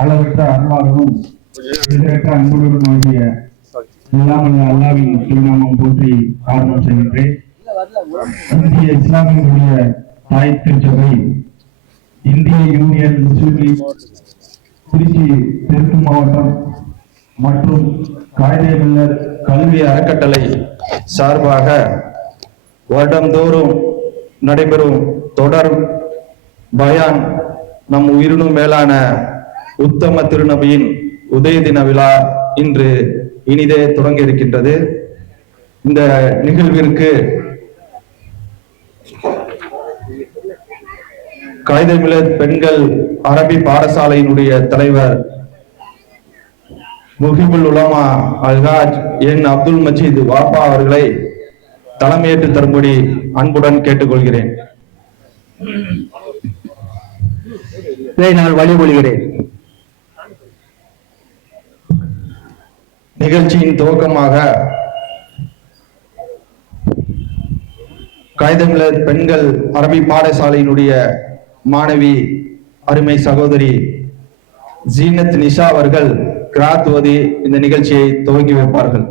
அளவற்ற அருளாகவும் இதற்க அன்புடன் ஆகிய எல்லாம் அல்லாவின் திருநாமம் போற்றி ஆரம்பம் செய்கின்றேன். இந்திய இஸ்லாமிய தாய் திருச்சபை இந்திய யூனியன் முஸ்லிம் லீக் திருச்சி தெற்கு மாவட்டம் மற்றும் காயிதே-மில்லத் கல்வி அறக்கட்டளை சார்பாக வருடந்தோறும் நடைபெறும் தொடர் பயான் நம் உயிரினும் மேலான உத்தம திருநபியின் உதய தின விழா இன்று இனிதே தொடங்க இருக்கின்றது. இந்த நிகழ்விற்கு காயிதே-மில்லத் பெண்கள் அரபி பாடசாலையினுடைய தலைவர் முஹிபுல் உலமா அல்ஹாஜ் என் அப்துல் மஜீத் வாப்பா அவர்களை தலைமையேற்று தரும்படி அன்புடன் கேட்டுக்கொள்கிறேன். நான் வழிமொழிகிறேன். நிகழ்ச்சியின் துவக்கமாக காயிதே-மில்லத் பெண்கள் அரபி பாடசாலையினுடைய மாணவி அருமை சகோதரி ஜீனத் நிஷா அவர்கள் கிராத் ஓதி இந்த நிகழ்ச்சியை துவங்கி வைப்பார்கள்.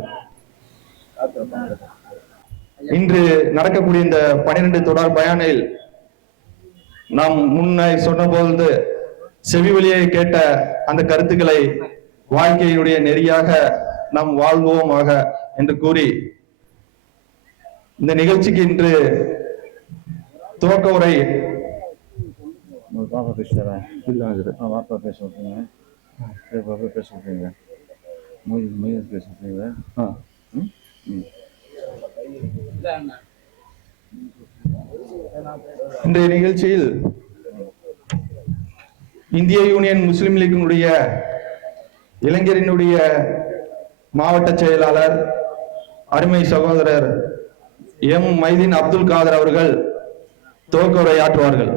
இன்று நடக்கக்கூடிய இந்த 12 தொடர் பயானில் நாம் முன்ன சொன்னபோது செவி வழியை கேட்ட அந்த கருத்துக்களை வாழ்க்கையினுடைய நெறியாக நாம் வாழ்வோமாக என்று கூறி இந்த நிகழ்ச்சிக்கு இன்று துவக்க உரை இன்றைய நிகழ்ச்சியில் இந்திய யூனியன் முஸ்லிம் லீக்கினுடைய இளைஞரினுடைய மாவட்ட செயலாளர் அருமை சகோதரர் எம் மைதீன் அப்துல் காதர் அவர்கள் துவக்க உரை ஆற்றுவார்கள்.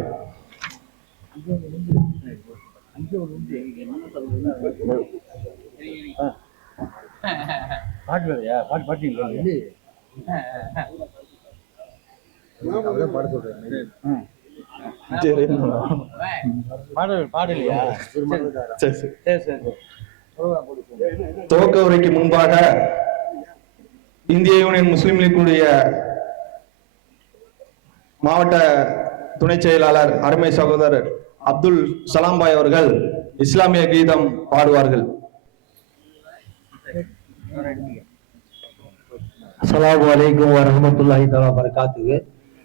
துவக்க உரைக்கு முன்பாக இந்திய யூனியன் முஸ்லிம் லீக்கினுடைய மாவட்ட துணை செயலாளர் அருமை சகோதரர் அப்துல் சலாம் பாய் அவர்கள் இஸ்லாமிய கீதம் பாடுவார்கள். அஸ்ஸலாமு அலைக்கும் வரஹ்மத்துல்லாஹி தஆலா பரகாத்துஹு.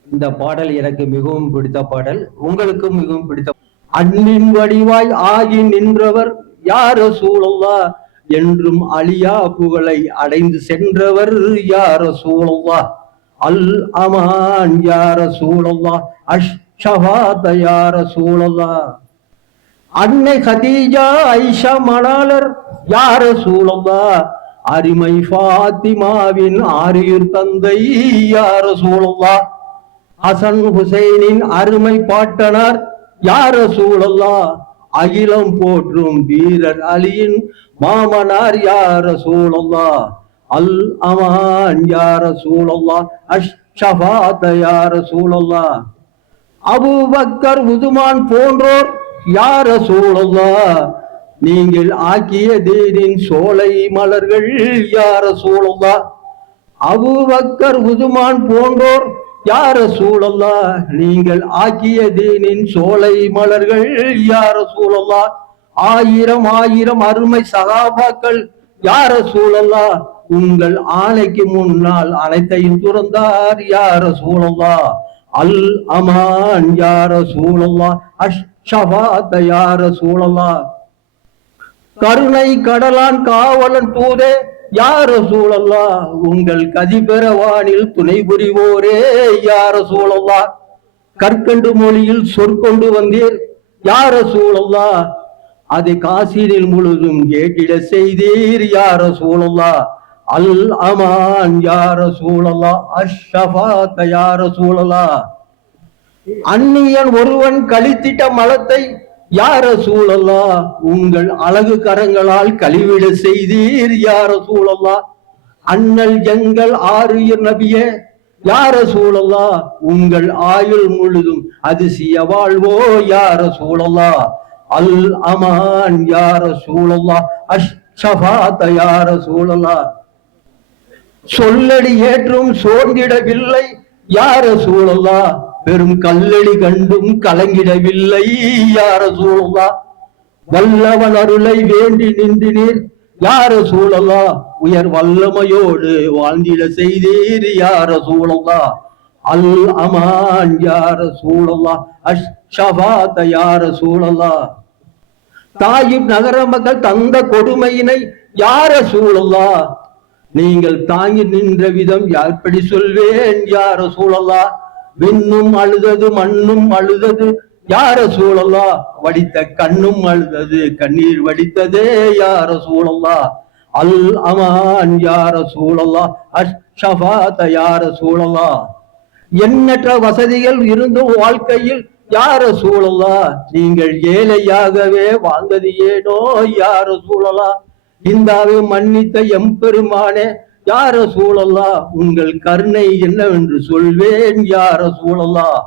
இந்த பாடல் எனக்கு மிகவும் பிடித்த பாடல், உங்களுக்கும் மிகவும் பிடித்த. அன்னின் வடிவாய் ஆகி நின்றவர் யார் ரசூலுல்லாஹ், என்றும் அலியா புகழை அடைந்து சென்றவர் யார் ரசூலுல்லாஹ். அல் அமான் யா ரசூலுல்லாஹ், அஷ்ஷஃபாத் யா ரசூலுல்லாஹ். அன்னை கதீஜா ஐஷா மணாளர் யா ரசூலுல்லாஹ், அருமை ஃபாத்திமாவின் ஆரியூர் தந்தை யா ரசூலுல்லாஹ். ஹசன் ஹுசைனின் அருமை பாட்டனார் யா ரசூலுல்லாஹ், அகிலம் போற்றும் வீரர் அலியின் மாமனார் யா ரசூலுல்லாஹ். அல் அமான் யா ரசூலுல்லாஹ், அஷ்ஷஃபாத் யா ரசூலுல்லாஹ். அபூபக்கர் உதுமான் போன்றோர் யா ரசூலுல்லாஹ், நீங்கள் ஆக்கிய தீனின் சோலை மலர்கள் யா ரசூலுல்லாஹ். அபூபக்கர் உதுமான் போன்றோர் யா ரசூலுல்லாஹ், நீங்கள் ஆக்கிய தீனின் சோலை மலர்கள் யா ரசூலுல்லாஹ். ஆயிரம் ஆயிரம் அருமை சகாபாக்கள் யா ரசூலுல்லாஹ், உங்கள் ஆணைக்கு முன்னால் அனைத்தையும் துறந்தார் யா ரசூலுல்லாஹ். அல் அமான் யா ரசூலுல்லாஹ், அஷ்ஷஃபாத் யா ரசூலுல்லாஹ். கருணை கடலான் காவலன் தூதே யா ரசூலுல்லாஹ், உங்கள் கதிபெறவானில் துணை புரிவோரே யா ரசூலுல்லாஹ். கற்கண்டு மொழியில் சொற்கொண்டு வந்தீர் யா ரசூலுல்லாஹ், அதை காசினில் முழுதும் கேட்டிட செய்தீர் யா ரசூலுல்லாஹ். அல் அமான் யா ரசூலுல்லாஹ், அஷ்ஷஃபாத் யா ரசூலுல்லாஹ். அந்நியன் ஒருவன் கழித்திட்ட மலத்தை யா ரசூலுல்லாஹ், உங்கள் அழகு கரங்களால் கழிவிட செய்தீர் யா ரசூலுல்லாஹ். அண்ணல் எங்கள் ஆரியர் நபியே யா ரசூலுல்லாஹ், உங்கள் ஆயுள் முழுதும் அதிசய வாழ்வோ யா ரசூலுல்லாஹ். அல் அமான் யா ரசூலல்லாஹ், அஷ்ஷஃபாத யா ரசூலல்லாஹ். சொல்லடி ஏற்றும் சோர்ந்திடவில்லை யா ரசூலல்லாஹ், பெரும் கல்லடி கண்டும் கலங்கிடவில்லை யா ரசூலல்லாஹ். வல்லவன் அருளை வேண்டி நின்றினீர் யா ரசூலல்லாஹ், உயர் வல்லமையோடு வாழ்ந்திட செய்தீர் யா ரசூலல்லாஹ். அல் அமான் யா ரசூலல்லாஹ், அஷ்ஷஃபாத யா ரசூலல்லாஹ். தாயிப் நகர மக்கள் தந்த கொடுமையினை யா ரசூலல்லாஹ், நீங்கள் தாங்கி நின்ற விதம் எப்படி சொல்வேன் யா ரசூலல்லாஹ். விண்ணும் அழுதது மண்ணும் அழுதது யா ரசூலல்லாஹ், வடித்த கண்ணும் அழுதது கண்ணீர் வடித்ததே யா ரசூலல்லாஹ். அல் அமான் யா ரசூலல்லாஹ், அஷ்ஷஃபாத யா ரசூலல்லாஹ். எண்ணற்ற வசதிகள் இருந்தும் வாழ்க்கையில் யா ரசூலல்லாஹ், நீங்கள் ஏழையாகவே வாழ்ந்தது ஏனோ யா ரசூலல்லாஹ். இந்தாவை மன்னித்த எம்பெருமானே யா ரசூலல்லாஹ், உங்கள் கருணை என்னவென்று சொல்வேன் யா ரசூலல்லாஹ்.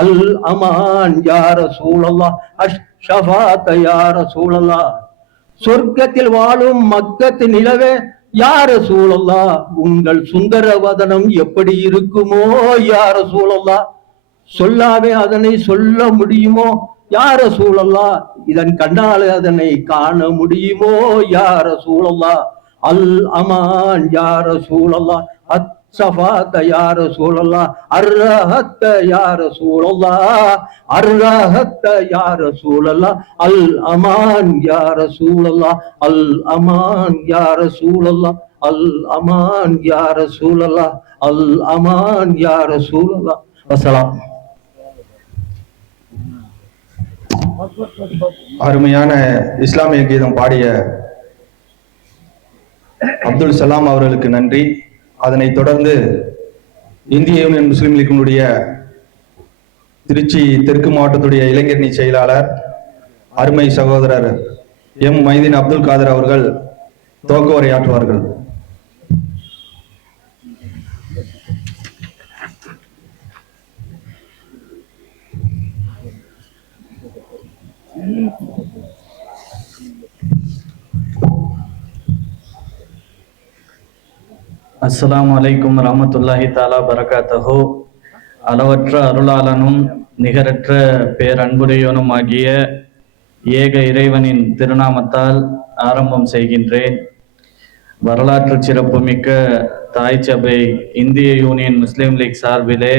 அல் அமான் யா ரசூலல்லாஹ், அஷ்ஷஃபாத யா ரசூலல்லாஹ். சொர்க்கத்தில் வாழும் மக்கத்து நிலவே யா ரசூலல்லாஹ், உங்கள் சுந்தர வதனம் எப்படி இருக்குமோ யா ரசூலல்லாஹ். சொல்லாமே அதனை சொல்ல முடியுமோ யா ரசூலல்லாஹ், இதன் கண்ணால் அதனை காண முடியுமோ யா ரசூலல்லாஹ். அல் அமான் யா ரசூலல்லாஹ், அஷ்ஷஃபாத யா ரசூலல்லாஹ். அர்ரஹத்த யா ரசூலல்லாஹ், அர்ரஹத்த யா ரசூலல்லாஹ். அல் அமான் யா ரசூலல்லாஹ், அல் அமான் யா ரசூலல்லாஹ், அல் அமான் யா ரசூலல்லாஹ், அல் அமான் யா ரசூலல்லாஹ். வஸலாம். அருமையான இஸ்லாமிய கீதம் பாடிய அப்துல் சலாம் அவர்களுக்கு நன்றி. அதனைத் தொடர்ந்து இந்திய யூனியன் முஸ்லீம் லீக்கினுடைய திருச்சி தெற்கு மாவட்டத்துடைய இளைஞரணி செயலாளர் அருமை சகோதரர் எம் மைதீன் அப்துல் காதர் அவர்கள் துவக்க உரையாற்றுவார்கள். அஸ்ஸலாமு அலைக்கும் வரஹ்மத்துல்லாஹி தஆலா பரகாத்தஹு. அளவற்ற அருளாளனும் நிகரற்ற பேரன்புடையோனும் ஆகிய ஏக இறைவனின் திருநாமத்தால் ஆரம்பம் செய்கின்றேன். வரலாற்று சிறப்புமிக்க தாய் சபை இந்திய யூனியன் முஸ்லீம் லீக் சார்பிலே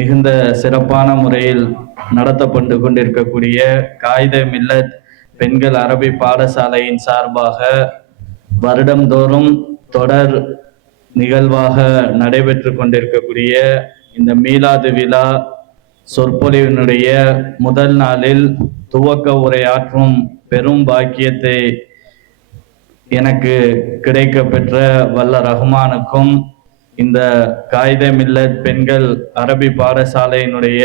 மிகுந்த சிறப்பான முறையில் நடத்தப்பட்டு கொண்டிருக்கக்கூடிய காயிதே மில்லத் பெண்கள் அரபி பாடசாலையின் சார்பாக வருடந்தோறும் தொடர் நிகழ்வாக நடைபெற்று கொண்டிருக்கக்கூடிய இந்த மீலாது விழா சொற்பொழிவினுடைய முதல் நாளில் துவக்க உரையாற்றும் பெரும் பாக்கியத்தை எனக்கு கிடைக்க பெற்ற வல்ல ரஹ்மானுக்கும் இந்த காயிதே மில்லத் பெண்கள் அரபி பாடசாலையினுடைய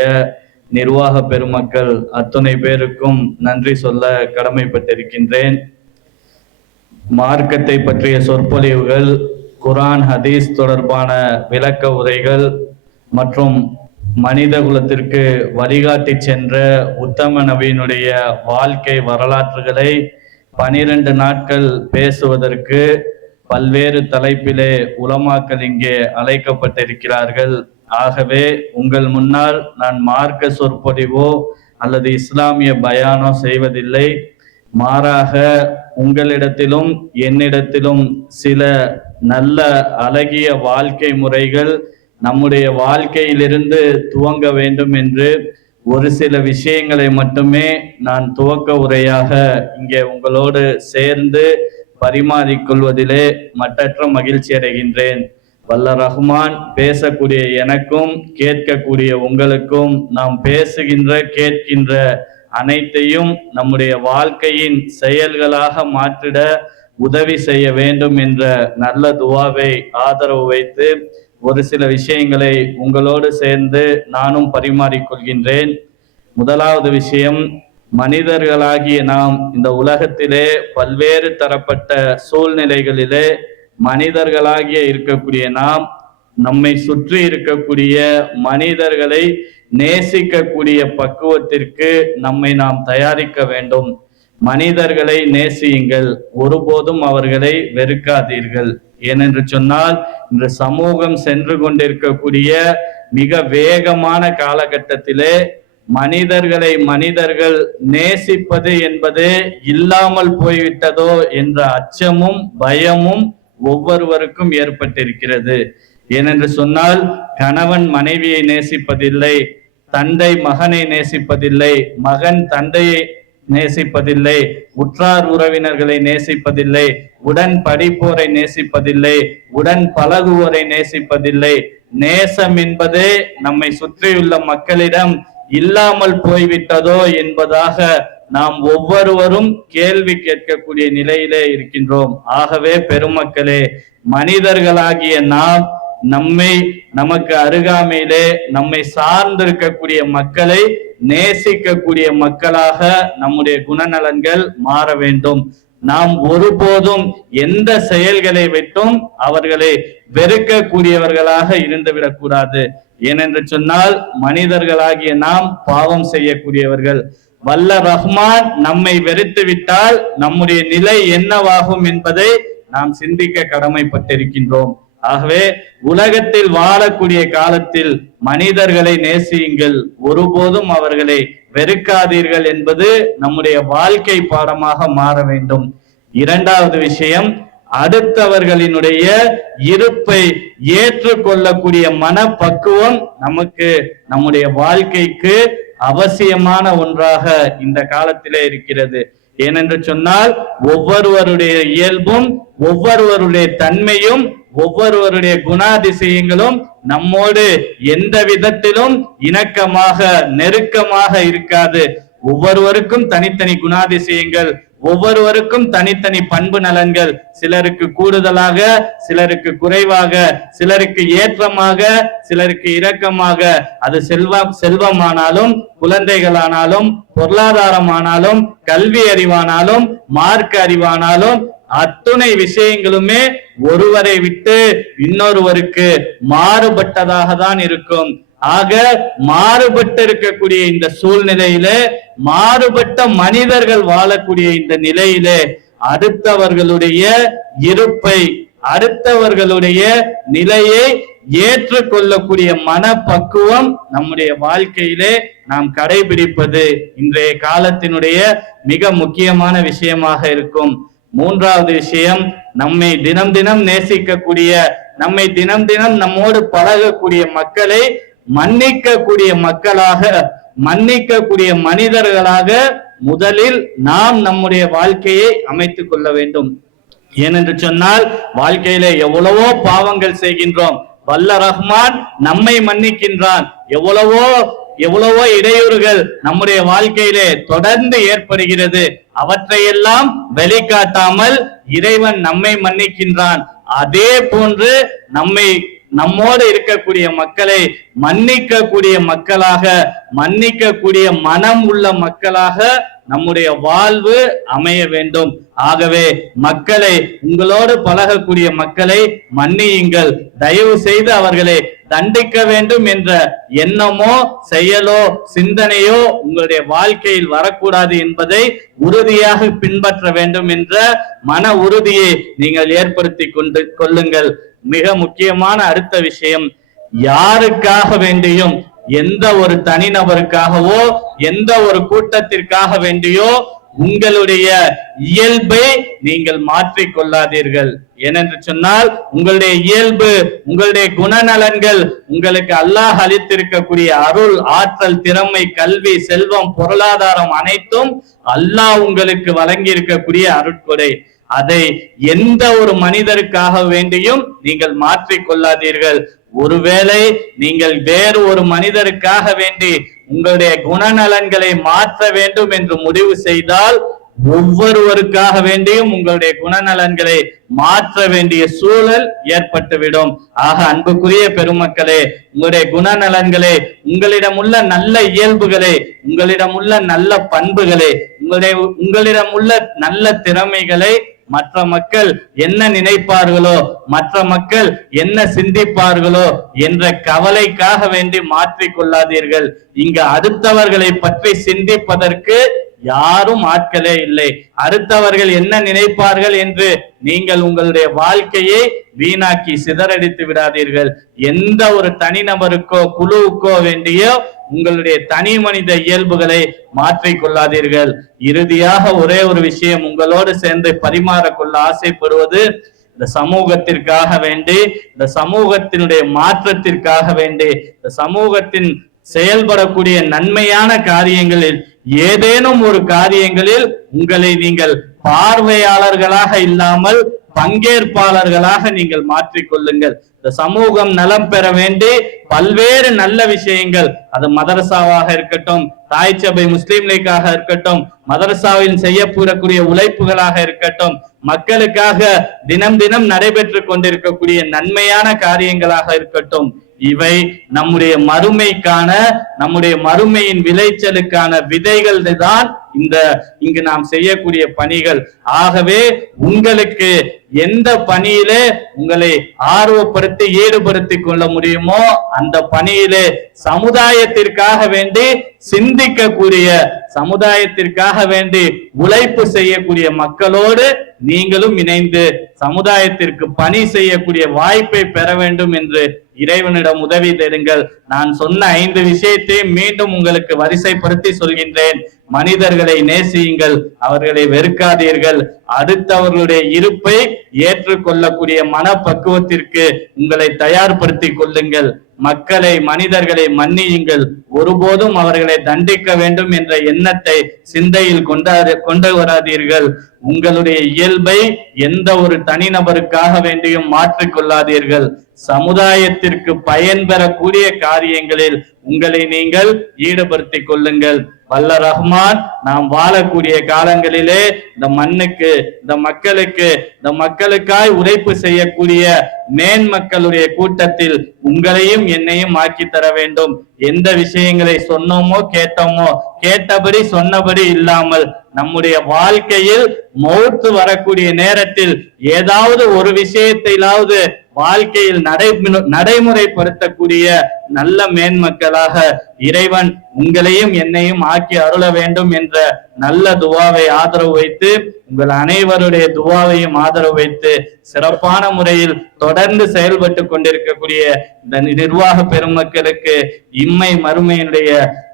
நிர்வாக பெருமக்கள் அத்துணை பேருக்கும் நன்றி சொல்ல கடமைப்பட்டிருக்கின்றேன். மார்க்கத்தை பற்றிய சொற்பொழிவுகள், குர்ஆன் ஹதீஸ் தொடர்பான விளக்க உரைகள் மற்றும் மனித குலத்திற்கு வழிகாட்டி சென்ற உத்தம நபியினுடைய வாழ்க்கை வரலாற்றுகளை 12 நாட்கள் பேசுவதற்கு பல்வேறு தலைப்பிலே உலமாக்கள் இங்கே அழைக்கப்பட்டிருக்கிறார்கள். ஆகவே உங்கள் முன்னால் நான் மார்க்க சொற்பொழிவோ அல்லது இஸ்லாமிய பயானோ செய்வதில்லை. மாறாக உங்களிடத்திலும் என்னிடத்திலும் சில நல்ல அழகிய வாழ்க்கை முறைகள் நம்முடைய வாழ்க்கையிலிருந்து துவங்க வேண்டும் என்று ஒரு சில விஷயங்களை மட்டுமே நான் துவக்க உரையாக இங்கே உங்களோடு சேர்ந்து பரிமாறிக்கொள்வதிலே மற்றற்ற மகிழ்ச்சி அடைகின்றேன். வல்ல ரஹ்மான் பேசக்கூடிய எனக்கும் கேட்கக்கூடிய உங்களுக்கும் நாம் பேசுகின்ற கேட்கின்ற அனைத்தையும் நம்முடைய வாழ்க்கையின் செயல்களாக மாற்றிட உதவி செய்ய வேண்டும் என்ற நல்ல துவாவை ஆதரவு வைத்து ஒரு சில விஷயங்களை உங்களோடு சேர்ந்து நானும் பரிமாறிக்கொள்கின்றேன். முதலாவது விஷயம், மனிதர்களாகிய நாம் இந்த உலகத்திலே பல்வேறு தரப்பட்ட சூழ்நிலைகளிலே மனிதர்களாகிய இருக்கக்கூடிய நாம் நம்மை சுற்றி இருக்கக்கூடிய மனிதர்களை நேசிக்கக்கூடிய பக்குவத்திற்கு நம்மை நாம் தயாரிக்க வேண்டும். மனிதர்களை நேசியுங்கள், ஒருபோதும் அவர்களை வெறுக்காதீர்கள். ஏனென்று சொன்னால் இன்று சமூகம் சென்று கொண்டிருக்கக்கூடிய மிக வேகமான காலகட்டத்திலே மனிதர்கள் நேசிப்பது என்பது இல்லாமல் போய்விட்டதோ என்ற அச்சமும் பயமும் ஒவ்வொருவருக்கும் ஏற்பட்டிருக்கிறது. ஏனென்று சொன்னால் கணவன் மனைவியை நேசிப்பதில்லை, தந்தை மகனை நேசிப்பதில்லை, மகன் தந்தையை நேசிப்பதில்லை, உற்றார் உறவினர்களை நேசிப்பதில்லை, உடன் படிப்போரை நேசிப்பதில்லை, உடன் பழகுவோரை நேசிப்பதில்லை. நேசம் என்பது நம்மை சுற்றியுள்ள மக்களிடம் இல்லாமல் போய்விட்டதோ என்பதாக நாம் ஒவ்வொருவரும் கேள்வி கேட்கக்கூடிய நிலையிலே இருக்கின்றோம். ஆகவே பெருமக்களே, மனிதர்களாகிய நாம் நமக்கு அருகாமையிலே நம்மை சார்ந்திருக்கக்கூடிய மக்களை நேசிக்கக்கூடிய மக்களாக நம்முடைய குணநலன்கள் மாற வேண்டும். நாம் ஒருபோதும் எந்த செயல்களை விட்டும் அவர்களை வெறுக்கக்கூடியவர்களாக இருந்துவிடக் கூடாது. ஏனென்று சொன்னால் மனிதர்களாகிய நாம் பாவம் செய்யக்கூடியவர்கள். வல்ல ரஹ்மான் நம்மை வெறுத்து விட்டால் நம்முடைய நிலை என்னவாகும் என்பதை நாம் சிந்திக்க கடமைப்பட்டிருக்கின்றோம். ஆகவே உலகத்தில் வாழக்கூடிய காலத்தில் மனிதர்களை நேசியுங்கள், ஒருபோதும் அவர்களை வெறுக்காதீர்கள் என்பது நம்முடைய வாழ்க்கை பாடமாக மாற வேண்டும். இரண்டாவது விஷயம், அடுத்தவர்களினுடைய இருப்பை ஏற்றுக்கொள்ளக்கூடிய மனப்பக்குவம் நம்முடைய வாழ்க்கைக்கு அவசியமான ஒன்றாக இந்த காலத்திலே இருக்கிறது. ஏனென்று சொன்னால் ஒவ்வொருவருடைய இயல்பும் ஒவ்வொருவருடைய தன்மையும் ஒவ்வொருவருடைய குணாதிசயங்களும் நம்மோடு எந்த விதத்திலும் இணக்கமாக நெருக்கமாக இருக்காது. ஒவ்வொருவருக்கும் தனித்தனி குணாதிசயங்கள், ஒவ்வொருவருக்கும் தனித்தனி பண்பு நலன்கள், சிலருக்கு கூடுதலாக, சிலருக்கு குறைவாக, சிலருக்கு ஏற்றமாக, சிலருக்கு இரக்கமாக. அது செல்வமானாலும், குழந்தைகளானாலும், பொருளாதாரமானாலும், கல்வி அறிவானாலும், மார்க்க அறிவானாலும், அத்துணை விஷயங்களுமே ஒருவரை விட்டு இன்னொருவருக்கு மாறுபட்டதாக தான் இருக்கும். ஆக மாறுபட்டு இருக்கக்கூடிய இந்த சூழ்நிலையிலே, மாறுபட்ட மனிதர்கள் வாழக்கூடிய இந்த நிலையிலே அடுத்தவர்களுடைய இருப்பை, அடுத்தவர்களுடைய நிலையை ஏற்றுக்கொள்ளக்கூடிய மனப்பக்குவம் நம்முடைய வாழ்க்கையிலே நாம் கடைபிடிப்பது இன்றைய காலத்தினுடைய மிக முக்கியமான விஷயமாக இருக்கும். மூன்றாவது விஷயம், நம்மை தினம் தினம் நேசிக்கக்கூடிய, நம்மை தினம் தினம் நம்மோடு பழகக்கூடிய மக்களை மன்னிக்கக்கூடிய மக்களாக, மன்னிக்கக்கூடிய மனிதர்களாக முதலில் நாம் நம்முடைய வாழ்க்கையை அமைத்துக் கொள்ள வேண்டும். ஏனென்று சொன்னால் வாழ்க்கையில எவ்வளவோ பாவங்கள் செய்கின்றோம், வல்ல ரஹ்மான் நம்மை மன்னிக்கின்றான். எவ்வளவோ இடையூறுகள் நம்முடைய வாழ்க்கையிலே தொடர்ந்து ஏற்படுகிறது, அவற்றையெல்லாம் வெளிக்காட்டாமல் இறைவன் நம்மை மன்னிக்கின்றான். அதே போன்று நம்மோடு இருக்கக்கூடிய மக்களை மன்னிக்கக்கூடிய மக்களாக, மன்னிக்கக்கூடிய மனம் உள்ள மக்களாக நம்முடைய வாழ்வு அமைய வேண்டும். ஆகவே மக்களை, உங்களோடு பழகக்கூடிய மக்களை மன்னியுங்கள். தயவு செய்து அவர்களை தண்டிக்க வேண்டும் என்ற எண்ணமோ செயலோ சிந்தனையோ உங்களுடைய வாழ்க்கையில் வரக்கூடாது என்பதை உறுதியாக பின்பற்ற வேண்டும் என்ற மன உறுதியை நீங்கள் ஏற்படுத்தி கொள்ளுங்கள். மிக முக்கியமான அடுத்த விஷயம், யாருக்காக வேண்டியும், எந்த ஒரு தனிநபருக்காகவோ எந்த ஒரு கூட்டத்திற்காக வேண்டியோ உங்களுடைய இயல்பை நீங்கள் மாற்றிக் கொள்ளாதீர்கள். ஏனென்று சொன்னால் உங்களுடைய இயல்பு, உங்களுடைய குணநலன்கள், உங்களுக்கு அல்லாஹ் அளித்திருக்கக்கூடிய அருள், ஆற்றல், திறமை, கல்வி, செல்வம், பொருளாதாரம் அனைத்தும் அல்லாஹ் உங்களுக்கு வழங்கி இருக்கக்கூடிய அருட்கொடை. அதை எந்த ஒரு மனிதருக்காக வேண்டியும் நீங்கள் மாற்றிக் கொள்ளாதீர்கள். ஒருவேளை நீங்கள் வேறு ஒரு மனிதருக்காக வேண்டி உங்களுடைய குணநலன்களை மாற்ற வேண்டும் என்று முடிவு செய்தால், ஒவ்வொருவருக்காக வேண்டியும் உங்களுடைய குணநலன்களை மாற்ற வேண்டிய சூழல் ஏற்பட்டுவிடும். ஆக அன்புக்குரிய பெருமக்களே, உங்களுடைய குணநலன்களை, உங்களிடம் உள்ள நல்ல இயல்புகளை, உங்களிடம் உள்ள நல்ல பண்புகளை, உங்களிடம் உள்ள நல்ல திறமைகளை மற்ற மக்கள் என்ன நினைப்பார்களோ, மற்ற மக்கள் என்ன சிந்திப்பார்களோ என்ற கவலைக்காக வேண்டி மாற்றிக் கொள்ளாதீர்கள். இங்கு அடுத்தவர்களை பற்றி சிந்திப்பதற்கு யாரும் ஆட்களே இல்லை. அடுத்தவர்கள் என்ன நினைப்பார்கள் என்று நீங்கள் உங்களுடைய வாழ்க்கையை வீணாக்கி சிதறடித்து விடாதீர்கள். எந்த ஒரு தனிநபருக்கோ குழுவுக்கோ வேண்டிய உங்களுடைய தனி மனித இயல்புகளை மாற்றிக் கொள்ளாதீர்கள். இறுதியாக ஒரே ஒரு விஷயம் உங்களோடு சேர்ந்து பரிமாறக்கொள்ள ஆசைப்படுவது, இந்த சமூகத்திற்காக வேண்டி, இந்த சமூகத்தினுடைய மாற்றத்திற்காக வேண்டி, இந்த சமூகத்தின் செயல்படக்கூடிய நன்மையான காரியங்களில் ஏதேனும் ஒரு காரியங்களில் உங்களை நீங்கள் பார்வையாளர்களாக இல்லாமல் பங்கேற்பாளர்களாக நீங்கள் மாற்றிக்கொள்ளுங்கள். இந்த சமூகம் நலம் பெற வேண்டி பல்வேறு நல்ல விஷயங்கள், அது மதரசாவாக இருக்கட்டும், தாய் சபை முஸ்லீம் லீக்காக இருக்கட்டும், மதரசாவில் செய்யப்படக்கூடிய உழைப்புகளாக இருக்கட்டும், மக்களுக்காக தினம் தினம் நடைபெற்று கொண்டிருக்கக்கூடிய நன்மையான காரியங்களாக இருக்கட்டும், இவை நம்முடைய மறுமைக்கான, நம்முடைய மறுமையின் விளைச்சலுக்கான விதைகள் தான் இங்கு நாம் செய்யக்கூடிய பணிகள். ஆகவே உங்களுக்கு எந்த பணியிலே உங்களை ஆர்வப்படுத்தி ஈடுபடுத்தி கொள்ள முடியுமோ அந்த பணியிலே சமுதாயத்திற்காக வேண்டி சிந்திக்கக்கூடிய, சமுதாயத்திற்காக வேண்டி உழைப்பு செய்யக்கூடிய மக்களோடு நீங்களும் இணைந்து சமுதாயத்திற்கு பணி செய்யக்கூடிய வாய்ப்பை பெற வேண்டும் என்று இறைவனிடம் உதவி தேடுங்கள். நான் சொன்ன 5 விஷயத்தை மீண்டும் உங்களுக்கு வரிசைப்படுத்தி சொல்கின்றேன். மனிதர்களை நேசியுங்கள், அவர்களை வெறுக்காதீர்கள், அடுத்தவர்களுடைய இருப்பை ஏற்றுக்கொள்ளக்கூடிய மனப்பக்குவத்திற்கு உங்களை தயார்படுத்திக் கொள்ளுங்கள், மக்களை மனிதர்களை மன்னியுங்கள், ஒருபோதும் அவர்களை தண்டிக்க வேண்டும் என்ற எண்ணத்தை சிந்தையில் கொண்டு வராதீர்கள், உங்களுடைய இயல்பை எந்த ஒரு தனிநபருக்காக வேண்டியும் மாற்றிக்கொள்ளாதீர்கள், சமுதாயத்திற்கு பயன் பெறக்கூடிய காரியங்களில் உங்களை நீங்கள் ஈடுபடுத்திக் கொள்ளுங்கள். வல்ல ரஹ்மான் நாம் வாழக்கூடிய காலங்களிலே இந்த மண்ணுக்கு, இந்த மக்களுக்கு, இந்த மக்களுக்காய் உழைப்பு செய்யக்கூடிய மேன்மக்களுடைய கூட்டத்தில் உங்களையும் என்னையும் ஆக்கி தர வேண்டும். எந்த விஷயங்களை சொன்னோமோ கேட்டோமோ கேட்டபடி சொன்னபடி இல்லாமல் நம்முடைய வாழ்க்கையில் மௌத்து வரக்கூடிய நேரத்தில் ஏதாவது ஒரு விஷயத்திலாவது வாழ்க்கையில் நடைமுறைப்படுத்தக்கூடிய நல்ல மேன்மக்களாக இறைவன் உங்களையும் என்னையும் ஆக்கி அருள வேண்டும் என்ற நல்ல துவாவை ஆதரவு வைத்து, உங்கள் அனைவருடைய துவாவையும் ஆதரவு வைத்து சிறப்பான முறையில் தொடர்ந்து செயல்பட்டு கொண்டிருக்கக்கூடிய இந்த நிர்வாக பெருமக்களுக்கு இம்மை மறுமையினுடைய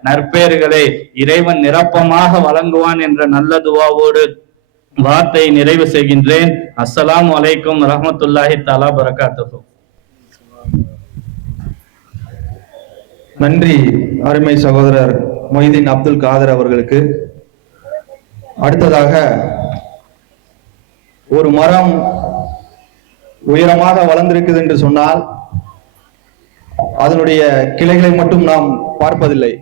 நற்பெயர்களை இறைவன் நிரப்பமாக வழங்குவான் என்ற நல்ல துவாவோடு வார்த்தை நிறைவு செய்கின்றேன். அஸ்ஸலாமு அலைக்கும் ரஹ்மத்துல்லாஹி தஆலா பரகாத்துஹு. நன்றி அருமை சகோதரர் மொய்தீன் அப்துல் காதர் அவர்களுக்கு. அடுத்ததாக, ஒரு மரம் உயரமாக வளர்ந்திருக்குது என்று சொன்னால் அதனுடைய கிளைகளை மட்டும் நாம் பார்ப்பதில்லை,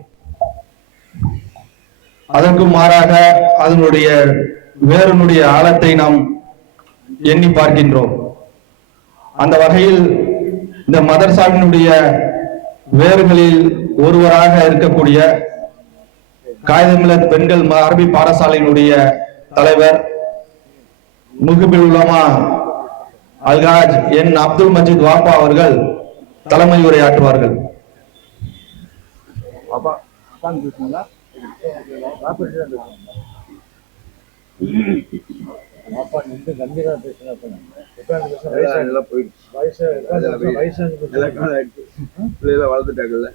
அதற்கு மாறாக அதனுடைய வேரனுடைய ஆழத்தை நாம் எண்ணி பார்க்கின்றோம். அந்த வகையில் இந்த மதரசாவினுடைய வேர்களில் ஒருவராக இருக்கக்கூடிய காயிதமில்லத் பெண்கள் அரபி பாடசாலையினுடைய தலைவர் முஹிபுல் உலமா அல்ஹாஜ் என் அப்துல் மஜீத் வாப்பா அவர்கள் தலைமை உரையாற்றுவார்கள். வளர்ந்துட்டாங்கல்ல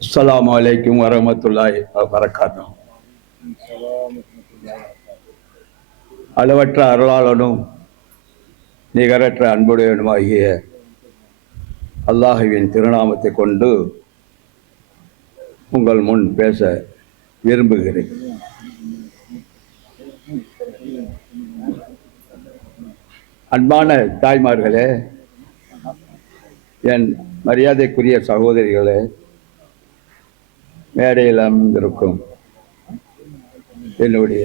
அஸ்ஸலாமு அலைக்கும் வரஹ்மத்துல்லாஹி வபரகாத்துஹு. அளவற்ற அருளாளனும் நிகரற்ற அன்புடையவனுமாகிய அல்லாஹுவின் திருநாமத்தை கொண்டு உங்கள் முன் பேச விரும்புகிறேன். அன்பான தாய்மார்களே, என் மரியாதைக்குரிய சகோதரிகளே, மேடையில் அமர்ந்திருக்கும் என்னுடைய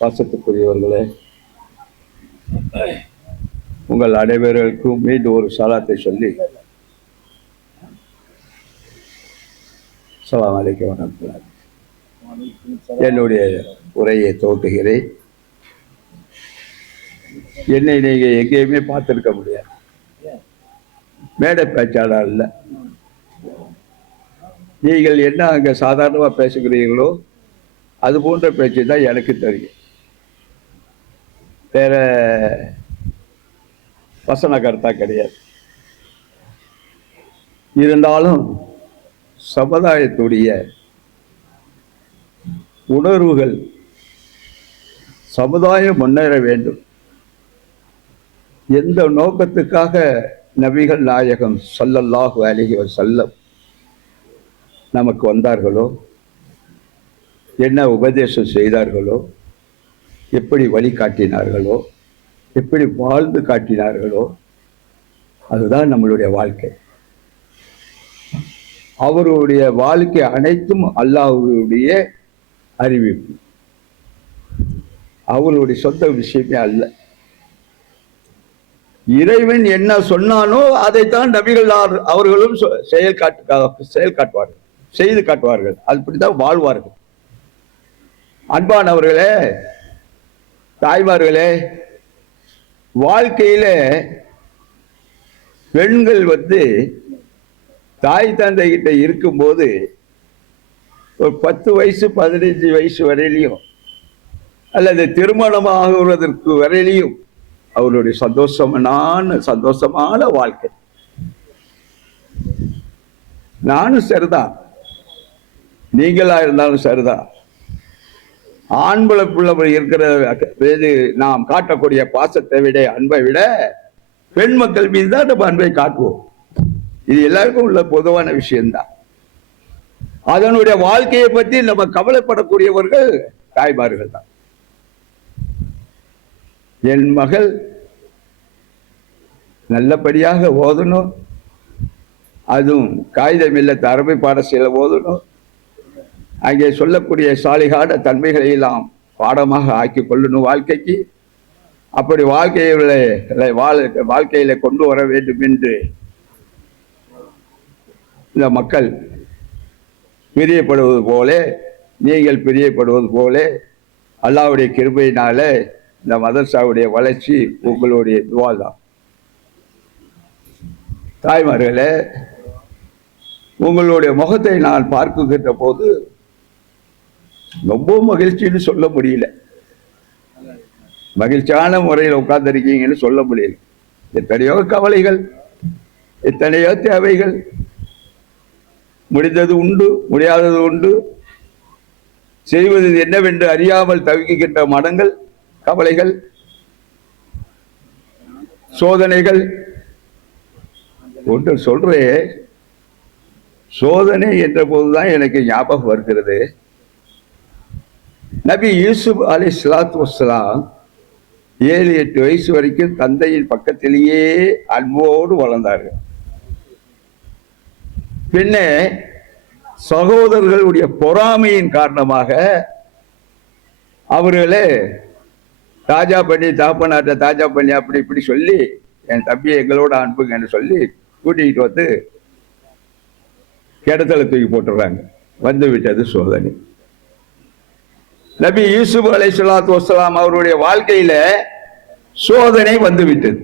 பாசத்துக்குரியவர்களே, உங்கள் அனைவருக்கும் மீண்டும் ஒரு சலாத்தை சொல்லி அஸ்ஸலாமு அலைக்கும் வரஹ்மத்துல்லாஹி என்னுடைய உரையை துவக்குகிறேன். என்னை நீங்க எங்கேயுமே பார்த்திருக்க முடியாது. மேடை பேச்சாளர் அல்ல. நீங்கள் என்ன அங்க சாதாரணமா பேசுகிறீர்களோ அது போன்ற பேச்சு தான் எனக்கு தெரியும். வேற வசன கருத்தா கிடையாது. இருந்தாலும் சமுதாயத்துடைய உணர்வுகள், சமுதாயம் முன்னேற வேண்டும், எந்த நோக்கத்துக்காக நபிகள் நாயகம் ஸல்லல்லாஹு அலைஹி வஸல்லம் நமக்கு வந்தார்களோ, என்ன உபதேசம் செய்தார்களோ, எப்படி வழிகாட்டினார்களோ, எப்படி வாழ்ந்து காட்டினார்களோ, அதுதான் நம்மளுடைய வாழ்க்கை. அவருடைய வாழ்க்கை அனைத்தும் அல்லாஹ்வுடைய அறிவிப்பு, அவருடைய சொந்த விஷயமே அல்ல. இறைவன் என்ன சொன்னானோ அதைத்தான் நபிகள் அவர்களும் செயல் காட்டுவார்கள், செய்து காட்டுவார்கள். அப்படித்தான் வாழ்வார்கள். அன்பானவர்களே, தாய்மார்களே, வாழ்க்கையில பெண்கள் தாய் தந்தை கிட்ட இருக்கும்போது ஒரு 10 வயசு 15 வயசு வரையிலையும் அல்லது திருமணமாகுவதற்கு வரையிலையும் அவருடைய சந்தோஷமான வாழ்க்கை. நானும் சரிதான், நீங்களா இருந்தாலும் சரிதான். ஆண்புல பிள்ளை இருக்கிற நாம் காட்டக்கூடிய பாசத்தை விட, அன்பை விட பெண் மக்கள் மீது தான் நம்ம அன்பை காட்டுவோம். இது எல்லாருக்கும் உள்ள பொதுவான விஷயம்தான். அதனுடைய வாழ்க்கையை பற்றி நம்ம கவலைப்படக்கூடியவர்கள் தாய்மார்கள் தான். என் மகள் நல்லபடியாக ஓதணும், அதுவும் காகிதம் இல்ல அரபி பாடசாலையில் ஓதணும். அங்கே சொல்லக்கூடிய சாலிகான தன்மைகளை எல்லாம் பாடமாக ஆக்கி கொள்ளணும் வாழ்க்கைக்கு. அப்படி வாழ்க்கையில கொண்டு வர வேண்டும் என்று இந்த மக்கள் பிரியப்படுவது போல, நீங்கள் பிரியப்படுவது போல அல்லாஹ்வுடைய கிருபையினால இந்த மதரசாவுடைய வளர்ச்சி உங்களுடைய துவா தான். தாய்மார்களே, உங்களுடைய முகத்தை நான் பார்க்குகின்ற போது ரொம்ப மகிழ்ச்சின்னு சொல்ல முடியல. மகிழ்ச்சியான முறையில் உட்கார்ந்துருக்கீங்கன்னு சொல்ல முடியல. எத்தனையோ கவலைகள், எத்தனையோ தேவைகள், முடிந்தது உண்டு, முடியாதது உண்டு, செய்வது என்னவென்று அறியாமல் தவிக்கின்ற மனங்கள், கவலைகள், சோதனைகள். ஒன்று சொல்றேன், சோதனை என்ற போதுதான் எனக்கு ஞாபகம் வருகிறது. நபி யூசுப் அலைஹிஸ்ஸலாத்து வஸ்ஸலாம் 7-8 வயசு வரைக்கும் தந்தையின் பக்கத்திலேயே அன்போடு வளர்ந்தார்கள். பின்னே சகோதரர்களுடைய பொறாமையின் காரணமாக அவர்களே தாஜா பண்ணி, தாப்பனாட்ட தாஜா பண்ணி அப்படி இப்படி சொல்லி, என் தம்பியை எங்களோட அனுப்புங்கன்னு சொல்லி கூட்டிகிட்டு வந்து கிடத்துல தூக்கி போட்டுறாங்க. வந்து விட்டது சோதனை. நபி யூசுப் அலைஹிஸ்ஸலாத்து வஸ்ஸலாம் அவருடைய வாழ்க்கையில சோதனை வந்து விட்டது.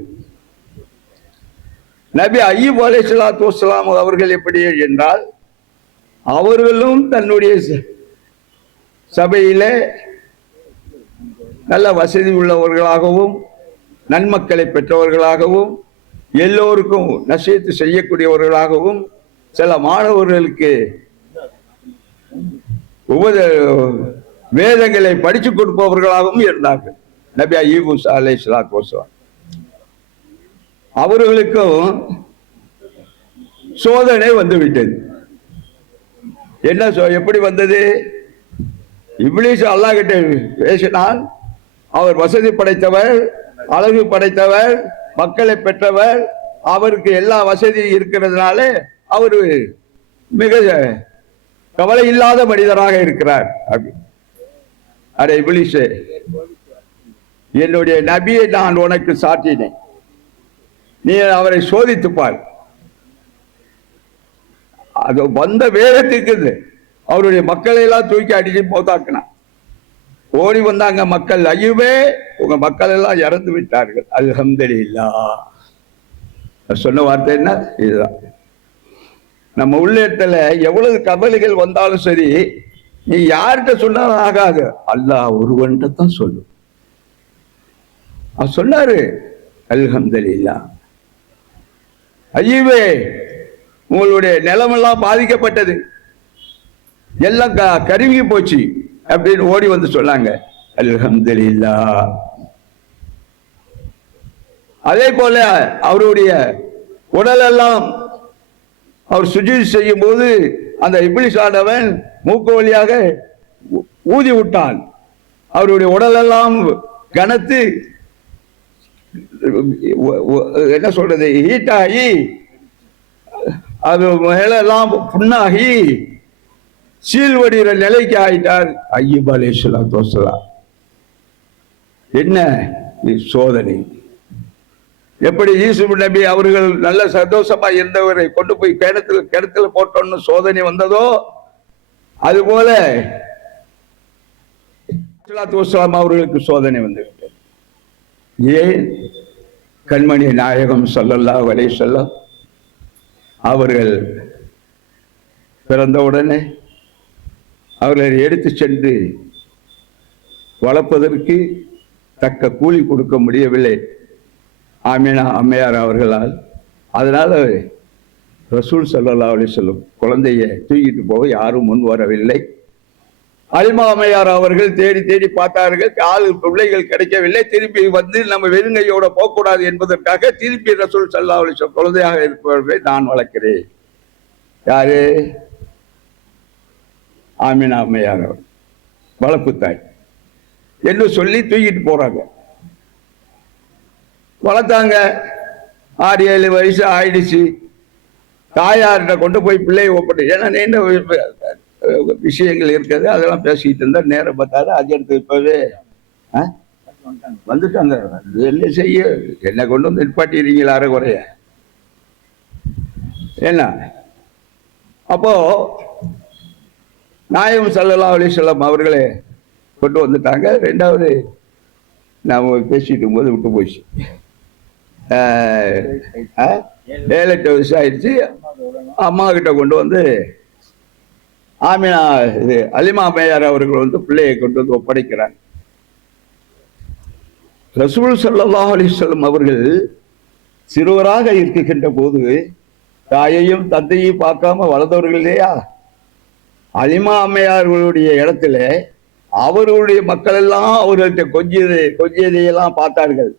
நபி அய்யூப் அலைஹிஸ்ஸலாத்து வஸ்ஸலாம் அவர்கள் எப்படி என்றால், அவர்களும் தன்னுடைய சபையில நல்ல வசதி உள்ளவர்களாகவும் நன்மக்களை பெற்றவர்களாகவும் எல்லோருக்கும் நசீஹத் செய்யக்கூடியவர்களாகவும் சில மாணவர்களுக்கு வேதங்களை படித்து கொடுப்பவர்களாகவும் இருந்தார்கள் நபி அய்யூப் அலைஹிஸ்ஸலாத்து வஸ்ஸலாம். அவர்களுக்கும் சோதனை வந்து விட்டது. என்ன எப்படி வந்தது? இப்லீஸ் அல்லாஹ் கிட்ட பேசினால், அவர் வசதி படைத்தவர், அழகு படைத்தவர், மக்களை பெற்றவர், அவருக்கு எல்லா வசதியும் இருக்கிறதுனால அவர் மிக கவலை இல்லாத மனிதராக இருக்கிறார். அட இப்லீஸே, என்னுடைய நபியை நான் உனக்கு சாட்டினேன், நீ அவரை சோதித்து பார். அது வந்த வேகத்துக்கு அவருடைய மக்களை எல்லாம் தூக்கி அடிச்சு போதாக்கினான். ஓடி வந்தாங்க மக்கள், ஐயுவே உங்க மக்கள் எல்லாம் இறந்து விட்டார்கள், அல்ஹம்துலில்லாஹ். சொன்ன வார்த்தை என்ன? இதுதான். நம்ம உள்ளத்துல எவ்வளவு கவலைகள் வந்தாலும் சரி, நீ யார்கிட்ட சொன்னாலும் ஆகாது, அல்லாஹ் ஒருவன்கிட்ட தான் சொல்லு. அவர் சொன்னாரு, அல்ஹம்துலில்லாஹ். ஐயவே உங்களுடைய நிலமெல்லாம் பாதிக்கப்பட்டது, எல்லாம் கருவி போச்சு அப்படின்னு ஓடி வந்து சொன்னாங்க, அல்ஹம்துலில்லாஹ். அதே போல அவருடைய உடலெல்லாம் அவர் சுஜூத் செய்யும் போது அந்த இப்லீஸ் ஆனவன் மூக்கு வழியாக ஊதி விட்டான். அவருடைய உடலெல்லாம் கனத்து என்ன சொல்றது, ஹீட்டாகி அது மேலெல்லாம் புண்ணாகி சீல்வடிகிற நிலைக்கு ஆயிட்டார் அய்யூப் அலைஹிஸ்ஸலாத்து வஸ்ஸலாம். என்ன சோதனை! எப்படி யூசுப் நபி அவர்கள் நல்ல சந்தோஷமா இருந்தவரை கொண்டு போய் கிணத்துல போட்டோன்னு சோதனை வந்ததோ, அதுபோல அவர்களுக்கு சோதனை வந்துவிட்டது. ஏன்? கண்மணி நாயகம் ஸல்லல்லாஹு அலைஹி வஸல்லம் அவர்கள் பிறந்தவுடனே அவர்களை எடுத்து சென்று வளர்ப்பதற்கு தக்க கூலி கொடுக்க முடியவில்லை ஆமினா அம்மையார் அவர்களால். அதனால ரசூல் ஸல்லல்லாஹு அலைஹி வஸல்லம் குழந்தைய தூக்கிட்டு போக யாரும் முன் வரவில்லை. அலிமா அம்மையார் அவர்கள் தேடி தேடி பார்த்தார்கள், பிள்ளைகள் கிடைக்கவில்லை. திரும்பி வந்து நம்ம வெறுங்கையோட போகக்கூடாது என்பதற்காக திருப்பி ரசூல் ஸல்லல்லாஹு அலைஹி வஸல்லம் குழந்தையாக இருப்பவர்களை நான் வளர்க்கிறேன். யாரு? ஆமினா அம்மையார் அவர் வளர்ப்பு தாய் என்று சொல்லி தூக்கிட்டு போறாங்க. வளர்த்தாங்க. 6-7 வயசு ஆயிடுச்சு. தாயார்கிட்ட கொண்டு போய் பிள்ளையை ஒப்பட்டு, ஏன்னா நீண்ட விஷயங்கள் இருக்கிறது, அதெல்லாம் பேசிக்கிட்டு இருந்தா நேரம் பார்த்தாரு. அது எடுத்து இப்பவே வந்துட்டாங்க. என்ன செய்ய, என்ன கொண்டு வந்து நிற்பாட்டிடுறீங்களா அரை குறைய? என்ன அப்போ நாயகம் ஸல்லல்லாஹு அலைஹி வஸல்லம் அவர்களே கொண்டு வந்துட்டாங்க. 2வது நாம பேசிட்டு போது விட்டு போச்சு. 7-8 வயசு ஆயிடுச்சு. அம்மா கிட்ட கொண்டு வந்து ஆமினா இது அலிமா அம்மையார் அவர்கள் வந்து பிள்ளையை கொண்டு வந்து ஒப்படைக்கிறாங்க. ரசூல் ஸல்லல்லாஹு அலைஹி வஸல்லம் அவர்கள் சிறுவராக இருக்கின்ற போது தாயையும் தந்தையும் பார்க்காம வளர்ந்தவர்கள் இல்லையா? அலிமா அம்மையார்களுடைய இடத்துல அவர்களுடைய மக்கள் எல்லாம் அவர்கள்ட்ட கொஞ்சியதையெல்லாம் பார்த்தார்கள்,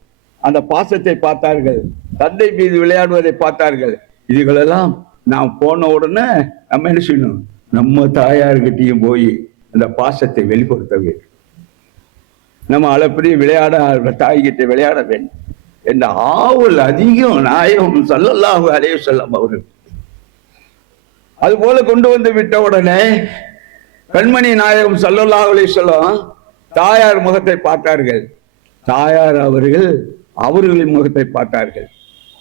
அந்த பாசத்தை பார்த்தார்கள், தந்தை மீது விளையாடுவதை பார்த்தார்கள். இதுகளெல்லாம் நாம் போன உடனே நம்ம என்ன செய்யணும்? நம்ம தாயார்கிட்டையும் போய் அந்த பாசத்தை வெளிப்படுத்த வேண்டும். நம்ம அளப்படி தாய்கிட்ட விளையாட வேண்டும் என்ற ஆவல் அதிகம் நாயகம் ஸல்லல்லாஹு அலைஹி வஸல்லம் அவர்கள். அது போல கொண்டு வந்து விட்ட உடனே கண்மணி நாயகம் ஸல்லல்லாஹு அலைஹி வஸல்லம் தாயார் முகத்தை பார்த்தார்கள். தாயார் அவர்கள் அவர்களின் முகத்தை பார்த்தார்கள்.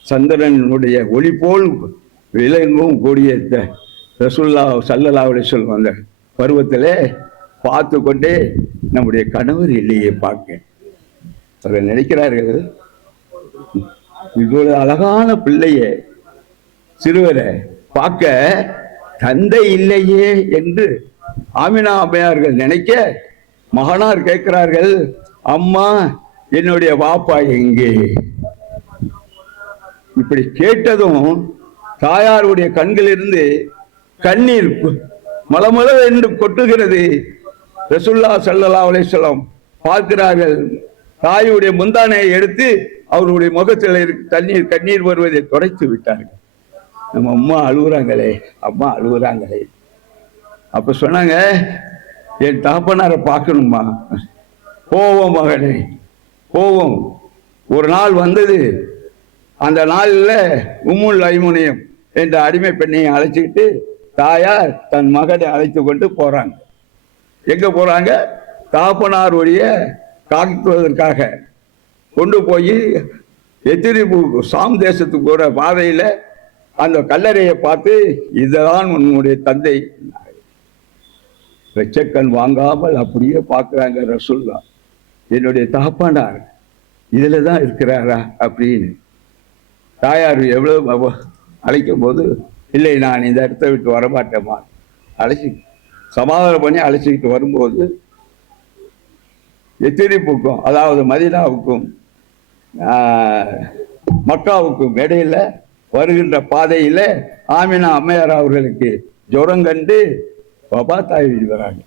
சந்திரனுடைய ஒளி போல் விளங்கும் கூடிய ரசூலுல்லாஹ் ஸல்லல்லாஹு அலைஹி வஸல்லம் அந்த பருவத்திலே பார்த்து கொண்டே நம்முடைய கணவர் இல்லையே பார்க்க அவர் நினைக்கிறார்கள், இவ்வளவு அழகான பிள்ளைய சிறுவரை பார்க்க தந்தை இல்லையே என்று ஆமினா அம்மையார்கள் நினைக்க, மகனார் கேட்கிறார்கள், அம்மா என்னுடைய வாப்பா எங்கே? இப்படி கேட்டதும் தாயாருடைய கண்களிலிருந்து கண்ணீர் மலமள என்று கொட்டுகிறது. ரசூலுல்லாஹ் ஸல்லல்லாஹு அலைஹி வஸல்லம் பார்க்கிறார்கள். தாயுடைய முந்தானையை எடுத்து அவருடைய முகத்தில் கண்ணீர் வருவதை துடைத்து விட்டார்கள். நம்ம அம்மா அழுகுறாங்களே, அம்மா அழுகுறாங்களே. அப்ப சொன்னாங்க, என் தகப்பனாரை பார்க்கணுமா? போவோம் மகனே, போவோம். ஒரு நாள் வந்தது. அந்த நாளில் உம்முல் ஐமுனியம் என்ற அடிமை பெண்ணையை அழைச்சிக்கிட்டு தாயார் தன் மகனை அழைத்து கொண்டு போறாங்க. எங்க போறாங்க? தகப்பனாருடைய காக்குவதற்காக. கொண்டு போய் எத்திரிப்பு சாம் தேசத்துக்கு போற பாதையில அந்த கல்லறையை பார்த்து இதுதான் உன்னுடைய தந்தை. வெச்சக்கண் வாங்காமல் அப்படியே பார்க்குறாங்க ரசூல்லா. என்னுடைய தகப்பானார் இதுல தான் இருக்கிறாரா அப்படின்னு. தாயார் எவ்வளவு அழைக்கும் போது, இல்லை நான் இந்த இடத்த விட்டு வரமாட்டேமா, அழைச்சி சமாதானம் பண்ணி அழைச்சிக்கிட்டு வரும்போது எத்திரிப்புக்கும் அதாவது மதீனாவுக்கும் மக்காவுக்கும் இடையில வருகின்ற பாதையில ஆமினா அம்மையார் அவர்களுக்கு ஜுரம் கண்டு வபாத்தாகி விடுகிறாங்க.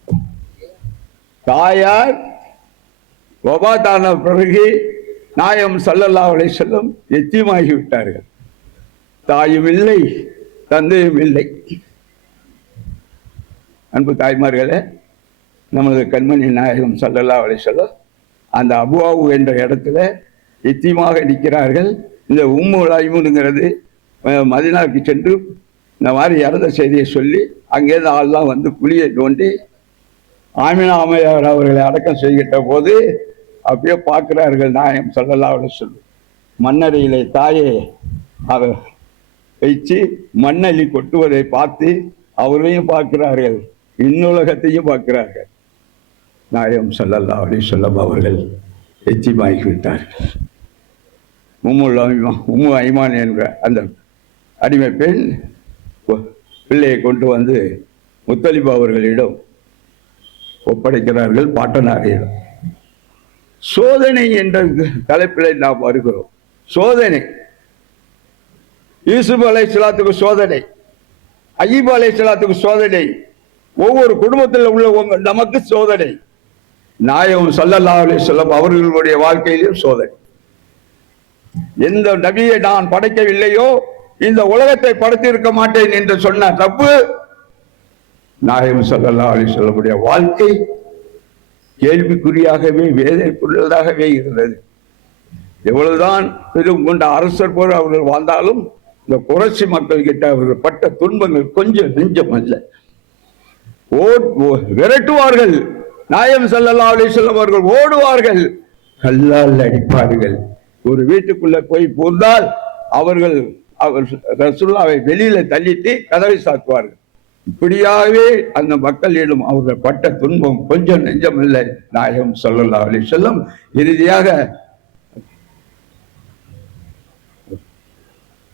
தாயார் வபாத்தான பிறகு நாயகம் ஸல்லல்லாஹு அலைஹி வஸல்லம் எத்தீமாகி விட்டார்கள். தாயும் இல்லை, தந்தையும் இல்லை. அன்பு தாய்மார்களே, நமது கண்மணி நாயகம் ஸல்லல்லாஹு அலைஹி வஸல்லம் அந்த அபுவாவு என்ற இடத்துல எத்தீமாக நிற்கிறார்கள். இந்த உம்முல் ஐமூனுங்கிறது மதீனாவுக்கு சென்று இந்த மாதிரி இறந்த செய்தியை சொல்லி அங்கேருந்து ஆள்லாம் வந்து குழியை தோண்டி ஆமினா அம்மையார் அவர்களை அடக்கம் செய்கின்ற போது அப்படியே பார்க்கிறார்கள் நாயகம் ஸல்லல்லாஹு அலைஹி வஸல்லம். மண்ணறையிலே தாயை அவர் வைத்து மண்ணள்ளி கொட்டுவதை பார்த்து அவர்களையும் பார்க்கிறார்கள், இன்னுலகத்தையும் பார்க்கிறார்கள். நாயகம் ஸல்லல்லாஹு அலைஹி வஸல்லம் அவர்கள் எத்தீமாகி விட்டார்கள். உம்மு ஐமான் என்ற அந்த அடிமை பெண் பிள்ளையை கொண்டு வந்து முத்தலிபா அவர்களிடம் ஒப்படைக்கிறார்கள், பாட்டனாரிடம். சோதனை என்ற தலைப்பில் நாம் வருகிறோம். சோதனை, யூசுப் அலைஹிஸ்ஸலாத்துக்கு சோதனை, அய்யூப் அலைஹிஸ்ஸலாத்துக்கு சோதனை, ஒவ்வொரு குடும்பத்தில் உள்ள நமக்கு சோதனை. நாயகம் ஸல்லல்லாஹு அலைஹி வஸல்லம் அவர்களுடைய வாழ்க்கையிலும் சோதனை. எந்த நபியை நான் படைக்கவில்லையோ இந்த உலகத்தை படைத்திருக்க மாட்டேன் என்று சொன்ன ரப்பு நாயகம் ஸல்லல்லாஹு அலைஹி வஸல்லமுடைய வாழ்க்கை கேள்விக்குறியாகவே வேதனைக்குரியதாகவே இருந்தது. எவ்வளவுதான் பெரும் கொண்ட அரசர் போல அவர்கள் வாழ்ந்தாலும் இந்த குறைச்சி மக்கள் கிட்ட அவர்கள் பட்ட துன்பங்கள் கொஞ்சம் நெஞ்சம் அல்ல. விரட்டுவார்கள், நாயகம் ஸல்லல்லாஹு அலைஹி வஸல்லம் அவர்கள் ஓடுவார்கள், கல்லால் அடிப்பார்கள். ஒரு வீட்டுக்குள்ள போய் புகுந்தால் அவர் ரசூலுல்லாஹை வெளியில தள்ளிட்டு கதவை சாத்துவார்கள். இப்படியாகவே அந்த மக்களிடம் அவர்கள் பட்ட துன்பம் கொஞ்சம் நெஞ்சம் இல்லை. நாயகம் ஸல்லல்லாஹு அலைஹி வஸல்லம் இறுதியாக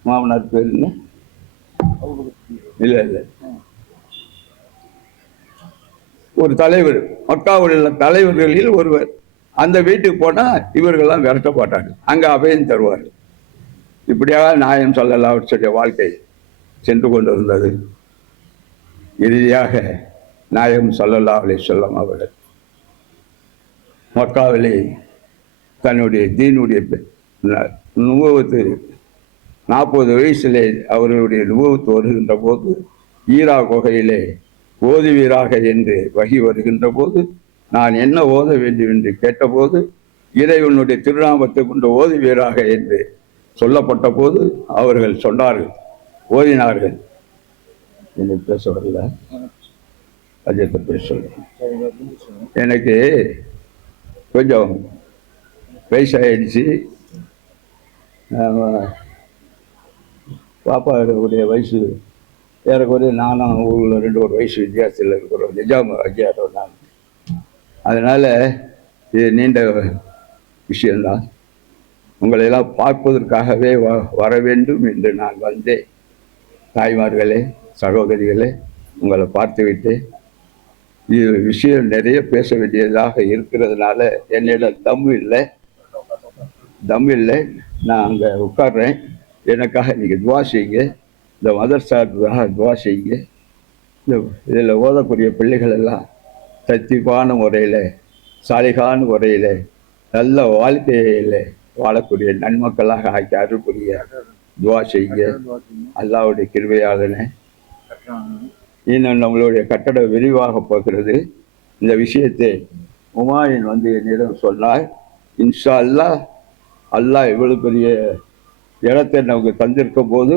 மாமனார் பேர் என்ன? இல்ல ஒரு தலைவர், மக்காவில் உள்ள தலைவர்களில் ஒருவர். அந்த வீட்டுக்கு போனா இவர்கள்லாம் விரட்டப்பட்டாங்க, அங்க அபயம் தருவார்கள். இப்படியாக நாயகம் ஸல்லல்லாஹு அலைஹி வஸல்லம் வாழ்க்கை சென்று கொண்டிருந்தது. இறுதியாக நாயகம் ஸல்லல்லாஹு அலைஹி வஸல்லம் அவர்கள் மக்காவிலே தன்னுடைய தீனுடைய நுபுவத்து 40 வயசிலே அவர்களுடைய நுபுவத்து வருகின்ற போது ஈரா குகையிலே ஓதுவீராக என்று வகி வருகின்ற போது நான் என்ன ஓத வேண்டும் என்று கேட்டபோது இறைவனுடைய திருநாமத்தை கொண்டு ஓதுவீராக என்று சொல்லப்பட்ட போது அவர்கள் சொன்னார்கள், ஓதினார்கள். எனக்கு பேச வரல, அஜயத்தை பேச. எனக்கு கொஞ்சம் வயசாயிடுச்சு, பாப்பாவுடைய வயசு ஏறக்குறைய நானும் ஊரில் 2 வயசு வித்தியாசத்தில் இருக்கிறோம், நிஜாம் அஜயாரோ நான். அதனால் இது நீண்ட விஷயம்தான். உங்களையெல்லாம் பார்ப்பதற்காகவே வர வேண்டும் என்று நான் வந்தேன். தாய்மார்களே, சகோதரிகளே, உங்களை பார்த்துவிட்டு இது விஷயம் நிறைய பேச வேண்டியதாக இருக்கிறதுனால என்னிடம் தம் இல்லை. நான் அங்கே உட்கார்றேன். எனக்காக நீங்கள் துவா செய்யுங்க, இந்த மதர்சாவுக்காக துவா செய்யுங்க. இந்த இதில் ஓதக்கூடிய பிள்ளைகள் எல்லாம் சத்தியமான முறையில், சாலிகான முறையில், நல்ல வாழ்க்கையில் வாழக்கூடிய நன்மக்களாக ஆக்கி அருள்புரிய துவா செய்யுங்க. அல்லாஹ்வுடைய கிருபையாளனே, இன்னும் நம்மளுடைய கட்டடம் விரிவாக போகிறது. இந்த விஷயத்தை உமாயின் வந்து என்னிடம் சொன்னார். இன்ஷா அல்லாஹ் இவ்வளவு பெரிய இடத்தை நமக்கு தந்திருக்கும் போது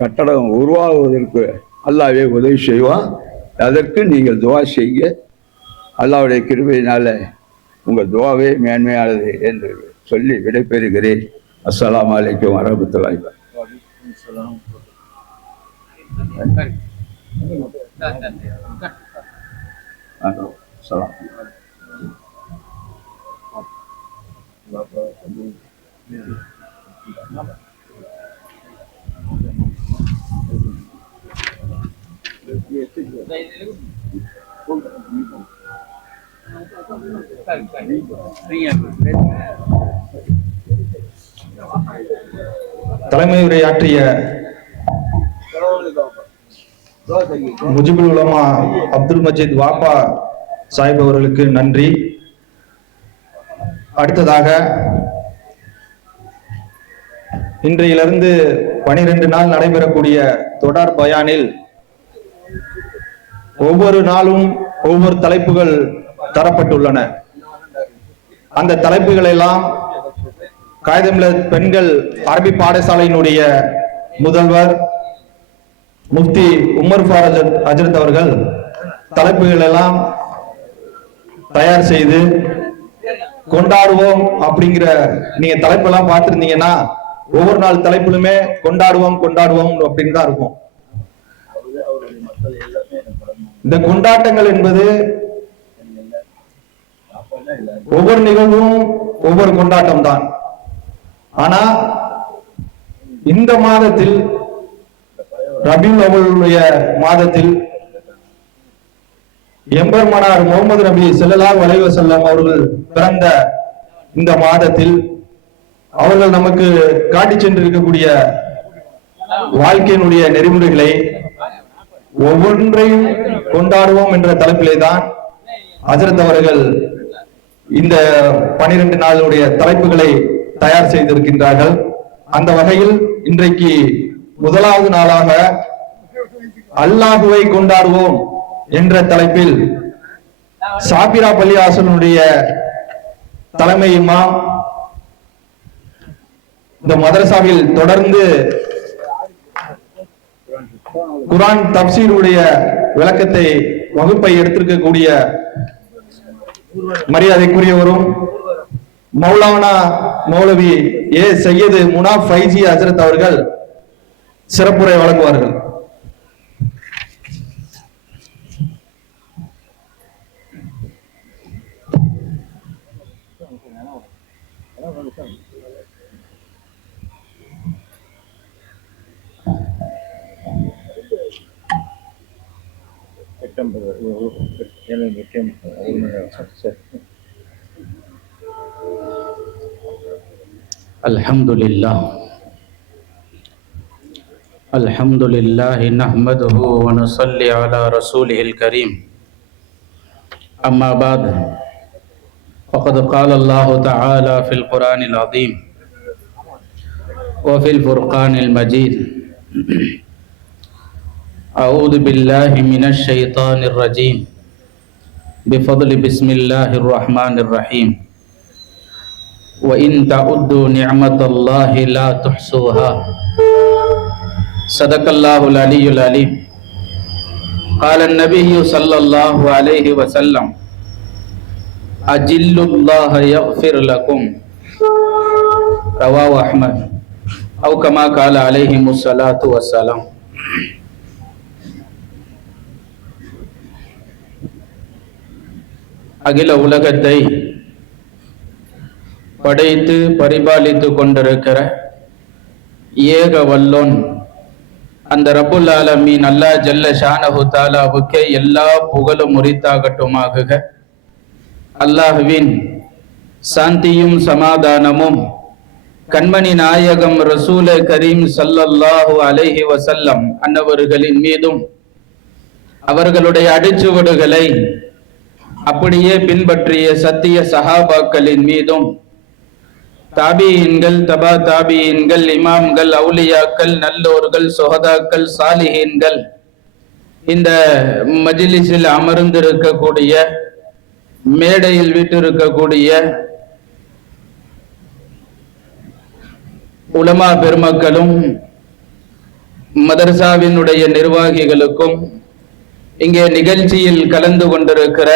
கட்டடம் உருவாகுவதற்கு அல்லாஹ்வே உதவி செய்வான். அதற்கு நீங்கள் துவா செய்யுங்க. அல்லாஹ்வுடைய கிருபையினால உங்கள் துவாவே மேன்மையானது என்று சொல்லி விடைபெறுகிறேன். அஸ்ஸலாமு அலைக்கும் வரஹ்மத்துல்லாஹி தலைமை உரையாற்றிய முஜிபுல் உலமா அப்துல் மஜீத் வாப்பா சாஹிப் அவர்களுக்கு நன்றி. அடுத்ததாக இன்றையிலிருந்து 12 நாள் நடைபெறக்கூடிய தொடர் பயானில் ஒவ்வொரு நாளும் ஒவ்வொரு தலைப்புகள் தரப்பட்டுள்ளன. அந்த தலைப்புகள் எல்லாம் காயிதே-மில்லத் பெண்கள் அரபி பாடசாலையினுடைய முதல்வர் முஃப்தி உமர் ஃபாரூக் ஹஜ்ரத் அவர்கள் தலைப்புகள் எல்லாம் தயார் செய்து கொண்டாடுவோம் அப்படிங்கிற நீங்க தலைப்பெல்லாம் பார்த்திருந்தீங்கன்னா ஒவ்வொரு நாள் தலைப்பிலுமே கொண்டாடுவோம் கொண்டாடுவோம் அப்படின்னு தான் இருக்கும். இந்த கொண்டாட்டங்கள் என்பது ஒவ்வொரு நிகழ்வும் ஒவ்வொரு கொண்டாட்டம் தான். ஆனா இந்த மாதத்தில் ரபியுல் அவ்வலுடைய மாதத்தில் எம்பெருமானார் முகமது நபி ஸல்லல்லாஹு அலைஹி வஸல்லம் அவர்கள் பிறந்த இந்த மாதத்தில் அவர்கள் நமக்கு காட்டி சென்றிருக்கக்கூடிய வாழ்க்கையினுடைய நெறிமுறைகளை ஒவ்வொன்றையும் கொண்டாடுவோம் என்ற தலைப்பிலே தான் ஹஜ்ரத் அவர்கள் இந்த 12 நாளுடைய தலைப்புகளை தயார் செய்திருக்கின்றார்கள். அந்த வகையில் இன்றைக்கு முதலாவது நாளாக அல்லாஹுவை கொண்டாடுவோம் என்ற தலைப்பில் சாபிரா பள்ளிவாசலுடைய தலைமை இமாம் இந்த மதரசாவில் தொடர்ந்து குர்ஆன் தப்சீருடைய விளக்கத்தை வகுப்பை எடுத்திருக்கக்கூடிய மரியாதைக்குரியவரும் மௌலானா மௌலவி ஏ சையது முனாஃப் ஃபைசி ஹஜ்ரத் அவர்கள் சிறப்புரை வழங்குவார்கள். अल्हम्दुलिल्लाह नहमदुहु व नुसल्ली अला रसूलिहिल करीम अम्मा बाद फ़क़द क़ाल अल्लाहु तआला फ़िल क़ुरानिल अज़ीम व फ़िल फ़ुरक़ानिल मजीद अऊज़ु बिल्लाहि मिनश शैतानिर रजीम बिफ़ज़्लि बिस्मिल्लाहिर रहमानिर रहीम व इन तउद्दू निअमतल्लाहि ला तुहसूहा सदक़ल्लाहुल अलियुल अलीम क़ाल अन्नबिय्यु सल्लल्लाहु अलैहि वसल्लम अजिल्लुल्लाह यग़फ़िर लकुम रवाहु अहमद औ कमा क़ाल अलैहिमुस्सलातु वस्सलाम. அகில உலகத்தை படைத்து பரிபாலித்து கொண்டிருக்கிற ஏக வல்லோன் அந்த ரப்புல் ஆலமீன் அல்லாஹ் ஜல்ல ஷானஹு தஆலாவுக்கே எல்லா புகழும் உரித்தாகட்டுமாக. அல்லாஹ்வின் சாந்தியும் சமாதானமும் கண்மணி நாயகம் ரசூல கரீம் ஸல்லல்லாஹு அலைஹி வஸல்லம் அன்னவர்களின் மீதும் அவர்களுடைய அடிச்சுவடுகளை அப்படியே பின்பற்றிய சத்திய சஹாபாக்களின் மீதும் தாபியீன்கள் தபா தாபியீன்கள் இமாம்கள் அவுலியாக்கள் நல்லோர்கள் சுஹதாக்கள் சாலிஹீன்கள் இந்த மஜ்லிஸில் அமர்ந்திருக்கக்கூடிய மேடையில் வீட்டிருக்கக்கூடிய உலமா பெருமக்களும் மதரசாவினுடைய நிர்வாகிகளுக்கும் இங்கே நிகழ்ச்சியில் கலந்து கொண்டிருக்கிற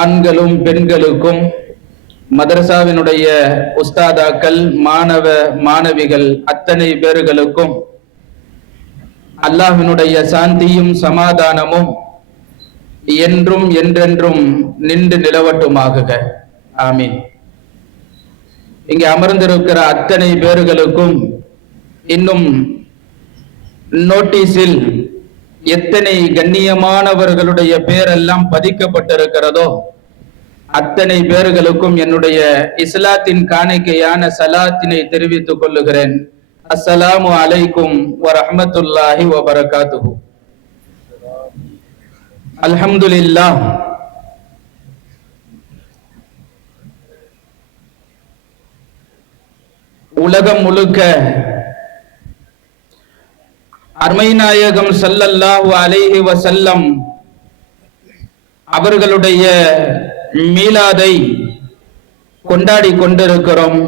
ஆண்களும் பெண்களுக்கும் மதரசாவினுடைய உஸ்தாதாக்கள், மாணவ மாணவிகள் அத்தனை பேர்களுக்கும் அல்லாஹ்வினுடைய சாந்தியும் சமாதானமும் என்றும் என்றென்றும் நின்று நிலவட்டுமாகுக. ஆமீன். இங்கே அமர்ந்திருக்கிற அத்தனை பேர்களுக்கும் இன்னும் நோட்டீஸில் எத்தனை கண்ணியமானவர்களுடைய பேரெல்லாம் பதிக்கப்பட்டிருக்கிறதோ அத்தனை பேர்களுக்கும் என்னுடைய இஸ்லாத்தின் காணிக்கையான சலாத்தினை தெரிவித்துக் கொள்ளுகிறேன். அஸ்ஸலாமு அலைக்கும் வரஹ்மத்துல்லாஹி வபரகாத்துஹு. அல்ஹம்துலில்லாஹ். உலகம் முழுக்க அருமைநாயகம் ஸல்லல்லாஹு அலைஹி வஸல்லம் அவர்களுடைய மீலாதை கொண்டாடி கொண்டிருக்கிறோம்.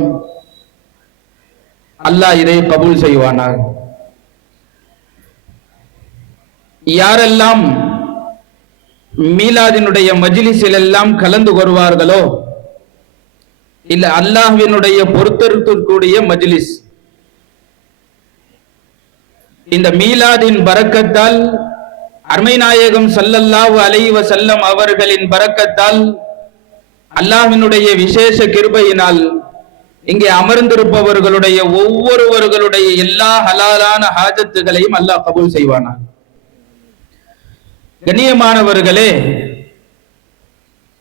அல்லாஹ் இதை கபூல் செய்வானாக. யாரெல்லாம் மீலாதினுடைய மஜ்லிஸில் எல்லாம் கலந்து கொள்வார்களோ, இல்ல அல்லாஹ்வினுடைய பொறுத்திருக்கக்கூடிய மஜ்லிஸ், இந்த மீலாதின் பரக்கத்தால், அருமைநாயகம் ஸல்லல்லாஹு அலைஹி வஸல்லம் அவர்களின் பரக்கத்தால், அல்லாஹ்வினுடைய விசேஷ கிருபையினால் இங்கே அமர்ந்திருப்பவர்களுடைய ஒவ்வொருவர்களுடைய எல்லா ஹலாலான ஹாஜத்துகளையும் அல்லாஹ் கபூல் செய்வானாக. கண்ணியமானவர்களே,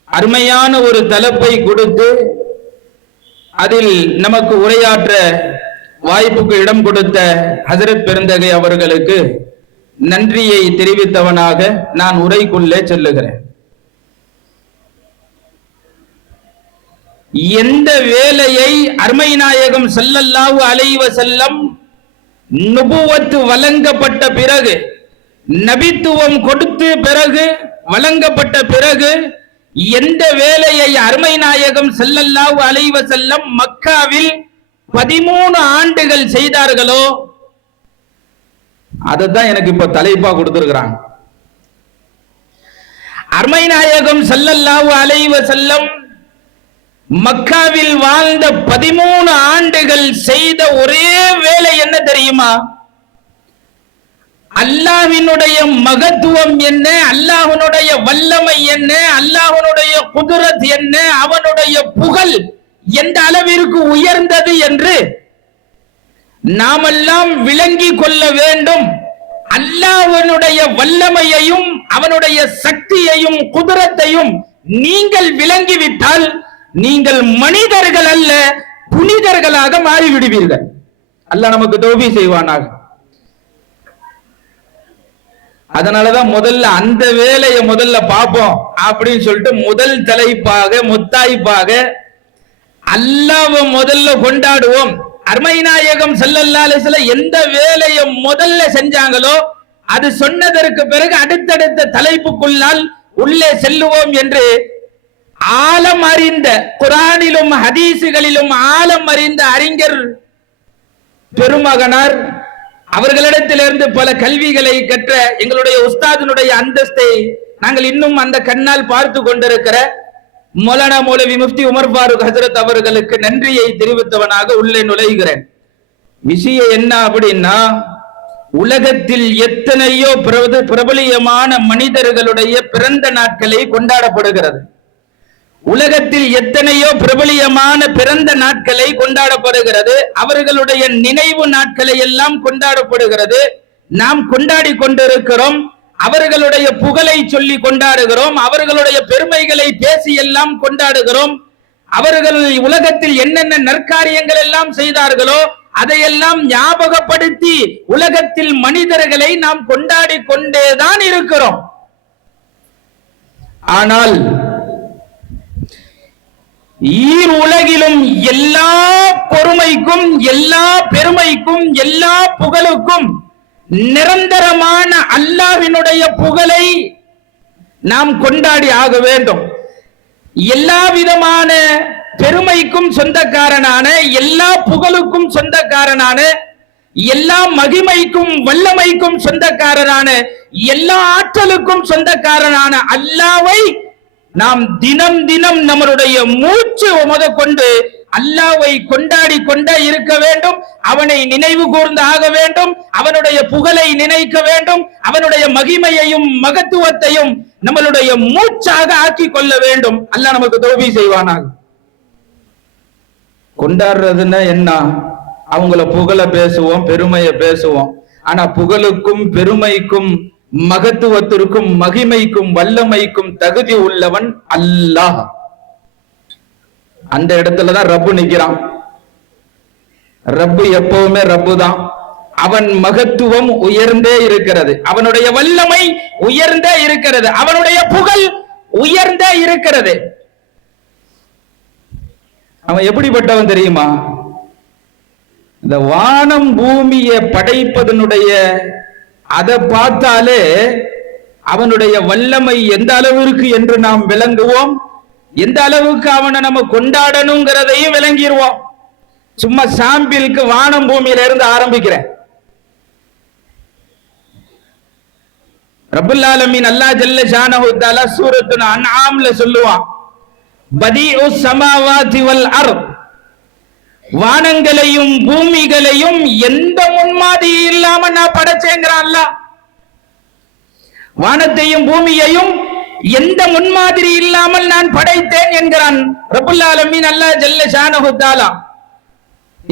அருமையான ஒரு தலைப்பை கொடுத்து அதில் நமக்கு உரையாற்ற வாய்ப்புக்கு இடம் கொடுத்த ஹஜரத் பெருந்தகை அவர்களுக்கு நன்றியை தெரிவித்தவனாக நான் உரைக்குள்ளே செல்லுகிறேன். எந்த வேலையை அருமை நாயகம் ஸல்லல்லாஹு அலைஹி வஸல்லம் நுபுவத் வழங்கப்பட்ட பிறகு, நபித்துவம் கொடுத்து பிறகு வழங்கப்பட்ட பிறகு எந்த வேலையை அருமை நாயகம் ஸல்லல்லாஹு அலைஹி வஸல்லம் மக்காவில் 13 ஆண்டுகள் செய்தார்களோ அதுதான் எனக்கு இப்ப தலைப்பா கொடுத்திருக்கிறாங்க. அருமை நாயகம் ஸல்லல்லாஹு அலைஹி வஸல்லம் மக்காவில் வாழ்ந்த 13 ஆண்டுகள் செய்த ஒரே வேலை என்ன தெரியுமா? அல்லாஹ்வினுடைய மகத்துவம் என்ன, அல்லாஹ்வினுடைய வல்லமை என்ன, அல்லாஹ்வினுடைய குதுரத் என்ன, அவனுடைய புகழ் எந்த அளவிற்கு உயர்ந்தது என்று நாமெல்லாம் விளங்கி கொள்ள வேண்டும். அல்லாஹ்வினுடைய வல்லமையையும் அவனுடைய சக்தியையும் குதுரத்தையும் நீங்கள் விளங்கிவிட்டால் நீங்கள் மனிதர்கள் அல்ல, புனிதர்களாக மாறிவிடுவீர்கள். அல்லாஹ் நமக்கு தௌஃபீக் செய்வானாக. அதனாலதான் முதல்ல அந்த வேலையை முதல்ல பார்ப்போம் அப்படின்னு சொல்லிட்டு முதல் தலைப்பாக முத்தாய்ப்பாக அல்லாஹ்வை முதல்ல கொண்டாடுவோம். அருமை நாயகம் ஸல்லல்லாஹு அலைஹி வஸல்லம் எந்த வேலையை முதல்ல செஞ்சாங்களோ அது சொன்னதற்கு பிறகு அடுத்தடுத்த தலைப்புக்குள்ளால் உள்ளே செல்லுவோம் என்று ஆழம் அறிந்த, குர்ஆனிலும் ஹதீசுகளிலும் ஆழம் அறிந்த அறிஞர் பெருமகனார், அவர்களிடத்திலிருந்து பல கல்விகளை கற்ற எங்களுடைய உஸ்தாதினுடைய அந்தஸ்தை நாங்கள் இன்னும் அந்த கண்ணால் பார்த்து கொண்டிருக்கிற மௌலானா மௌலவி முஃப்தி உமர் ஃபாரூக் ஹஜரத் அவர்களுக்கு நன்றியை தெரிவித்தவனாக உள்ளே நுழைகிறேன். விஷயம் என்ன அப்படின்னா, உலகத்தில் எத்தனையோ பிரபலியமான மனிதர்களுடைய பிறந்த நாட்களை கொண்டாடப்படுகிறது. உலகத்தில் எத்தனையோ பிரபலியமான பிறந்த நாட்களை கொண்டாடப்படுகிறது. அவர்களுடைய நினைவு நாட்களை எல்லாம் கொண்டாடப்படுகிறது. நாம் கொண்டாடி கொண்டிருக்கிறோம். அவர்களுடைய புகழை சொல்லி கொண்டாடுகிறோம். அவர்களுடைய பெருமைகளை பேசி எல்லாம் கொண்டாடுகிறோம். அவர்கள் உலகத்தில் என்னென்ன நற்காரியங்கள் எல்லாம் செய்தார்களோ அதையெல்லாம் ஞாபகப்படுத்தி உலகத்தில் மனிதர்களை நாம் கொண்டாடி கொண்டேதான் இருக்கிறோம். ஆனால் ஈர் உலகிலும் எல்லா பொறுமைக்கும், எல்லா பெருமைக்கும், எல்லா புகழுக்கும் நிரந்தரமான அல்லாஹ்வினுடைய புகழை நாம் கொண்டாடி ஆக வேண்டும். எல்லா விதமான பெருமைக்கும் சொந்தக்காரனான, எல்லா புகழுக்கும் சொந்தக்காரனான, எல்லா மகிமைக்கும் வல்லமைக்கும் சொந்தக்காரனான, எல்லா ஆற்றலுக்கும் சொந்தக்காரனான அல்லாஹ்வை நாம் தினம் தினம் நம்மளுடைய மூச்சு முதற்கொண்டு அல்லாஹ்வை கொண்டாடி கொண்டே இருக்க வேண்டும். அவனை நினைவு கூர்ந்து ஆக வேண்டும். அவனுடைய புகழை நினைக்க வேண்டும். அவனுடைய மகிமையையும் மகத்துவத்தையும் நம்மளுடைய மூச்சாக ஆக்கி கொள்ள வேண்டும். அல்லாஹ் நமக்கு தௌஃபீக் செய்வானாக. கொண்டாடுறதுன்னா என்ன? அவங்கள புகழ பேசுவோம், பெருமையை பேசுவோம். ஆனா புகழுக்கும் பெருமைக்கும் மகத்துவத்திற்கும் மகிமைக்கும் வல்லமைக்கும் தகுதி உள்ளவன் அல்லாஹ். அந்த இடத்துலதான் ரப்பு நிக்கிறான். ரப்பு எப்பவுமே ரப்பு தான். அவன் மகத்துவம் உயர்ந்தே இருக்கிறது. அவனுடைய வல்லமை உயர்ந்தே இருக்கிறது. அவனுடைய புகழ் உயர்ந்தே இருக்கிறது. அவன் எப்படிப்பட்டவன் தெரியுமா? இந்த வானம் பூமியை படைப்பதனுடைய அதை பார்த்தாலே அவனுடைய வல்லமை எந்த அளவிற்கு என்று நாம் விளங்குவோம். எந்த அளவுக்கு அவனை நம்ம கொண்டாடணுங்கிறதையும் விளங்கிடுவோம். சும்மா சாம்பிளுக்கு வானம் பூமியில இருந்து ஆரம்பிக்கிறேன். ரப்புல் ஆலமீன் அல்லாஹ் ஜல்ல ஷானஹு தஆலா சூரத்துல் அன்ஆம்ல சொல்லுவான், பதீஉஸ் ஸமாவாதி வல் அர்த், வானங்களையும் பூமிகளையும் எந்த முன்மாதிரி இல்லாம நான் படைச்சேங்கிறான் அல்லாஹ். வானத்தையும் பூமியையும் எந்த முன்மாதிரி இல்லாமல் நான் படைத்தேன் என்கிறான் ரப்புல் ஆலமீன் அல்லாஹ் ஜல்ல ஷானஹு தஆலா.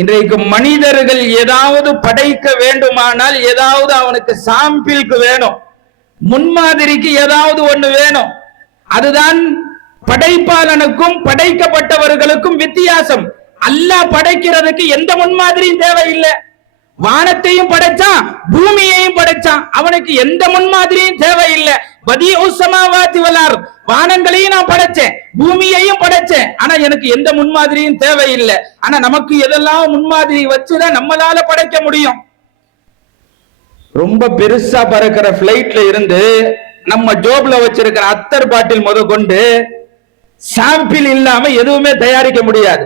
இன்றைக்கு மனிதர்கள் ஏதாவது படைக்க வேண்டுமானால் ஏதாவது அவனுக்கு சாம்பிளுக்கு வேணும், முன்மாதிரிக்கு ஏதாவது ஒண்ணு வேணும். அதுதான் படைப்பாளனுக்கும் படைக்கப்பட்டவர்களுக்கும் வித்தியாசம். அல்லாஹ் படைக்கிறதுக்கு எந்த முன்மாதிரியும் தேவையில்லை. வானத்தையும் படைச்சான், பூமியையும் படைச்சான், அவனுக்கு எந்த முன்மாதிரியும் தேவையில்லை. பதீஉஸ் ஸமாவாதி வல் அர்த், வானங்களையும் நான் படைச்சேன், பூமியையும் படைச்சேன், ஆனா எனக்கு எந்த முன்மாதிரியும் தேவையில்லை. ஆனா நமக்கு எதெல்லாம் முன்மாதிரி வச்சுதான் நம்மளால படைக்க முடியும். ரொம்ப பெருசா பறக்கிற பிளைட்ல இருந்து நம்ம ஜோப்ல வச்சிருக்கிற அத்தர் பாட்டில் முத கொண்டு சாம்பிள் இல்லாம எதுவுமே தயாரிக்க முடியாது.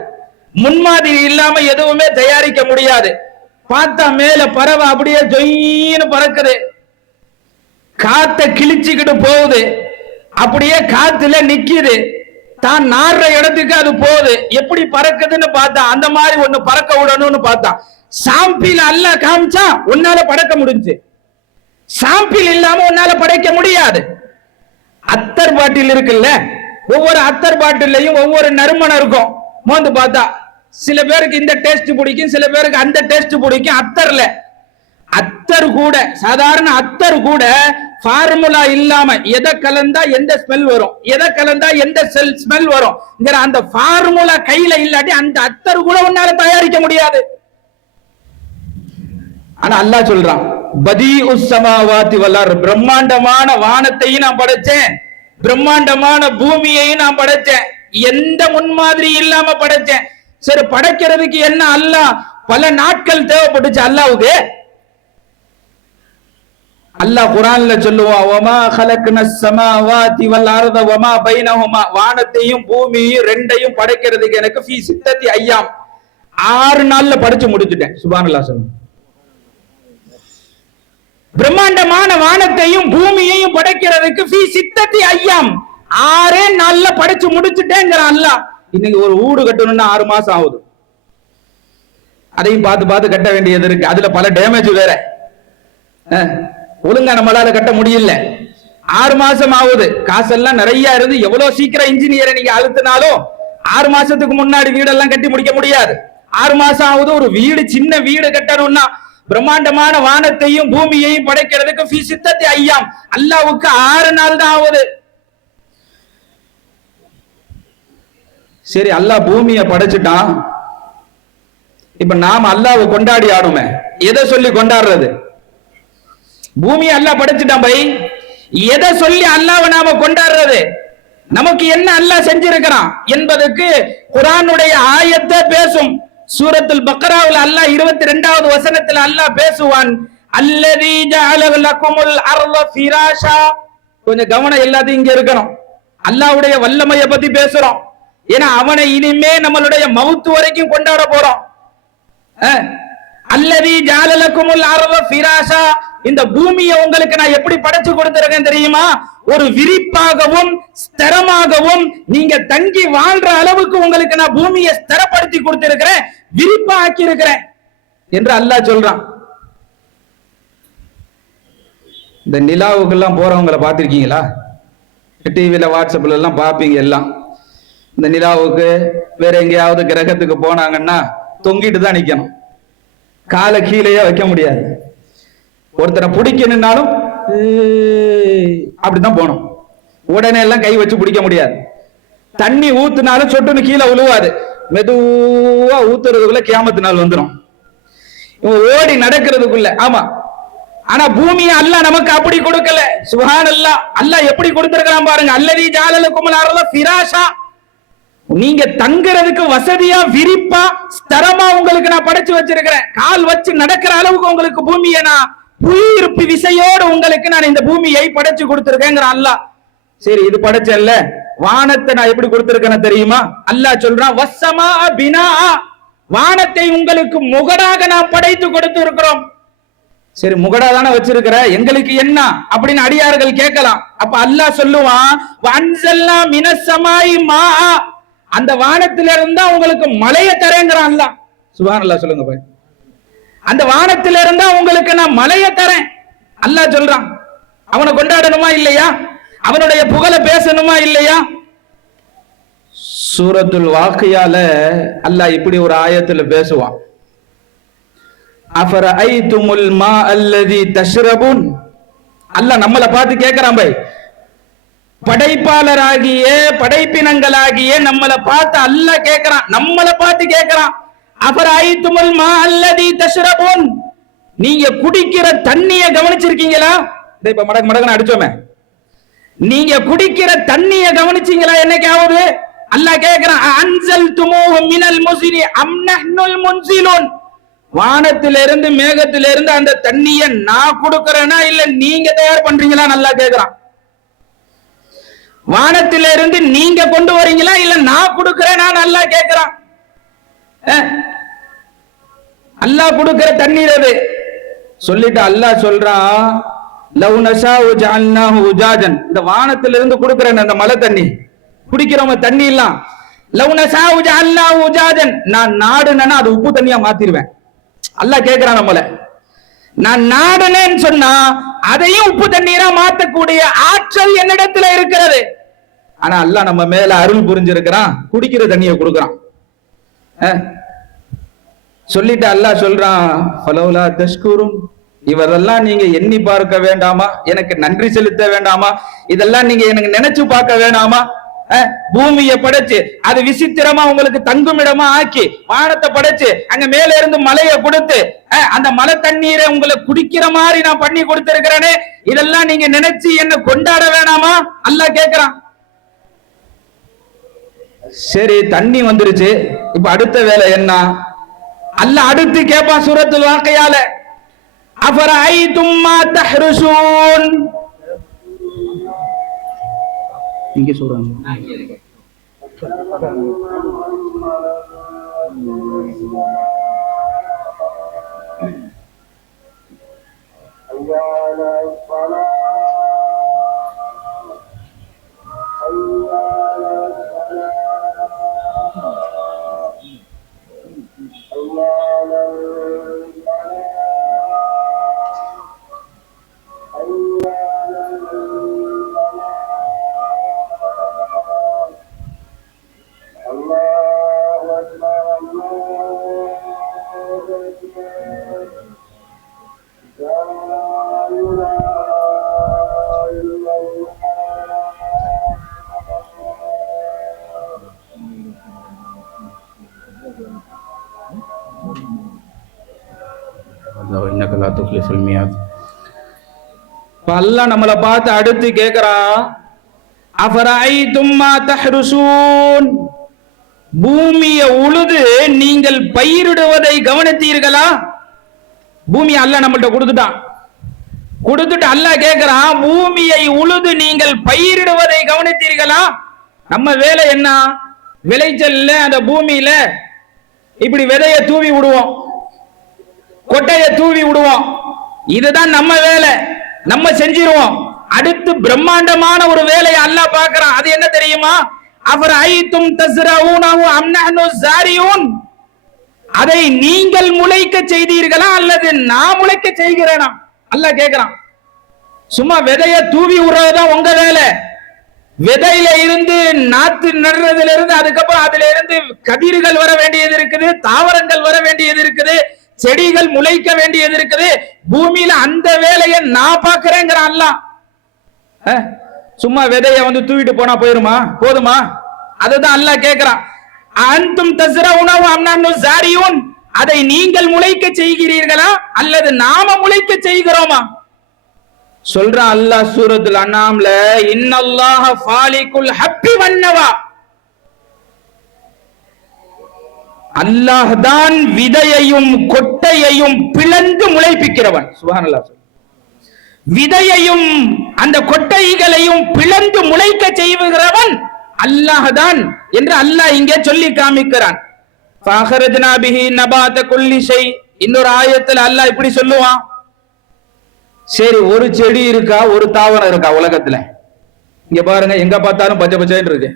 முன்மாதிரி இல்லாம எதுவுமே தயாரிக்க முடியாது. பார்த்தா மேல பறவை அப்படியே ஜொயின்னு பறக்குது, காத்த கிழிச்சுக்கிட்டு போகுது, அப்படியே காத்துல நிக்குது, தான் நாடுற இடத்துக்கு அது போகுது. எப்படி பறக்குதுன்னு பார்த்தா அந்த மாதிரி ஒண்ணு பறக்க விடணும்னு பார்த்தா சாம்பிள் அல்லாஹ் காமிச்சா உன்னால படைக்க முடிஞ்சு. சாம்பிள் இல்லாம உன்னால படைக்க முடியாது. அத்தர் பாட்டில் இருக்குல்ல, ஒவ்வொரு அத்தர் பாட்டிலையும் ஒவ்வொரு நறுமணம் இருக்கும். மோந்து பார்த்தா சில பேருக்கு இந்த டேஸ்ட் பிடிக்கும், சில பேருக்கு அந்த டேஸ்ட் பிடிக்கும். அத்தர் கூட, சாதாரண அத்தர் கூட ஃபார்முலா இல்லாம எதை கலந்தா எந்த ஸ்மெல் வரும், எதை கலந்தா எந்த ஸ்மெல் வரும், அந்த ஃபார்முலா கையில இல்லாட்டி அந்த அத்தர் கூட உன்னால தயாரிக்க முடியாது. ஆனா அல்லாஹ் சொல்றான், பதீஉஸ் ஸமாவாதி வல் அர்த், பிரம்மாண்டமான வானத்தையும் நான் படைச்சேன், பிரம்மாண்டமான பூமியையும் நான் படைச்சேன், எந்த முன்மாதிரி இல்லாம படைச்சேன். சரி, படைக்கிறதுக்கு என்ன அல்லாஹ் பல நாட்கள் தேவைப்பட்டுச்சு அல்லாஹ்வுக்கு? அல்லாஹ் குர்ஆன்ல சொல்லுவான், வமா ஹலக்னஸ் ஸமாவாதி வல் அர்த வமா பைனஹுமா, வானத்தையும் பூமியையும் ரெண்டையும் படைக்கிறதுக்கு எனக்கு ஃபீ சித்தத்தி ஐயாம், 6 நாள்ல படைச்சு முடிச்சிட்டேன். சுப்ஹானல்லாஹ் சொல்லுங்க. பிரம்மாண்டமான வானத்தையும் பூமியையும் படைக்கிறதுக்கு ஃபீ சித்தத்தி ஐயாம், 6 நாள்ல படைச்சு முடிச்சுட்டேங்கிறான் அல்லாஹ். இன்னைக்கு ஒரு வீடு கட்டணும்னா 6 மாசம் ஆகுது. அதையும் பார்த்து பார்த்து கட்ட வேண்டியது இருக்கு. அதுல பல டேமேஜ் வேற. ஒழுங்கா நம்மளால கட்ட முடியல. 6 மாசம் ஆகுது. காசெல்லாம் நிறைய இருந்து எவ்வளவு சீக்கிரம் இன்ஜினியரை நீங்க அழுத்தினாலும் 6 மாசத்துக்கு முன்னாடி வீடெல்லாம் கட்டி முடிக்க முடியாது. 6 மாசம் ஆகுது. ஒரு வீடு, சின்ன வீடு கட்டணும்னா பிரம்மாண்டமான வானத்தையும் பூமியையும் படைக்கிறதுக்கு ஃபீ சித்தத்தி ஐயாம், அல்லாஹ்வுக்கு 6 நாள் தான் ஆகுது. சரி, அல்லாஹ் பூமியை படைச்சிட்டான். இப்ப நாம அல்லாஹ்வை கொண்டாடி ஆடுமே, எதை சொல்லி கொண்டாடுறது? பூமியை அல்லாஹ் படைச்சிட்டான் பை, எதை சொல்லி அல்லாஹ்வை நாம கொண்டாடுறது? நமக்கு என்ன அல்லாஹ் செஞ்சிருக்கிறான் என்பதற்கு குர்ஆனுடைய ஆயத்தை பேசும். சூரத்துல் பக்ராவுல அல்லாஹ் 22வது வசனத்துல அல்லாஹ் பேசுவான், அல்லதீ ஜஅல லக்குமுல் அர்த ஃபிராஷா. கொஞ்சம் கவனம் எல்லாத்தையும் இங்க இருக்கணும். அல்லாஹ்வுடைய வல்லமையை பத்தி பேசுறோம். ஏன்னா அவனை இனிமே நம்மளுடைய மவுத் வரைக்கும் கொண்டாட போறோம். அல்லதீ ஜஅல லக்குமுல் அர்த ஃபிராஷா, இந்த பூமியை உங்களுக்கு நான் எப்படி படைச்சு கொடுத்திருக்கேன் தெரியுமா? ஒரு விரிப்பாகவும் ஸ்திரமாகவும் நீங்க தங்கி வாழ்ற அளவுக்கு உங்களுக்கு நான் பூமியை ஸ்திரப்படுத்தி கொடுத்திருக்கிறேன், விரிப்பா ஆக்கி இருக்கிறேன் என்று அல்லாஹ் சொல்றான். இந்த நிலாவுக்கெல்லாம் போறவங்களை பார்த்திருக்கீங்களா? டிவியில வாட்ஸ்அப்ல எல்லாம் பார்ப்பீங்க. எல்லாம் இந்த நிலாவுக்கு வேற எங்கேயாவது கிரகத்துக்கு போனாங்கன்னா தொங்கிட்டு தான் நிக்கணும், காலை கீழேயே வைக்க முடியாது. ஒருத்தரை பிடிக்கணும்னாலும் அப்படிதான் போகணும், உடனே எல்லாம் கை வச்சு பிடிக்க முடியாது. தண்ணி ஊத்துனாலும் சொட்டுன்னு கீழே விழுவாது, மெதுவா ஊத்துறதுக்குள்ள கியாமத்து நாள் வந்துடும், ஓடி நடக்கிறதுக்குள்ள. ஆமா, ஆனா பூமியை அல்லாஹ் நமக்கு அப்படி கொடுக்கல. சுப்ஹானல்லாஹ், அல்லாஹ் எப்படி கொடுத்திருக்கிறான் பாருங்க. அல்லதி ஜஅலலகுமுல் அர்த ஃபிராஷா, நீங்க தங்குறதுக்கு வசதியா விரிப்பா ஸ்திரமா உங்களுக்கு நான் படைச்சு வச்சிருக்கிறேன். கால் வச்சு நடக்கிற அளவுக்கு உங்களுக்கு பூமியை நான் புவியீர்ப்பு விசையோடு உங்களுக்கு நான் இந்த பூமியை படைச்சு கொடுத்திருக்கேங்கிற அல்லாஹ். சரி, இது படைச்சல்ல, வானத்தை நான் எப்படி கொடுத்திருக்கேன்னு தெரியுமா? அல்லாஹ் சொல்றான் வஸ்ஸமா பினா, வானத்தை உங்களுக்கு முகடாக நான் படைத்து கொடுத்து இருக்கிறோம். சரி, முகடா தானே வச்சிருக்கிற, எங்களுக்கு என்ன அப்படின்னு அடியார்கள் கேட்கலாம். அப்ப அல்லாஹ் சொல்லுவான் வன்சல்னா மினஸ்ஸமாய் மா, அந்த வானத்தில இருந்தா உங்களுக்கு மழையை தரேங்கிறான் அல்லாஹ். சுப்ஹானல்லாஹ், சொல்லுங்க பாய். அந்த வானத்தில இருந்தா உங்களுக்கு நான் மழையை தரேன் அல்லாஹ் சொல்றான். அவனை கொண்டாடணுமா இல்லையா? அவனுடைய புகழை பேசணுமா இல்லையா? சூரத்துல் வாக்கியால அல்லாஹ் இப்படி ஒரு ஆயத்துல பேசுவான். அஃபரஐதுமுல் மா அல்லதி தஷ்ரபுன், அல்லாஹ் நம்மளை பார்த்து கேட்கிறான் பாய். படைப்பாளராகிய படைப்பினங்களாகிய நம்மளை பார்த்து அல்லாஹ் கேட்கிறான், நம்மளை பார்த்து கேட்கிறான். அஃபரஐதுமுல் மா அல்லதி தஷ்ரபுன், நீங்க குடிக்கிற தண்ணிய கவனிச்சிருக்கீங்களா? இப்ப மடக்கு மடக்குன்னு அடிச்சோமே, நீங்க குடிக்கிற தண்ணிய கவனிச்சீங்களா என்னைக்காவது? அல்லாஹ் கேட்கிறான் அன்சல்துமூஹு மினல் முஸ்னி அம் நஹ்னுல் முன்சிலூன், வானத்திலிருந்து மேகத்திலிருந்து அந்த தண்ணியை நான் கொடுக்கிறேனா இல்ல நீங்க தயார் பண்றீங்களா? நல்லா கேட்கிறான். வானத்திலிருந்து நீங்க கொண்டு வரீங்களா இல்ல நான் கொடுக்கிறேனா? நல்லா கேட்கிறான். அல்லாஹ் கொடுக்கிற தண்ணீர் அது. சொல்லிட்டு அல்லாஹ் சொல்றான் லவ் நஷாஉ ஜஅல்னாஹு உஜாஜன், இந்த வானத்திலிருந்து கொடுக்கிறேன் அந்த மழை தண்ணி குடிக்கிறவங்க தண்ணி எல்லாம், லவ் நஷாஉ ஜஅல்னாஹு உஜாஜன், நான் நாடுனா அது உப்பு தண்ணியா மாத்திடுவேன். அல்லாஹ் கேட்கிறான் நம்மள, நான் நாடுனேன்னு சொன்னா அதையும் உப்பு தண்ணீரா மாத்தக்கூடிய ஆற்றல் என்னிடத்துல இருக்கிறது. ஆனா அல்லாஹ் நம்ம மேல அருள் புரிஞ்சிருக்கிறான், குடிக்கிற தண்ணியை கொடுக்கிறான். சொல்லிட்டு அல்லாஹ் சொல்றான் ஃபலௌலா தஷ்குரும், இவரெல்லாம் நீங்க எண்ணி பார்க்க வேண்டாமா? எனக்கு நன்றி செலுத்த வேண்டாமா? இதெல்லாம் நீங்க எனக்கு நினைச்சு பார்க்க வேண்டாமா? பூமியை படைச்சு அது விசித்திரமா உங்களுக்கு தங்குமிடமா ஆக்கி, வானத்தை படைச்சு அங்க மேல இருந்து மலையை கொடுத்து அந்த மலை தண்ணீரை உங்களுக்கு குடிக்கிற மாதிரி நான் பண்ணி கொடுத்திருக்கிறேனே, இதெல்லாம் நீங்க நினைச்சு என்ன கொண்டாட வேணாமா? அல்லாஹ் கேட்கிறான். சரி, தண்ணி வந்துருச்சு, இப்ப அடுத்த வேலை என்ன? அல்லாஹ் அடுத்து கேட்பான் சூரத்துல் வாக்கியால, அஃபரஐதும் மா தஹ்ருஷூன், இங்க சொல்றாங்க அல்லாஹ் நம்மளை பார்த்து அடுத்து கேட்கிறான் அஃபரஐதும் மா தஹ்ருஷூன், பூமியை உழுது நீங்கள் பயிரிடுவதை கவனித்தீர்களா? பூமி அல்லாஹ் நம்மள்ட்ட கொடுத்துட்டு அல்லாஹ் கேட்கிறான் பூமியை உழுது நீங்கள் பயிரிடுவதை கவனித்தீர்களா? நம்ம வேலை என்ன? விளைச்சல்ல அந்த பூமியில இப்படி விதைய தூவி விடுவோம், கொட்டைய தூவி விடுவோம், இதுதான் நம்ம வேலை, நம்ம செஞ்சிருவோம். அடுத்து பிரம்மாண்டமான ஒரு வேலையை அல்லாஹ் பார்க்கிறான். அது என்ன தெரியுமா? அவர் ஐத்தும் தஸ்ரஊனஹு அம் நஹ்னு ஸாரியூன், அதை நீங்கள் முளைக்க செய்தீர்களா அல்லது நான் முளைக்க செய்கிறேனா? அல்லாஹ் கேட்கிறான். சும்மா விதைய தூவி விடுறதுதான் உங்க வேலை. விதையில இருந்து நாத்து நடுறதுல இருந்து அதுக்கப்புறம் அதுல இருந்து கதிர்கள் வர வேண்டியது இருக்குது, தாவரங்கள் வர வேண்டியது இருக்குது, செடிகள் முளைக்க வேண்டியது இருக்குது. பூமியில அந்த வேலையை நான் பாக்குறேங்கிறான் அல்லாஹ். சும்மா விதைய தூவிட்டு போனா போதுமா? அதுதான் அல்லாஹ் கேட்கிறான். அன்தும் தஸ்ரஊனஹு அம் நஹ்னு ஸாரியூன், அதை நீங்கள் முளைக்க செய்கிறீர்களா அல்லது நாம முளைக்க செய்கிறோமா? சொல்றான் அல்லாஹ் சூரத்துல் அன்ஆம்ல, இன்னல்லாஹ ஃபாலிகுல் ஹப்பி வன்னவா, அல்லாஹ் தான் விதையையும் கொட்டையையும் பிளந்து முளைப்பிக்கிறவன். சுப்ஹானல்லாஹ். விதையையும் அந்த கொட்டைகளையும் பிளந்து முளைக்க செய்கிறவன் அல்லாஹ் தான் என்று அல்லாஹ் இங்கே சொல்லி காமிக்கிறான். ஃபஅഖரஜ்னா பிஹி நபாத குல்லி ஷை. இன்னொரு ஆயத்துல அல்லாஹ் இப்படி சொல்லுவான். சரி, ஒரு செடி இருக்கா, ஒரு தாவரம் இருக்கா உலகத்துல? இங்க பாருங்க, எங்க பார்த்தாலும் பச்சை பச்சைன்னு இருக்கு.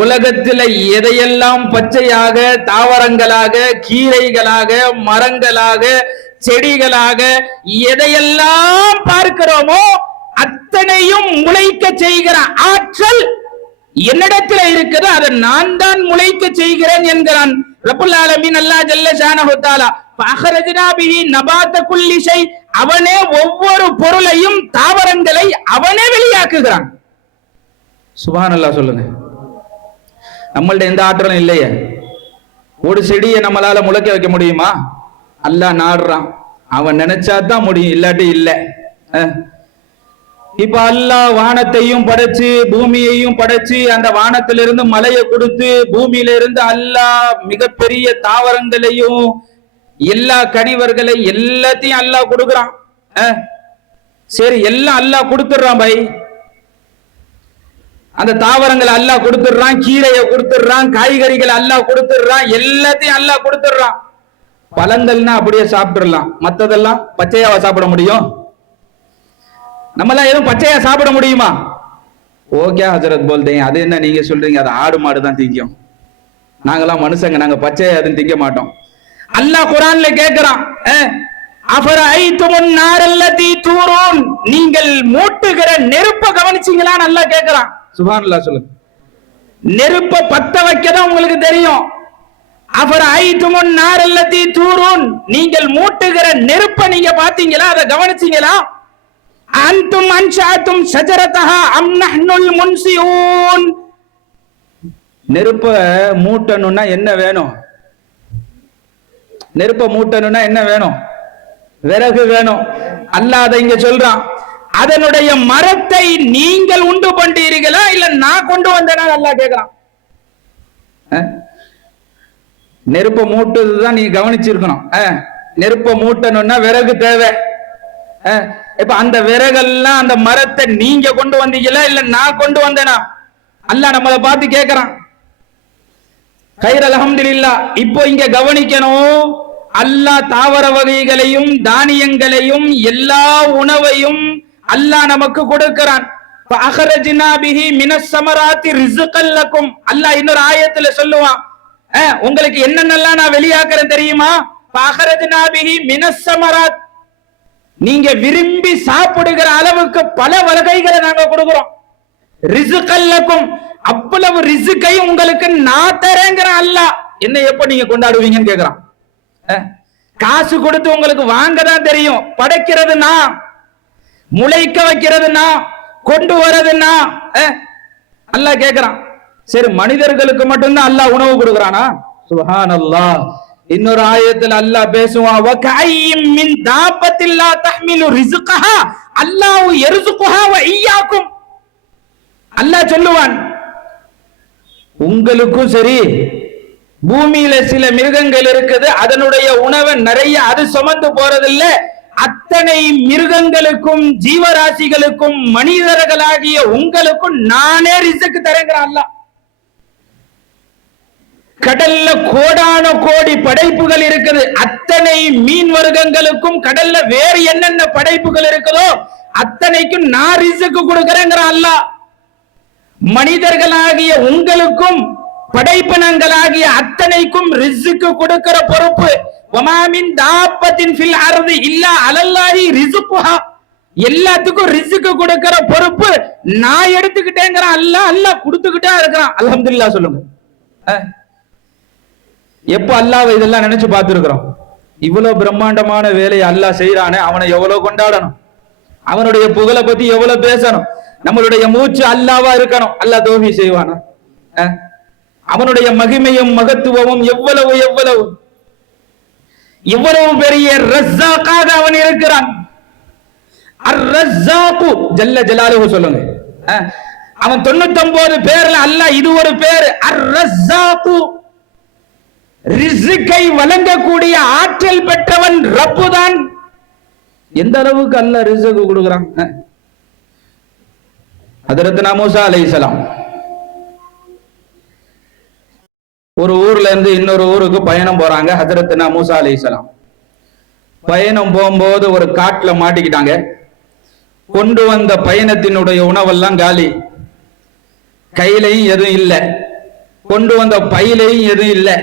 உலகத்துல எதையெல்லாம் பச்சையாக, தாவரங்களாக, கீரைகளாக, மரங்களாக, செடிகளாக எதையெல்லாம் பார்க்கிறோமோ அத்தனையும் முளைக்க செய்கிற ஆற்றல் என்னிடத்துல இருக்குது, அதை நான் தான் முளைக்க செய்கிறேன் என்கிறான் ரப்புல் ஆலமீன் அல்லாஹ் ஜல்ல ஷானஹு தஆலா. ஃபஅഖரஜ்னா பிஹி நபாத குல்லி ஷை, அவனே ஒவ்வொரு பொருளையும், தாவரங்களை அவனே வெளியாக்குகிறான். சுப்ஹானல்லாஹ். சொல்லுங்க, நம்மள்ட்ட எந்த ஆற்றலும் இல்லையே. ஒரு செடியை நம்மளால முளைக்க வைக்க முடியுமா? அல்லாஹ் நாடுறான், அவன் நினைச்சாதான் முடியும், இல்லாட்டி இல்ல. இப்ப அல்லாஹ் வானத்தையும் படைச்சு பூமியையும் படைச்சு அந்த வானத்திலிருந்து மழையை கொடுத்து பூமியில இருந்து அல்லாஹ் மிகப்பெரிய தாவரங்களையும் எல்லா கனிவர்களை எல்லாத்தையும் அல்லாஹ் கொடுக்குறான். சரி, எல்லாம் அல்லாஹ் கொடுத்துடுறான் பை. அந்த தாவரங்களை அல்லாஹ் கொடுத்துடுறான், கீரையை கொடுத்துடுறான், காய்கறிகளை அல்லாஹ் கொடுத்துடுறான், எல்லாத்தையும் அல்லாஹ் கொடுத்துடுறான். பழங்கள்னா அப்படியே சாப்பிட்டுடலாம், மத்ததெல்லாம் பச்சையாவா சாப்பிட முடியும்? நம்மளாம் எதுவும் பச்சையா சாப்பிட முடியுமா? ஓகே ஹஜரத் போல்தேன், அது என்ன நீங்க சொல்றீங்க, அது ஆடு மாடு தான் திங்கும், நாங்கெல்லாம் மனுஷங்க, நாங்க பச்சையா எதுவும் திங்க மாட்டோம். அல்லாஹ் குர்ஆன்ல கேக்குறான், அஃபரைதுமுன் நாரல்லதி தூரூன், நீங்கள் மூட்டுகிற நெருப்பை கவனிச்சீங்களான்னு அல்லாஹ் கேக்குறான். சுப்ஹானல்லாஹ். சொல்லுங்க, நெருப்ப பத்த வைக்கதான் உங்களுக்கு தெரியும். அஃபரைதுமுன் நாரல்லதி தூரூன், நீங்கள் மூட்டுகிற நெருப்பை நீங்க பாத்தீங்களா, அதை கவனிச்சீங்களா? அன்தும் அன்ஷஅதும் ஷஜரதஹா அம் நஹ்னுல் முன்சியூன், நெருப்ப மூட்டணும்னா என்ன வேணும்? நெருப்ப மூட்டணும்னா என்ன வேணும்? விறகு வேணும். அல்லாஹ் அதை இங்க சொல்றான். அதனுடைய மரத்தை நீங்கள் உண்டு பண்றீர்களா இல்ல நான் கொண்டு வந்தேனா? அல்லாஹ் கேக்குறான். நெருப்ப மூட்டுறதுதான் நீங்க கவனிச்சிருக்கணும். நெருப்ப மூட்டணும்னா விறகு தேவை. இப்ப அந்த விறகெல்லாம் அந்த மரத்தை நீங்க கொண்டு வந்தீங்களா இல்ல நான் கொண்டு வந்தேனா? அல்லாஹ் நம்மளை பார்த்து கேக்குறான். கைர் அல்ஹம்துலில்லாஹ். இப்போ இங்க கவனிக்கணும், அல்லாஹ் தாவர வகைகளையும் தானியங்களையும் எல்லா உணவையும் அல்லாஹ் நமக்கு கொடுக்கிறான். ஃபஅഖரஜ்னா பிஹி மினஸ் ஸமராத்தி ரிஸ்கல் லக்கும். அல்லாஹ் இன்னொரு ஆயத்துல சொல்லுவான், உங்களுக்கு என்னென்னலாம் நான் வெளியாக்குறேன் தெரியுமா? ஃபஅഖரஜ்னா பிஹி மினஸ் ஸமராத், நீங்க விரும்பி சாப்பிடுகிற அளவுக்கு பல வகைகளை நாங்க கொடுக்கிறோம். ரிஸ்கல் லக்கும், அவ்வளவு ரிஸ்கை உங்களுக்கு நான் தரேங்கிற அல்லாஹ். என்ன எப்ப நீங்க கொண்டாடுவீங்கன்னு கேக்குறான். காசு கொடுத்து உங்களுக்கு வாங்க தான் தெரியும், படைக்கிறதுனா, முளைக்க வைக்கிறதுனா, கொண்டு வரதுனா அல்லாஹ் கேக்குறான். சரி, மனிதர்களுக்கு மட்டும்தான் அல்லாஹ் உணவு கொடுக்கறானா? சுப்ஹானல்லாஹ். இன்னொரு ஆயத்தில் அல்லாஹ் பேசுவான், வகஅய்யிம் மின் தாபத்தின் லா தஹ்மிலு ரிஸ்கஹா அல்லாஹு யர்சுகுஹா வ இய்யாக்கும். அல்லாஹ் சொல்லுவான், உங்களுக்கும் சரி, பூமியில சில மிருகங்கள் இருக்குது, அதனுடைய உணவை நிறைய அது சுமந்து போறதில்ல, அத்தனை மிருகங்களுக்கும் ஜீவராசிகளுக்கும் மனிதர்களாகிய உங்களுக்கும் நானே ரிஸ்க் தரேங்கிறான் அல்லாஹ். கடல்ல கோடான கோடி படைப்புகள் இருக்குது, அத்தனை மீன் வர்க்கங்களுக்கும் கடல்ல வேறு என்னென்ன படைப்புகள் இருக்குதோ அத்தனைக்கும் நான் ரிஸ்க் கொடுக்கிறேங்கிற அல்லாஹ். மனிதர்களாகிய உங்களுக்கும் படைப்பினங்களாகிய அத்தனைக்கும் ரிஸ்க் கொடுக்கிற பொறுப்பு வமாமின் தாப்பத்தின் ஃபில் அர்தி இல்லா அலல்லாஹி ரிஸ்குஹா, எல்லாத்துக்கும் ரிஸ்க் கொடுக்கிற பொறுப்பு நான் எடுத்துக்கிட்டேங்கிற அல்லாஹ். அல்லாஹ் கொடுத்துக்கிட்டே இருக்கிறான். அல்ஹம்துலில்லாஹ் சொல்லுங்க. எப்ப அல்லாஹ் இதெல்லாம் நினைச்சு பார்த்திருக்கிறோம்? இவ்வளவு பிரம்மாண்டமான வேலையை அல்லாஹ் செய்யறானே, அவனை எவ்வளவு கொண்டாடணும், அவனுடைய புகழை பத்தி எவ்வளவு பேசணும். நம்மளுடைய மூச்சு அல்லாவா இருக்கணும். அல்லாஹ் தௌஃபீக் செய்வானா? அவனுடைய மகிமையும் மகத்துவமும் எவ்வளவு எவ்வளவு எவ்வளவு பெரிய ரஸ்ஸாக்காக அவன் இருக்கிறான். அர்-ரஸ்ஸாக்கு ஜல்ல ஜலாலுஹு சொல்லுங்க. அவன் 99 பேர்ல அல்லாஹ் இது ஒரு பேர். அர்-ரஸ்ஸாக்கு, ரிஸ்கை வழங்கக்கூடிய ஆற்றல் பெற்றவன் ரப்பு தான். எந்த அளவுக்கு அல்லாஹ் ரிஸ்க் கொடுக்கிறான். ஹஜ்ரத்னா மூசா அலைஹிஸ்ஸலாம் ஒரு ஊர்ல இருந்து இன்னொரு ஊருக்கு பயணம் போறாங்க. ஹஜ்ரத்னா மூசா அலைஹிஸ்ஸலாம் பயணம் போகும்போது ஒரு காட்டுல மாட்டிக்கிட்டாங்க. கொண்டு வந்த பயணத்தினுடைய உணவெல்லாம் காலி, கையிலையும் எதுவும் இல்லை, கொண்டு வந்த பையிலையும் எதுவும் இல்லை.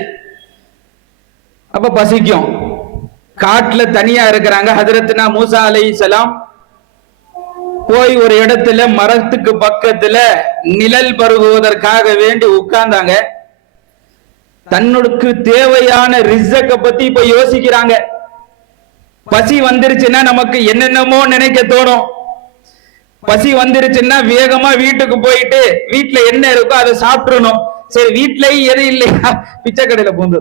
அப்ப பசிக்கும். காட்டுல தனியா இருக்கிறாங்க. ஹஜ்ரத்னா மூசா அலைஹிஸ்ஸலாம் போய் ஒரு இடத்துல மரத்துக்கு பக்கத்துல நிழல் பருகுவதற்காக வேண்டி உட்கார்ந்தாங்க. தன்னுக்கு தேவையான ரிஸ்க பத்தி இப்ப யோசிக்கிறாங்க. பசி வந்துருச்சுன்னா நமக்கு என்னென்னமோ நினைக்க தோணும். பசி வந்துருச்சுன்னா வேகமா வீட்டுக்கு போயிட்டு வீட்டுல என்ன இருக்கோ அதை சாப்பிடணும். சரி, வீட்லயும் எது இல்லையா, பிச்சை கடையில பூந்து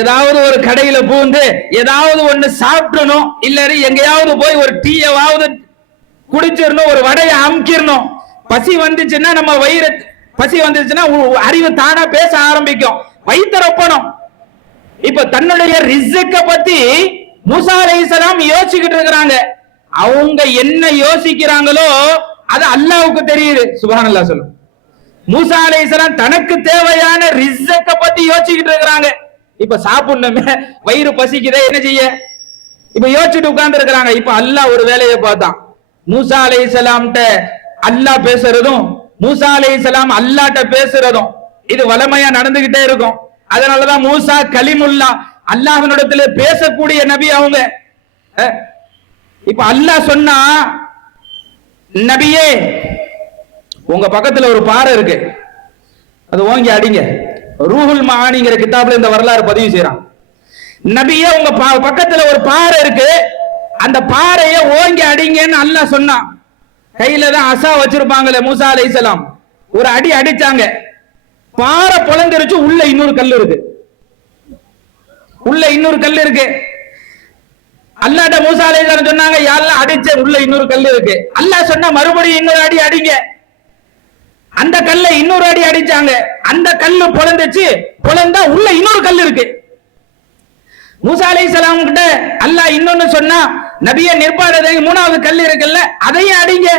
ஏதாவது ஒரு கடையில பூந்து ஏதாவது ஒண்ணு சாப்பிடணும். இல்ல எங்கேயாவது போய் ஒரு டீயாவது குடிச்சிடணும், ஒரு வடையை அமுக்கிடணும். பசி வந்துச்சுன்னா நம்ம வயிறு, பசி வந்துச்சுன்னா அறிவு தானா பேச ஆரம்பிக்கும், வயிற்றுப்பணும். இப்ப தன்னுடைய ரிஸ்க பத்தி மூசா அலைஹிஸ்ஸலாம் யோசிச்சுக்கிட்டு இருக்கிறாங்க. அவங்க என்ன யோசிக்கிறாங்களோ அது அல்லாஹ்வுக்கு தெரியுது. சுப்ஹானல்லாஹ் சொல்லும். மூசா அலைஹிஸ்ஸலாம் தனக்கு தேவையான ரிஸ்க பத்தி யோசிச்சுக்கிட்டு இருக்கிறாங்க. இப்ப சாப்பிடணுமே, வயிறு பசிக்குதே, என்ன செய்ய? இப்ப யோசிச்சுட்டு உட்கார்ந்து இருக்கிறாங்க. இப்ப அல்லாஹ் ஒரு வேலையை பார்த்தான். மூசா அலைஹிஸ்ஸலாம்ட்ட அல்லாஹ் பேசுறதும் மூசா அலைஹிஸ்ஸலாம் அல்லாஹ்ட்ட பேசுறதும் இது வளமையா நடந்துகிட்டே இருக்கும். அதனாலதான் மூசா கலிமுல்லா, அல்லாஹ்வினிடத்துல பேசக்கூடிய நபி அவங்க. இப்ப அல்லாஹ் சொன்னா, நபியே உங்க பக்கத்துல ஒரு பாறை இருக்கு, அது ஓங்கி அடிங்க. ரூஹுல் மஆனிங்கிற கிதாபுல இந்த வரலாறு பதிவு செய்யறான். நபியே உங்க பக்கத்துல ஒரு பாறை இருக்கு, அந்த பாறையை ஓங்கி அடிங்கன்னு அல்லாஹ் சொன்னான். கையில தான் அசா வச்சிருப்பாங்களே மூசா அலைஹிஸ்ஸலாம், ஒரு அடி அடிச்சாங்க, பாறை பொளந்துருச்சு. உள்ள இன்னொரு கல் இருக்கு, உள்ள இன்னொரு கல் இருக்கு. அல்லாஹ்ட்ட மூசா அலைஹிஸ்ஸலாம் சொன்னாங்க, யா அல்லாஹ் அடிச்ச உள்ள இன்னொரு கல் இருக்கு. அல்லாஹ் சொன்னா மறுபடியும் இன்னொரு அடி அடிங்க. அந்த கல்லை இன்னொரு அடி அடிச்சாங்க, அந்த கல்லு பொளந்துச்சு. பொளந்தா உள்ள இன்னொரு கல் இருக்கு. மூசா அலைஹிஸ்ஸலாம் கிட்ட அல்லாஹ் இன்னொன்னு சொன்னா, நபியே நிர்பாரதை மூணாவது கல் இருக்குல்ல, அதையும் அடிங்க.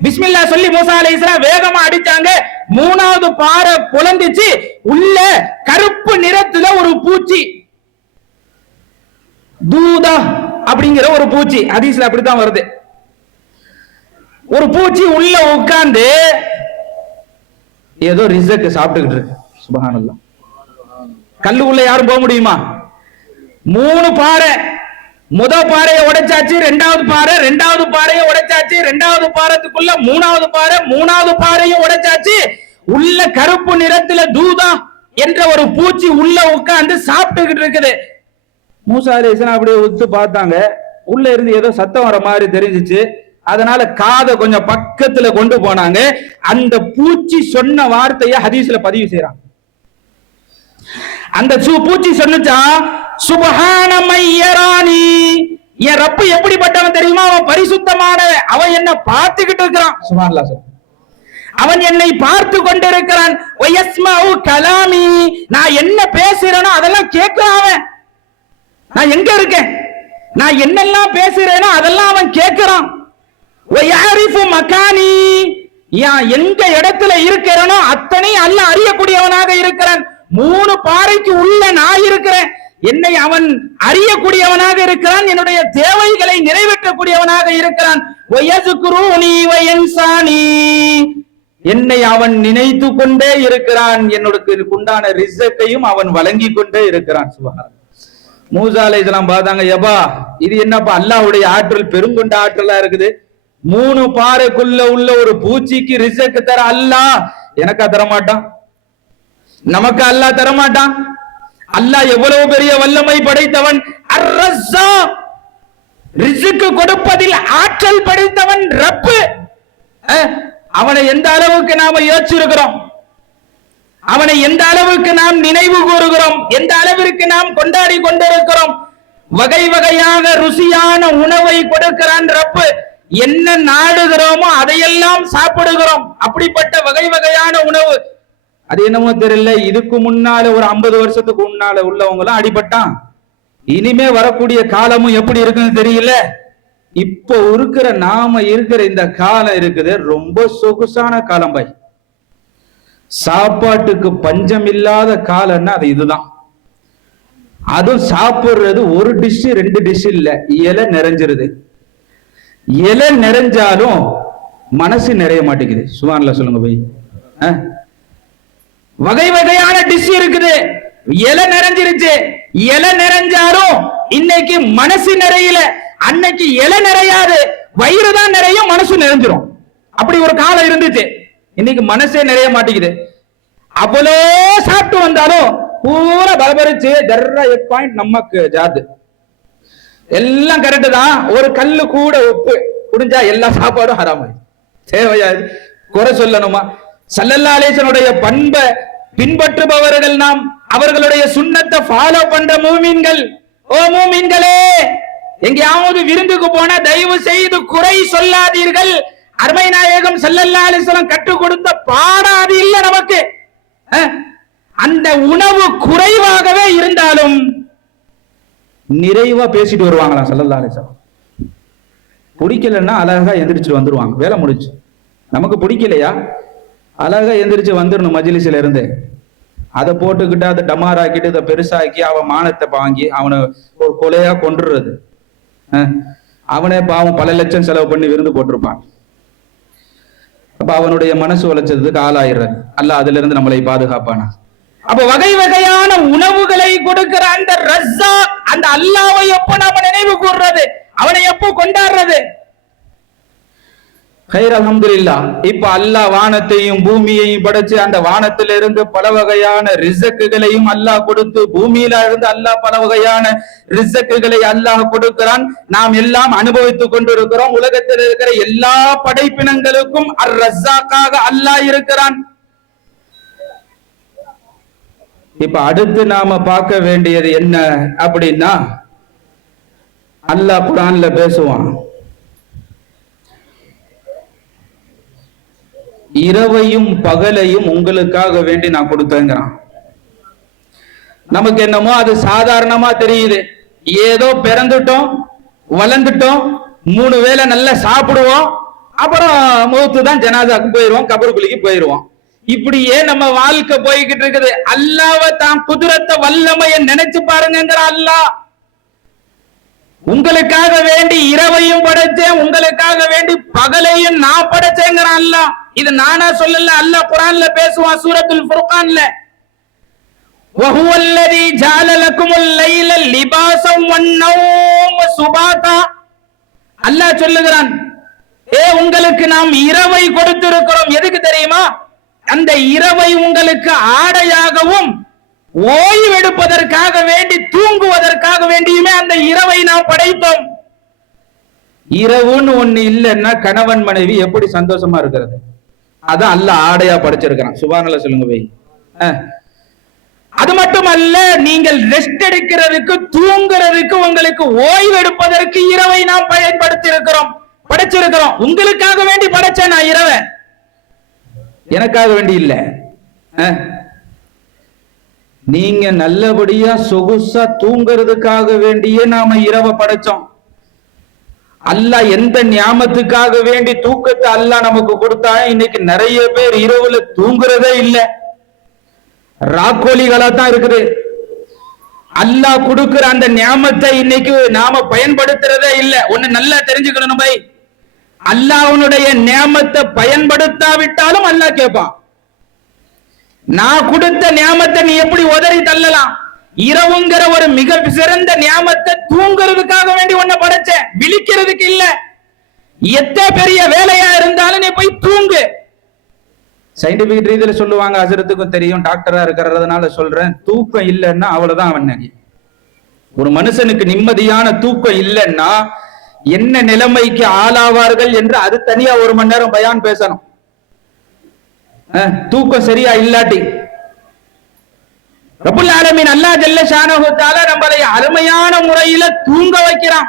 பிஸ்மில்லாஹ் சொல்லி மூசா அலைஹிஸ்ஸலாம் வேகமா அடிச்சாங்க. மூணாவது பாறை பொளந்துச்சு. உள்ள கருப்பு நிறத்துல ஒரு பூச்சி, தூதா அப்படிங்கிற ஒரு பூச்சி, ஹதீஸ்ல அப்படித்தான் வருது. ஒரு பூச்சி உள்ள உட்கார்ந்து ஏதோ ரிஸ்க் சாப்பிட்டுக்கிட்டு இருக்கு. சுப்ஹானல்லாஹ். கல்லு உள்ள யாரும் போக முடியுமா? 3 பாறை, முதல் பாறையை உடைச்சாச்சு, ரெண்டாவது பாறை, ரெண்டாவது பாறையை உடைச்சாச்சு, ரெண்டாவது பாறத்துக்குள்ள மூணாவது பாறை, மூணாவது பாறையும் உடைச்சாச்சு. உள்ள கருப்பு நிறத்துல தூதா என்ற ஒரு பூச்சி உள்ள உட்கார்ந்து சாப்பிட்டுக்கிட்டு இருக்குது. மூசா அலைஹிஸ்ஸலாம் அப்படியே உத்து பார்த்தாங்க. உள்ள இருந்து ஏதோ சத்தம் வர மாதிரி தெரிஞ்சிச்சு. அதனால காதை கொஞ்சம் பக்கத்துல கொண்டு போனாங்க. அந்த பூச்சி சொன்ன வார்த்தையை ஹதீஸ்ல பதிவு செய்யறாங்க. அந்த பூச்சி சொன்னுச்சா, சுப்ஹான மையரானி, என் ரப்பு எப்படிப்பட்டவன் தெரியுமா? அவன் பரிசுத்தமானவன், அவன் என்ன பார்த்துக்கிட்டு இருக்கிறான். சுப்ஹானல்லாஹ் சொல்லுங்க. அவன் என்னை பார்த்து கொண்டிருக்கிறான். வயஸ்மஉ கலாமி, நான் என்ன பேசுறேனோ அதெல்லாம் கேட்கிறான். அவன், நான் எங்க இருக்கேன், நான் என்னெல்லாம் பேசுறேனோ அதெல்லாம் அவன் கேட்கிறான். வயரிஃபு மகானி, எங்க இடத்துல இருக்கிறேனோ அத்தனை அல்லாஹ் அறியக்கூடியவனாக இருக்கிறான். 3 பாறைக்கு உள்ள நான் இருக்கிறேன். என்னை அவன் அறியக்கூடியவனாக இருக்கிறான், என்னுடைய தேவைகளை நிறைவேற்றக்கூடியவனாக இருக்கிறான். என்னை அவன் நினைத்து கொண்டே இருக்கிறான், என்னோட உண்டான ரிஸ்கையும் அவன் வழங்கி கொண்டே இருக்கிறான். சுபஹானல்லாஹ். மூசா அலைஹிஸ்ஸலாம் பார்த்தாங்க, யப்பா இது என்னப்பா அல்லாஹ்வுடைய ஆற்றல் பெருங்கொண்ட ஆற்றலா இருக்குது. 3 பாறைக்குள்ள உள்ள ஒரு பூச்சிக்கு ரிஸ்க் தர அல்லாஹ் எனக்கா தரமாட்டான்? நமக்கு அல்லாஹ் தரமாட்டான்? அல்லாஹ் எவ்வளவு பெரிய வல்லமை படைத்தவன், அர்-ரஸ்ஸாக், ரிஸ்க் கொடுப்பதில் ஆற்றல் படைத்தவன் ரப்பு. அவனை எந்த அளவுக்கு நாம யோசிச்சிருக்கிறோம், அவனை எந்த அளவுக்கு நாம் நினைவு கூறுகிறோம், எந்த அளவிற்கு நாம் கொண்டாடி கொண்டிருக்கிறோம். வகை வகையாக ருசியான உணவை கொடுக்கிறான் ரப்பு. என்ன நாடுகிறோமோ அதையெல்லாம் சாப்பிடுகிறோம். அப்படிப்பட்ட வகை வகையான உணவு. அது என்னமோ தெரியல, இதுக்கு முன்னால ஒரு 50 வருஷத்துக்கு முன்னால உள்ளவங்க எல்லாம் அடிபட்டான். இனிமே வரக்கூடிய காலமும் எப்படி இருக்குன்னு தெரியல. இப்போ இருக்கிற நாம இருக்கிற இந்த காலம் இருக்குது ரொம்ப சொகுசான காலம் பாய். சாப்பாட்டுக்கு பஞ்சம் இல்லாத காலம்னா அது இதுதான். அதுவும் சாப்பிடுறது ஒரு டிஷ் 2 டிஷ் இல்ல, இலை நிறைஞ்சிருது. இலை நிறைஞ்சாலும் மனசு நிறைய மாட்டேங்குது. சுப்ஹானல்லாஹ் சொல்லுங்க போய். வகை வகையான டிஷ் இருக்குது, இலை நிறைஞ்சிருச்சு. இலை நிறைஞ்சாலும் இன்னைக்கு மனசு நிறையல. அன்னைக்கு இலை நிறையாது, வயிறு தான் நிறையும், மனசு நிறைஞ்சிரும். அப்படி ஒரு காலம் இருந்துச்சு. இன்னைக்கு மனசே நிறைய மாட்டேங்குது. அவ்வளோ சாப்பிட்டு வந்தாலும் பூரா பரபரிச்சு ஜர்ரா எக் பாயிண்ட் நமக்கு ஜாது எல்லாம் கரெக்ட் தான். ஒரு கல்லு கூட உப்பு குடிஞ்சா எல்லா சாப்பாடும் ஹராம. தேவையா குறை சொல்லணுமா? ஸல்லல்லாஹு அலைஹி வஸல்லம் பண்பை பின்பற்றுபவர்கள் நாம், அவர்களுடைய சுன்னத்தை ஃபாலோ பண்ற மூமின்கள். ஓ மூமின்களே, எங்கேயாவது விருந்துக்கு போனா தயவு செய்து குறை சொல்லாதீர்கள். அருமை நாயகம் ஸல்லல்லாஹு அலைஹி வஸல்லம் கற்றுக் கொடுத்த பாடம் அது இல்ல நமக்கு. அந்த உணவு குறைவாகவே இருந்தாலும் நிறைவா பேசிட்டு வருவாங்களாம் ஸல்லல்லாஹு அலைஹி வஸல்லம். பிடிக்கலன்னா அழகா எந்திரிச்சு வந்துருவாங்க, வேலை முடிச்சு. நமக்கு பிடிக்கலையா அழகா எந்திரிச்சு வந்துடணும் மஜ்லிஸ்ல இருந்து. அதை போட்டுக்கிட்டு அதை டமாராக்கிட்டு இதை பெருசாக்கி அவன் மானத்தை வாங்கி அவனை ஒரு கொலையா கொன்றுறது. அவனே பாவம் பல லட்சம் செலவு பண்ணி விருந்து போட்டிருப்பான். அப்ப அவனுடைய மனசு உழைச்சதுக்கு ஆளாயிடுறது. அல்லாஹ் அதுல இருந்து நம்மளை பாதுகாப்பானா. அப்ப வகை வகையான உணவுகளை கொடுக்கிற அந்த ரஸ்ஸாக், அந்த அல்லாஹ்வை எப்போ நாம நினைவு கூர்றது, அவனை எப்போ கொண்டாடுறது? கைர் அல்ஹம்துலில்லாஹ். இப்ப அல்லாஹ் வானத்தையும் பூமியையும் படைச்சு அந்த வானத்திலிருந்து பல வகையான ரிஸ்க்குகளையும் அல்லாஹ் கொடுத்து, பூமியில இருந்து அல்லாஹ் பல வகையான ரிஸ்க்குகளை அல்லாஹ் கொடுக்கிறான். நாம் எல்லாம் அனுபவித்துக் கொண்டிருக்கிறோம். உலகத்தில் இருக்கிற எல்லா படைப்பினங்களுக்கும் அர் ரஸ்ஸாக்காக அல்லாஹ் இருக்கிறான். இப்ப அடுத்து நாம பார்க்க வேண்டியது என்ன அப்படின்னா, அல்லாஹ் குர்ஆன்ல பேசுவான், இரவையும் பகலையும் உங்களுக்காக வேண்டி நான் கொடுத்தேங்கிறான். நமக்கு என்னமோ அது சாதாரணமா தெரியுது. ஏதோ பிறந்துட்டோம், வளர்ந்துட்டோம், 3 வேளை நல்லா சாப்பிடுவோம், அப்புறம் மௌத்து தான், ஜனாதாக்கு போயிடுவோம், கபருக்குழிக்கு போயிடுவோம். இப்படியே நம்ம வாழ்க்கை போய்கிட்டு இருக்குது. அல்லாஹ்வை தான் குதிரத்தை வல்லமையை நினைச்சு பாருங்கிற அல்லாஹ் உங்களுக்காக வேண்டி இரவையும் படைச்சேன், உங்களுக்காக வேண்டி பகலையும் நான் படைச்சேங்கிறான் அல்லாஹ். இது நானா சொல்லல, அல்லாஹ் குர்ஆன்ல பேசுவான் சூரத்துல் ஃபுர்கான்ல. வஹுவல்லதி ஜஅல லக்குமுல் லைல லிபாஸன் வன்-நௌம சுபாதா. அல்லாஹ் சொல்லுகிறான், உங்களுக்கு நாம் இரவை கொடுத்திருக்கிறோம். எதுக்கு தெரியுமா? அந்த இரவை உங்களுக்கு ஆடையாகவும் ஓய்வெடுப்பதற்காக வேண்டி, தூங்குவதற்காக வேண்டியுமே அந்த இரவை நாம் படைத்தோம். இரவுன்னு ஒண்ணு இல்லைன்னா கணவன் மனைவி எப்படி சந்தோஷமா இருக்கிறது? அதான் அல்லாஹ் ஆடையா படைச்சிருக்கிறான். சுப்ஹானல்லாஹ் சொல்லுங்க வை. அது மட்டுமல்ல, நீங்கள் ரெஸ்ட் எடுக்கிறதுக்கு, தூங்குறதுக்கு, உங்களுக்கு ஓய்வு எடுப்பதற்கு இரவை நாம் பயன்படுத்தி இருக்கிறோம், படைச்சிருக்கிறோம். உங்களுக்காக வேண்டி படைச்சேன் நான் இரவை, எனக்காக வேண்டி இல்ல. நீங்க நல்லபடியா சொகுசா தூங்குறதுக்காக வேண்டியே நாம இரவை படைச்சோம். அல்லாஹ் எந்த ஞாபகத்துக்காக வேண்டி தூக்கத்தை அல்லாஹ் நமக்கு கொடுத்தா, இன்னைக்கு நிறைய பேர் இரவுல தூங்குறதே இல்லை, ராக்கோலிகளா தான் இருக்குது. அல்லாஹ் கொடுக்கிற அந்த நியாமத்தை இன்னைக்கு நாம பயன்படுத்துறதே இல்ல. ஒண்ணு நல்லா தெரிஞ்சுக்கணும் பை, அல்லாஹ்வுடைய நியாமத்தை பயன்படுத்தாவிட்டாலும் அல்லாஹ் கேட்பான். நான் கொடுத்த நியாமத்தை நீ எப்படி உதறி தள்ளலாம்? இரவுங்கிற ஒரு மிக சிறந்த நியாமத்தை தூங்குறதுக்காக வேண்டி ஒன்ன படைச்சேன், விழிக்கிறதுக்கு இல்ல. எத்தனை பெரிய வேலையா இருந்தாலும் நீ போய் தூங்கு. சயின்டிபிக் ரீதியில சொல்லுவாங்க, அசரத்துக்கும் தெரியும், டாக்டரா இருக்கிறதுனால சொல்றேன், தூக்கம் இல்லைன்னா அவ்வளவுதான். அவன் ஒரு மனுஷனுக்கு நிம்மதியான தூக்கம் இல்லைன்னா என்ன நிலைமைக்கு ஆளாவார்கள் என்று அது தனியா 1 மணி நேரம் பயான் பேசணும். தூக்கம் சரியா இல்லாட்டி ரப்புல் ஆலமீன் அல்லாஹ் ஜல்ல ஷானஹு தஆலா நம்மளை அருமையான முறையில தூங்க வைக்கிறான்.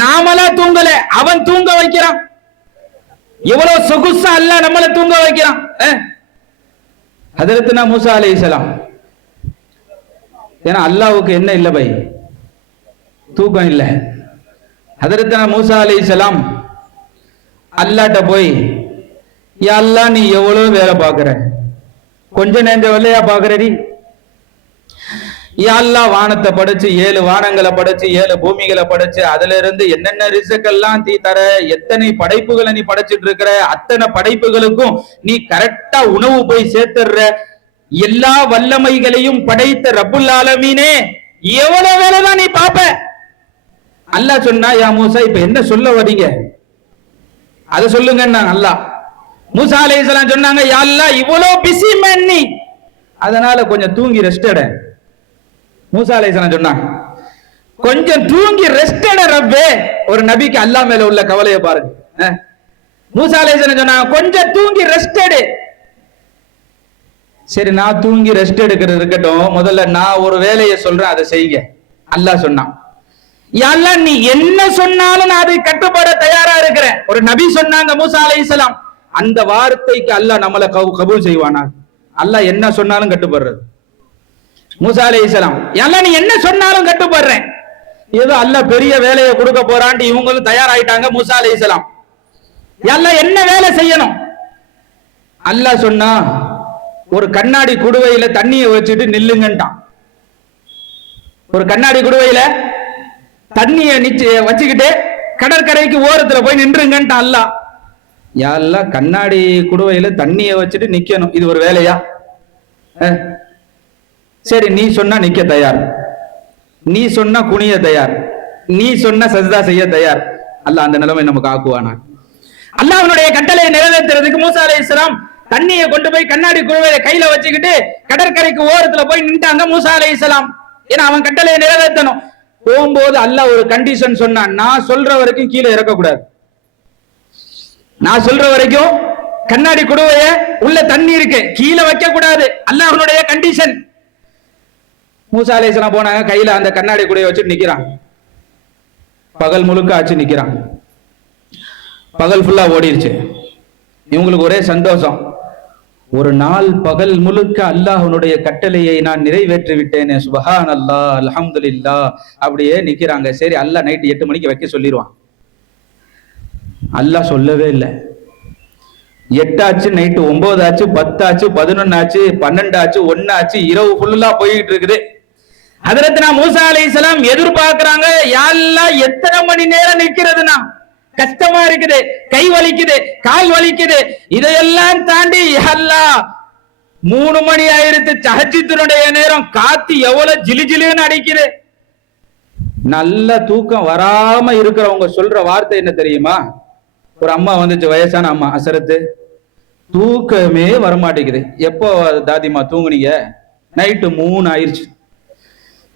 நாமளா தூங்கல, அவன் தூங்க வைக்கிறான். எவ்வளவு சொகுசா அல்லாஹ் நம்மளை தூங்க வைக்கிறான். ஹஜ்ரத்னா மூசா அலைஹிஸ்ஸலாம், ஏன்னா அல்லாஹ்வுக்கு என்ன இல்ல பை, தூக்கம் இல்ல. ஹஜ்ரத்னா மூசா அலைஹிஸ்ஸலாம் அல்லாஹ்ட்ட போய், யா அல்லாஹ் நீ எவ்வளவு வேலை பார்க்கிற, கொஞ்ச நேரம் வேலையா பார்க்கிறடி? யா அல்லாஹ் வானத்தை படைச்சு 7 வானங்களை படைச்சு 7 பூமிகளை படைச்சு அதுல இருந்து என்னென்ன ரிஸ்கெல்லாம் தீ தர, எத்தனை படைப்புகளை நீ படைச்சிட்டு இருக்கிற, அத்தனை படைப்புகளுக்கும் நீ கரெக்டா உணவு போய் சேர்த்துற, எல்லா வல்லமைகளையும் படைத்த ரப்புல் ஆலமீனே எவ்வளவு வேலைதான் நீ பாப்ப? அல்லாஹ் சொன்னா, யா மூசா இப்ப என்ன சொல்ல வரீங்க அதை சொல்லுங்க. அல்லாஹ் மூசா அலைஹிஸ்ஸலாம் சொன்னாங்க, யா அல்லாஹ் இவ்வளவு பிஸி மேன் நீ, அதனால கொஞ்சம் தூங்கி ரெஸ்ட் எடு. மூசா அலைஹிஸ்ஸலாம் சொன்னாங்க, கொஞ்சம் தூங்கி ரெஸ்ட் எடு ரப்பே. ஒரு நபிக்கு அல்லாஹ் மேல உள்ள கவலையை பாருங்க. மூசா அலைஹிஸ்ஸலாம் சொன்னாங்க, கொஞ்சம் தூங்கி ரெஸ்ட் எடு. சரி, நான் தூங்கி ரெஸ்ட் எடுக்கிறது இருக்கட்டும், முதல்ல நான் ஒரு வேலையை சொல்றேன், அதை செய்யுங்க. அல்லாஹ் சொன்னான், யா அல்லாஹ் நீ என்ன சொன்னாலும் நான் அதை கட்டுப்பட தயாரா இருக்கிறேன். ஒரு நபி சொன்னாங்க மூசா அலைஹிஸ்ஸலாம், அந்த வார்த்தைக்கு அல்லாஹ் நம்மளை கபூல் செய்வானா? அல்லாஹ் என்ன சொன்னாலும் கட்டுப்படுறது. மூசா அலைஹிஸ்ஸலாம், யா அல்லாஹ் நீ என்ன சொன்னாலும் கட்டுப்படுறேன். ஏதோ அல்லாஹ் பெரிய வேலையை கொடுக்க போறான்ட்டு இவங்களும் தயாராயிட்டாங்க. மூசா அலைஹிஸ்ஸலாம், யா அல்லாஹ் என்ன வேலை செய்யணும்? அல்லாஹ் சொன்னா, ஒரு கண்ணாடி குடுவையில தண்ணியை வச்சுட்டு நில்லுங்கன்ட்டான். ஒரு கண்ணாடி குடுவையில தண்ணியை வச்சுக்கிட்டு கடற்கரைக்கு ஓரத்துல போய் நின்றுங்கன்ட்டான் அல்லாஹ். யா அல்லாஹ் கண்ணாடி குடுவையில தண்ணியை வச்சுட்டு நிக்கணும், இது ஒரு வேலையா? சரி, நீ சொன்னா நிக்க தயார், நீ சொன்னா குனிய தயார், நீ சொன்னா சஜ்தா செய்ய தயார். அல்லாஹ் அந்த நிலைமை நமக்கு ஆக்குவானா? அல்லாஹ்வுடைய கட்டளையை நிறைவேற்றுறதுக்கு மூசா அலைஹிஸ்ஸலாம் தண்ணியை கொண்டு போய் கண்ணாடி குடுவையில கையில வச்சுக்கிட்டு கடற்கரைக்கு ஓரத்துல போய் நின்றாங்க மூசா அலைஹிஸ்ஸலாம். ஏன்னா அவன் கட்டளையை நிறைவேற்றணும். போகும்போது அல்லாஹ் ஒரு கண்டிஷன் சொன்னான், நான் சொல்ற வரைக்கும் கீழே இறக்கக்கூடாது. நான் சொல்ற வரைக்கும் கண்ணாடி குடுவைய உள்ள தண்ணி இருக்கு, கீழே வைக்க கூடாது. அல்லாஹ்வுடைய கண்டிஷன். மூசா அலைஹிஸ்ஸலாம் போனாங்க, கையில அந்த கண்ணாடி குடுவைய வச்சுட்டு நிக்கிறான். பகல் முழுக்க ஆச்சு நிக்கிறான். பகல் ஃபுல்லா ஓடிடுச்சு. இவங்களுக்கு ஒரே சந்தோஷம், ஒரு நாள் பகல் முழுக்க அல்லாஹ்வுடைய கட்டளையை நான் நிறைவேற்றி விட்டேனே, சுப்ஹானல்லாஹ் அல்ஹம்துலில்லாஹ். அப்படியே நிக்கிறாங்க. சரி, அல்லாஹ் நைட் 8 மணிக்கு வைக்க சொல்லிடுவான். அல்லாஹ் சொல்லவே இல்லை. 8 ஆச்சு, நைட்டு 9 ஆச்சு, 10 ஆச்சு, 11 ஆச்சு, 12 ஆச்சு, 1 ஆச்சு, இரவு ஃபுல்லா போயிட்டு இருக்குது. ஹஜ்ரத்னா மூசா அலைஹிஸ்ஸலாம் எதிர்பார்க்கிறாங்க, யா அல்லாஹ் எத்தனை மணி நேரம் நிக்கிறதுனா? கஷ்டமா இருக்குது, கை வலிக்குது, கால் வலிக்குது. இதையெல்லாம் தாண்டி யா அல்லாஹ் 3 மணி ஆயிருச்சு, தஹஜ்ஜுதுடைய நேரம், காத்து எவ்வளவு ஜிலி ஜிலின்னு அடிக்குது. நல்ல தூக்கம் வராம இருக்கிறவங்க சொல்ற வார்த்தை என்ன தெரியுமா? ஒரு அம்மா வந்துச்சு, வயசான அம்மா, அசரத்து, தூக்கமே வரமாட்டேங்குது. எப்போ தாதிமா தூங்குனீங்க? நைட்டு 3 ஆயிருச்சு.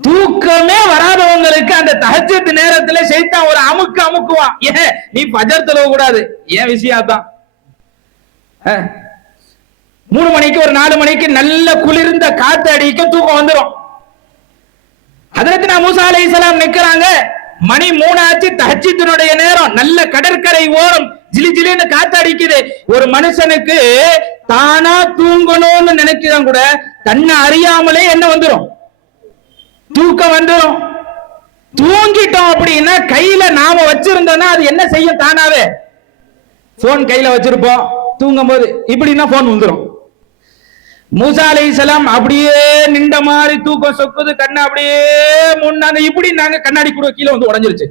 தூக்கமே வராதவங்களுக்கு அந்த தஹஜ்ஜுத் நேரத்துல ஷைத்தான் ஒரு அமுக்குவான். ஏன் நீ ஃபஜர் தொழ கூடாது? ஏன் விஷயம் தான். 3 மணிக்கு ஒரு 4 மணிக்கு நல்ல குளிர்ந்த காத்து அடிக்க தூக்கம் வந்துடும். ஹஜ்ரத்னா மூசா அலைஹிஸ்ஸலாம் நிக்கிறாங்க, மணி 3 ஆச்சு, தஹஜ்ஜுதுடைய நேரம், நல்ல கடற்கரை ஓரம், ஜிலி ஜிலின்னு காத்து அடிக்குது. ஒரு மனுஷனுக்கு தானா தூங்கணும்னு நினைக்கிறான் கூட, தன்னை அறியாமலே என்ன வந்துடும்? தூக்கம் வந்துடும். தூங்கிட்டோம் அப்படின்னா கையில நாம வச்சிருந்தோம்னா அது என்ன செய்யும்? தானாவே போன் கையில வச்சிருப்போம், தூங்கும் போது இப்படின்னா போன் வந்துடும். மூசா அலைஹிஸ்ஸலாம் அப்படியே நின்ற மாதிரி தூக்கம் சொக்குது, கண்ணு அப்படியே முன்னாங்க, இப்படி நாங்க கண்ணாடி கூட கீழே வந்து உடைஞ்சிருச்சு.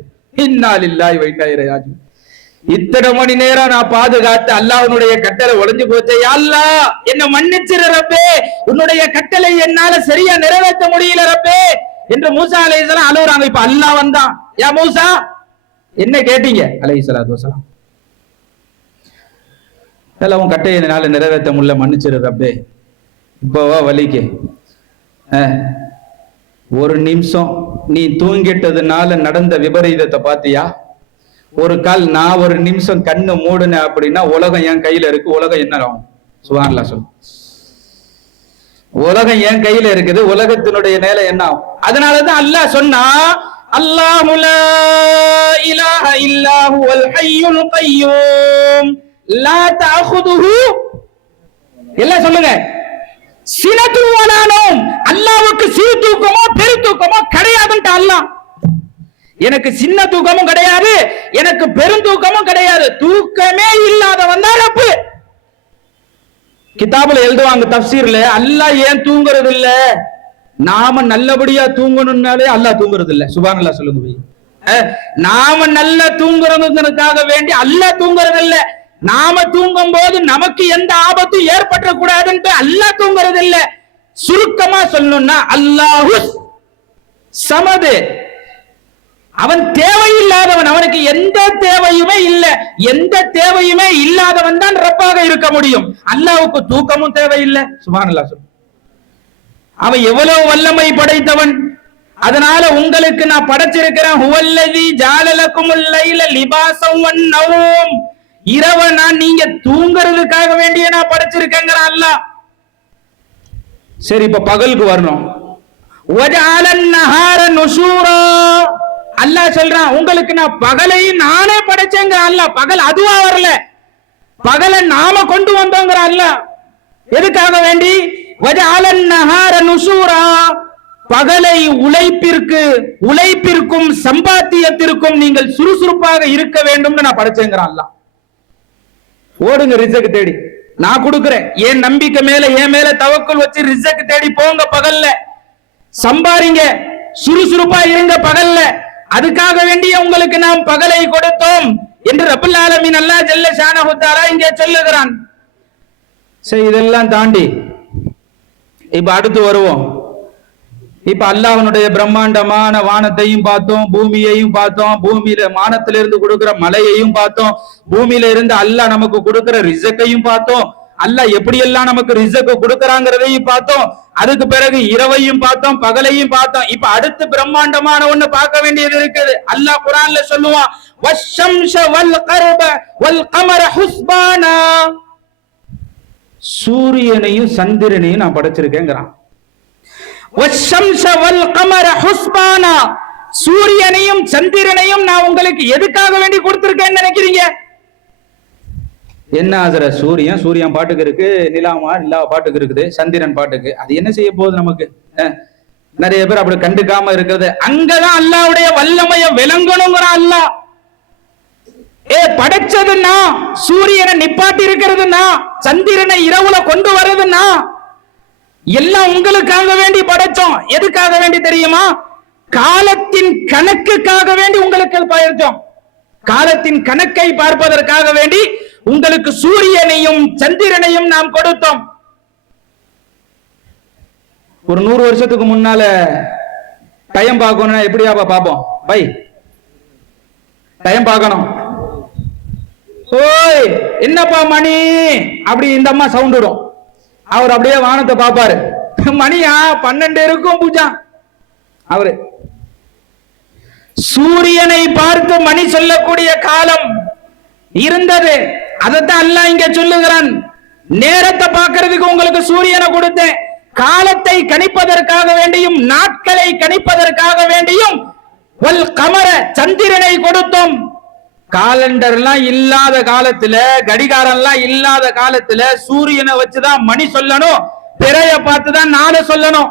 இன்னா லில்லாஹி வ இன்னா இலைஹி ராஜிஊன். இத்தனை மணி நேரம் நான் பாதுகாத்து அல்லாஹ்வுடைய கட்டளை உடைஞ்சு போச்சு. யா அல்லாஹ் என்ன மன்னிச்சிரு ரப்பே, உன்னுடைய கட்டளை என்னால சரியா நிறைவேற்ற முடியல ரப்பே என்று மூசா அலைஹிஸ்ஸலாம் அழுகுறாங்க. இப்ப அல்லாஹ் வந்தான், யா மூசா என்ன கேட்டீங்க அலைஹிஸ்ஸலாத்து வஸலாம், அதெல்லாம் உன் கட்டளை என்னால நிறைவேற்ற முடியல, மன்னிச்சிரு ரப்பே. இப்போவா வலிக்கு ஒரு நிமிஷம் நீ தூங்கிட்டதுனால நடந்த விபரீதத்தை பாத்தியா? ஒரு கால் நான் ஒரு நிமிஷம் கண்ணு மூடுனேன் அப்படின்னா உலகம் என் கையில இருக்கு, உலகம் என்ன ஆகும்? சுப்ஹானல்லாஹ் சொல்லு. உலகம் என் கையில இருக்குது, உலகத்தினுடைய நிலை என்ன ஆகும்? அதனாலதான் அல்லாஹ் சொன்னா, அல்லாஹு லா இலாஹ இல்லா ஹுவல் ஹய்யுல் கய்யூம் லா தஅഖுதுஹு, எல்லாம் சொல்லுங்க, சினத்தும் வலானோம். அல்லாஹ்வுக்கு சிறு தூக்கமோ பெரு தூக்கமோ கிடையாதுன்ட்டு அல்லாஹ். எனக்கு சின்ன தூக்கமும் கிடையாது, எனக்கு பெருந்தூக்கமும் கிடையாது, தூக்கமே இல்லாதவன் தான் ரப்பு. கிதாபுல எழுதுவாங்க தஃப்சீர்ல, அல்லாஹ் ஏன் தூங்குறது இல்ல, நாம நல்லபடியா தூங்கணும்னாலே அல்லாஹ் தூங்குறது இல்ல. சுப்ஹானல்லாஹ் சொல்லுங்க. நாம நல்ல தூங்குறதுக்காக வேண்டி அல்லாஹ் தூங்குறது இல்ல. நாம தூங்கும் போது நமக்கு எந்த ஆபத்தும் ஏற்பட்ட கூடாதுன்னு அல்லாஹ் தூங்குறது இல்ல. சுருக்கமா சொல்லணும்னா அல்லாஹு சமது, அவன் தேவையில்லாதவன், அவனுக்கு எந்த தேவையுமே இல்ல. எந்த தேவையுமே இல்லாதவன் தான் ரப்பாக இருக்க முடியும். அல்லாஹ்வுக்கு தூக்கமும் தேவையில்லை. சுப்ஹானல்லாஹ் சொல்லு. அவன் எவ்வளவு வல்லமை படைத்தவன். அதனால உங்களுக்கு நான் படைச்சிருக்கிறேன். ஹுவல்லதி ஜாலலகுமுல் லைல லிபாஸம் வன்னௌம், இரவை நான் நீங்க தூங்குறதுக்காக வேண்டிய நான் படைச்சிருக்கேங்கிற அல்லாஹ். சரி, இப்ப பகலுக்கு வரணும். வஜஅலன் நஹார நுஷூரா, அல்லாஹ் சொல்றான் உங்களுக்கு நான் பகலையும் நானே படைச்சேங்க அல்லாஹ். பகல் அதுவா வரல, பகலை நாம கொண்டு வந்தோங்கிற அல்லாஹ். எதுக்காக வேண்டி? வஜஅலன் நஹார நுஷூரா, பகலை உழைப்பிற்கும் சம்பாத்தியத்திற்கும் நீங்கள் சுறுசுறுப்பாக இருக்க வேண்டும்னு நான் படைச்சேங்கிற அல்லாஹ். ஓடுங்க ரிஸ்க் தேடி, நான் கொடுக்கிறேன். என் நம்பிக்கை மேல, என் மேல தவக்குல் வச்சு ரிஸ்க் தேடி போங்க, பகல்ல சம்பாரிங்க, சுறுசுறுப்பா இருங்க பகல்ல. அதுக்காக வேண்டிய உங்களுக்கு நாம் பகலை கொடுத்தோம் என்று ரப்பல் ஆலமீன் அல்லாஹ் ஜல்ல ஷானஹு தஆலா இங்கே சொல்லுகிறான். சரி, இதெல்லாம் தாண்டி இப்ப அடுத்து வருவோம். இப்ப அல்லாஹ்வுடைய பிரம்மாண்டமான வானத்தையும் பார்த்தோம், பூமியையும் பார்த்தோம், பூமியில வானத்திலிருந்து கொடுக்கிற மலையையும் பார்த்தோம், பூமியில இருந்து அல்லாஹ் நமக்கு கொடுக்கிற ரிஸ்கையும் பார்த்தோம், அல்லாஹ் எப்படியெல்லாம் நமக்கு ரிஸ்க் கொடுக்கறாங்கிறதையும் பார்த்தோம். அதுக்கு பிறகு இரவையும் பார்த்தோம், பகலையும் பார்த்தோம். இப்ப அடுத்து பிரம்மாண்டமான ஒண்ணு பார்க்க வேண்டியது இருக்குது. அல்லாஹ் குர்ஆன்ல சொல்லுவான், வஷ்ஷம்ஸ வல் கர்ப வல் கமர ஹுஸ்பானா, சூரியனையும் சந்திரனையும் நான் படைச்சிருக்கேங்கிறான். வஷ்ஷம்ஸ வல் கமர ஹுஸ்பானா, சூரியனையும் சந்திரனையும் நான் உங்களுக்கு எதுக்காக வேண்டி கொடுத்திருக்கேன்னு நினைக்கிறீங்க? என்ன ஆசர, சூரியன் பாட்டுக்கு இருக்கு, நிலா பாட்டுக்கு இருக்குது, சந்திரன் பாட்டுக்கு, அது என்ன செய்ய போகுது நமக்கு? நிறைய பேர் அப்படி கண்டுக்காம இருக்கிறது. அங்கதான் அல்லாஹ்வுடைய வல்லமைய விளங்கணுங்கிற அல்லாஹ். படைச்சதுன்னா, சூரியனை நிப்பாட்டி இருக்கிறதுனா, சந்திரனை இரவுல கொண்டு வர்றதுன்னா, எல்லாம் உங்களுக்காக வேண்டி படைச்சோம். எதுக்காக வேண்டி தெரியுமா? காலத்தின் கணக்குக்காக வேண்டி உங்களுக்கு படைச்சோம். காலத்தின் கணக்கை பார்ப்பதற்காக வேண்டி உங்களுக்கு சூரியனையும் சந்திரனையும் நாம் கொடுத்தோம். ஒரு 100 வருஷத்துக்கு முன்னால டைம் பார்க்கணும்னா எப்படியாப்பா பார்ப்போம்? பை டைம் பார்க்கணும். ஓய் என்னப்பா மணி, அப்படி இந்த அம்மா சவுண்ட் விடும். அவர் அப்படியே வானத்தை பார்ப்பாரு, மணியா 12 இருக்கும் பூஜா. அவரு சூரியனை பார்த்து மணி சொல்லக்கூடிய காலம் இருந்தது. அதைத்தான் அல்லாஹ் இங்க சொல்லுகிறான். நேரத்தை பார்க்கிறதுக்கு உங்களுக்கு சூரியனை கொடுத்தேன், காலத்தை கணிப்பதற்காக வேண்டியும் நாட்களை கணிப்பதற்காக வேண்டியும் வல் கமர சந்திரனை கொடுத்தோம். காலண்டர் எல்லாம் இல்லாத காலத்துல, கடிகாரம் எல்லாம் இல்லாத காலத்துல சூரியனை வச்சுதான் மணி சொல்லணும், பிறைய பார்த்துதான் நாளை சொல்லணும்.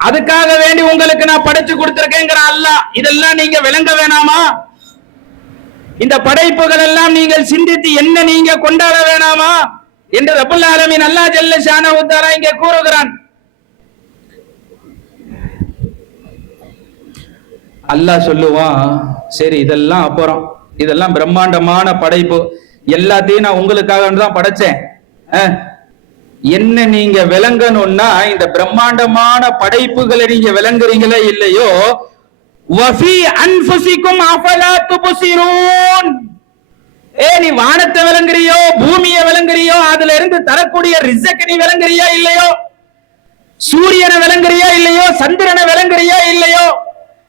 அதுக்காக வேண்டி உங்களுக்கு நான் படைச்சு கொடுத்திருக்கேங்கிற அல்லாஹ். இதெல்லாம் நீங்க விளங்க வேணாமா? இந்த படைப்புகள் எல்லாம் நீங்கள் சிந்தித்து என்ன நீங்க கொண்டாட வேணாமா? என்று ரப்பல் ஆலமீன் அல்லாஹ் ஜல்ல ஷானஹு வ தஆலா இங்கே கூறுகிறான். அல்லாஹ் சொல்லுவான், சரி இதெல்லாம் அப்புறம், இதெல்லாம் பிரம்மாண்டமான படைப்பு, எல்லாத்தையும் நான் உங்களுக்காக தான் படைச்சேன். என்ன நீங்க விளங்கணும்னா இந்த பிரம்மாண்டமான படைப்புகளை நீங்க விளங்குறீங்களே இல்லையோ, வஃபி அன்ஃபுசிக்கும் அஃபலா துப்சிரூன், நீ வானத்தை விளங்குறியோ, பூமியை விளங்குறியோ, அதுல இருந்து தரக்கூடிய ரிஸ்க் நீ விளங்குறியா இல்லையோ, சூரியனை விளங்குறியா இல்லையோ, சந்திரனை விளங்குறியா இல்லையோ,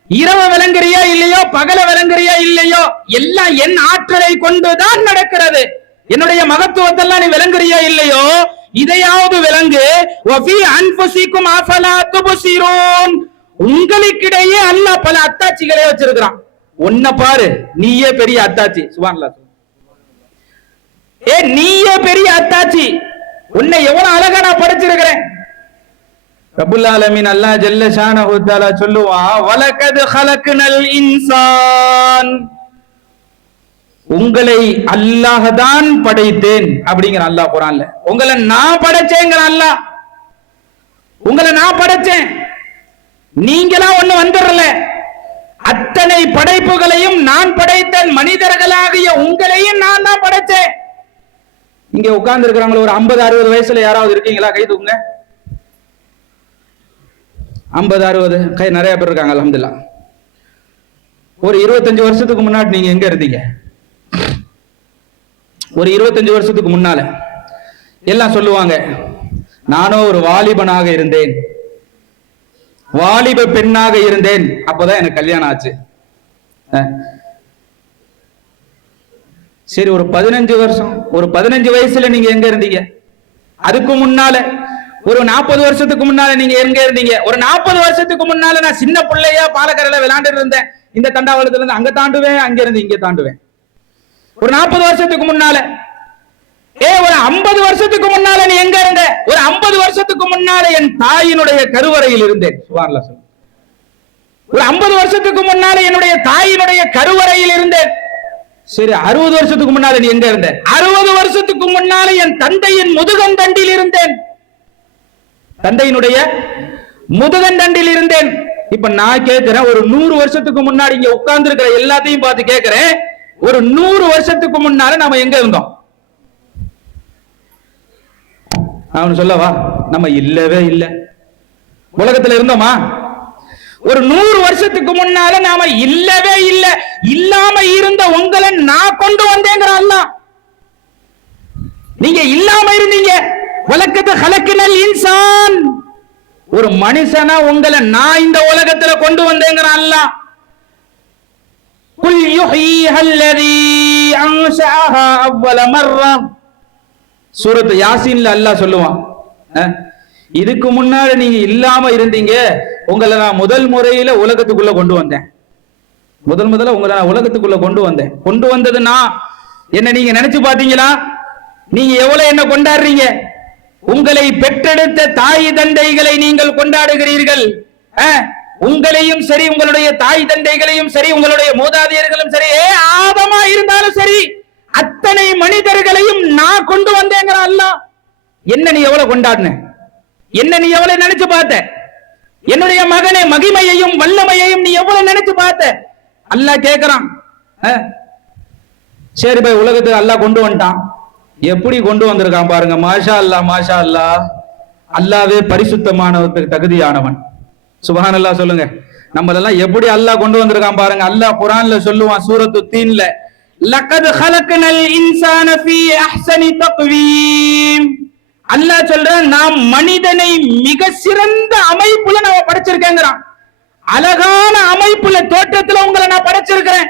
இரவு விளங்குறியா இல்லையோ, பகல விளங்குறியா இல்லையோ, எல்லாம் என் ஆற்றலை கொண்டுதான் நடக்கிறது. என்னுடைய மகத்துவத்தெல்லாம் நீ விளங்குறியா இல்லையோ, இதையாவது விளங்கு. வஃபி அன்ஃபுசிக்கும் அஃபலா துப்சிரூன், உங்களுக்கிடையே அல்லாஹ் பல அத்தாட்சிகளே வச்சிருக்கிறான். உன்னை பாரு, நீயே பெரிய அத்தாட்சி. சுப்ஹானல்லாஹ். நீயே பெரிய அத்தாட்சி, உன்னை எவ்வளவு அழகா நான் படைச்சிருக்கிறேன். ரப்பல் ஆலமீன் அல்லாஹ் ஜல்ல ஷானஹு வ தஆலா சொல்லுவான், வலகத் ஹலக்னல் இன்சான், உங்களை அல்லாஹ் தான் படைத்தேன் அப்படிங்கிற அல்லாஹ் குர்ஆன்ல. உங்களை நான் படைச்சேங்கிற அல்லாஹ், உங்களை நான் படைச்சேன், நீங்களா ஒண்ணு வந்துடல. அத்தனை படைப்புகளையும் நான் படைத்தேன், மனிதர்களாகிய உங்களையும் நான் தான் படைச்சேன். இங்க உட்கார்ந்து இருக்கிறவங்க ஒரு 50-60 வயசுல யாராவது இருக்கீங்களா? கை தூக்குங்க. 50-60 கை நிறைய பேர் இருக்காங்க, அல்ஹம்துலில்லாஹ். ஒரு 25 வருஷத்துக்கு முன்னாடி நீங்க எங்க இருந்தீங்க? ஒரு 25 வருஷத்துக்கு முன்னால எல்லாம் சொல்லுவாங்க, நானோ ஒரு வாலிபனாக இருந்தேன், வாலிப பெண்ணாக இருந்தேன், அப்பதான் எனக்கு கல்யாணம் ஆச்சு. சரி, ஒரு 15 வருஷம், ஒரு 15 வயசுல நீங்க எங்க இருந்தீங்க? அதுக்கு முன்னால ஒரு 40 வருஷத்துக்கு முன்னால நீங்க எங்க இருந்தீங்க? ஒரு 40 வருஷத்துக்கு முன்னால நான் சின்ன பிள்ளையா பாலக்கரையில விளையாண்டு இருந்தேன். இந்த தண்டாவளத்துல இருந்து அங்க தாண்டுவேன், அங்க இருந்து இங்க தாண்டுவேன். ஒரு 40 வருஷத்துக்கு முன்னால. ஒரு 50 வருஷத்துக்கு முன்னால நீ எங்க இருந்த? ஒரு 50 வருஷத்துக்கு முன்னால என் தாயினுடைய கருவறையில் இருந்தேன். சுப்ஹானல்லாஹ். ஒரு 50 வருஷத்துக்கு முன்னால என்னுடைய தாயினுடைய கருவறையில் இருந்தேன். சரி, 60 வருஷத்துக்கு முன்னால நீ எங்க இருந்த? 60 வருஷத்துக்கு முன்னால என் தந்தையின் முதுகந்தண்டில் இருந்தேன், தந்தையினுடைய முதுகந்தண்டில் இருந்தேன். இப்ப நான் கேட்கிறேன், ஒரு 100 வருஷத்துக்கு முன்னாடி இங்க உட்கார்ந்து இருக்கிற எல்லாத்தையும் பார்த்து கேட்கிறேன், ஒரு 100 வருஷத்துக்கு முன்னால நாம எங்க இருந்தோம்? அவனு சொல்லவா? நம்ம இல்லவே இல்லை. உலகத்துல இருந்தோமா? ஒரு 100 வருஷத்துக்கு முன்னால நாம இல்லவே இல்லை. இல்லாம இருந்த உங்களை நான் கொண்டு வந்தேங்கிற அல்லாஹ். நீங்க இல்லாம இருந்தீங்க. வலக்கத் ஹலக்னல் இன்சான், ஒரு மனுஷனா உங்களை நான் இந்த உலகத்துல கொண்டு வந்தேங்கிற அல்லாஹ். குல் யுஹீஹல்லதீ அன்ஷஅஹா அவ்வல மர்ரா, சூரத் யாசீன்ல அல்லாஹ் சொல்லுவான், இதுக்கு முன்னாடி நீங்க இல்லாம இருந்தீங்க, உங்களை நான் முதல் முறையில உலகத்துக்குள்ள கொண்டு வந்தேன். முதல்ல உங்களை நான் உலகத்துக்குள்ள கொண்டு வந்தேன். கொண்டு வந்ததுன்னா என்ன நீங்க நினைச்சு பாத்தீங்களா? நீங்க எவ்வளவு என்ன கொண்டாடுறீங்க? உங்களை பெற்றெடுத்த தாய் தந்தைகளை நீங்கள் கொண்டாடுகிறீர்கள். உங்களையும் சரி, உங்களுடைய தாய் தந்தைகளையும் சரி, உங்களுடைய மூதாதையர்களும் சரி, ஆதமா இருந்தாலும் சரி, அத்தனை மனிதர்களையும் நான் கொண்டு வந்தேங்கிற அல்லாஹ். என்ன நீ எவ்வளவு கொண்டாடுன? என்ன நீ எவ்வளவு நினைச்சு பார்த்த? என்னுடைய மகனை மகிமையையும் வல்லமையையும் நீ எவ்வளவு நினைச்சு பார்த்த? அல்லாஹ் கேட்கிறான். சரி போய் உலகத்துக்கு அல்லாஹ் கொண்டு வந்துட்டான். எப்படி கொண்டு வந்திருக்கான் பாருங்க. மாஷா அல்லாஹ், மாஷா அல்லாஹ். அல்லாஹ்வே பரிசுத்தமானவனுக்கு தகுதியானவன். சுப்ஹானல்லாஹ் சொல்லுங்க. நம்மளெல்லாம் எப்படி அல்லாஹ் கொண்டு வந்திருக்கான் பாருங்க. அல்லாஹ் குர்ஆன்ல சொல்லுவான், சூரத்து தீன்ல, லக்கத் ஹலக்னல் இன்சான ஃபீ அஹ்ஸனி தக்வீம். அல்லாஹ் சொல்றான், நாம் மனிதனை மிக சிறந்த அமைப்புல நான் படைச்சிருக்கேங்கிறான். அழகான அமைப்புல, தோற்றத்துல உங்களை நான் படைச்சிருக்கிறேன்.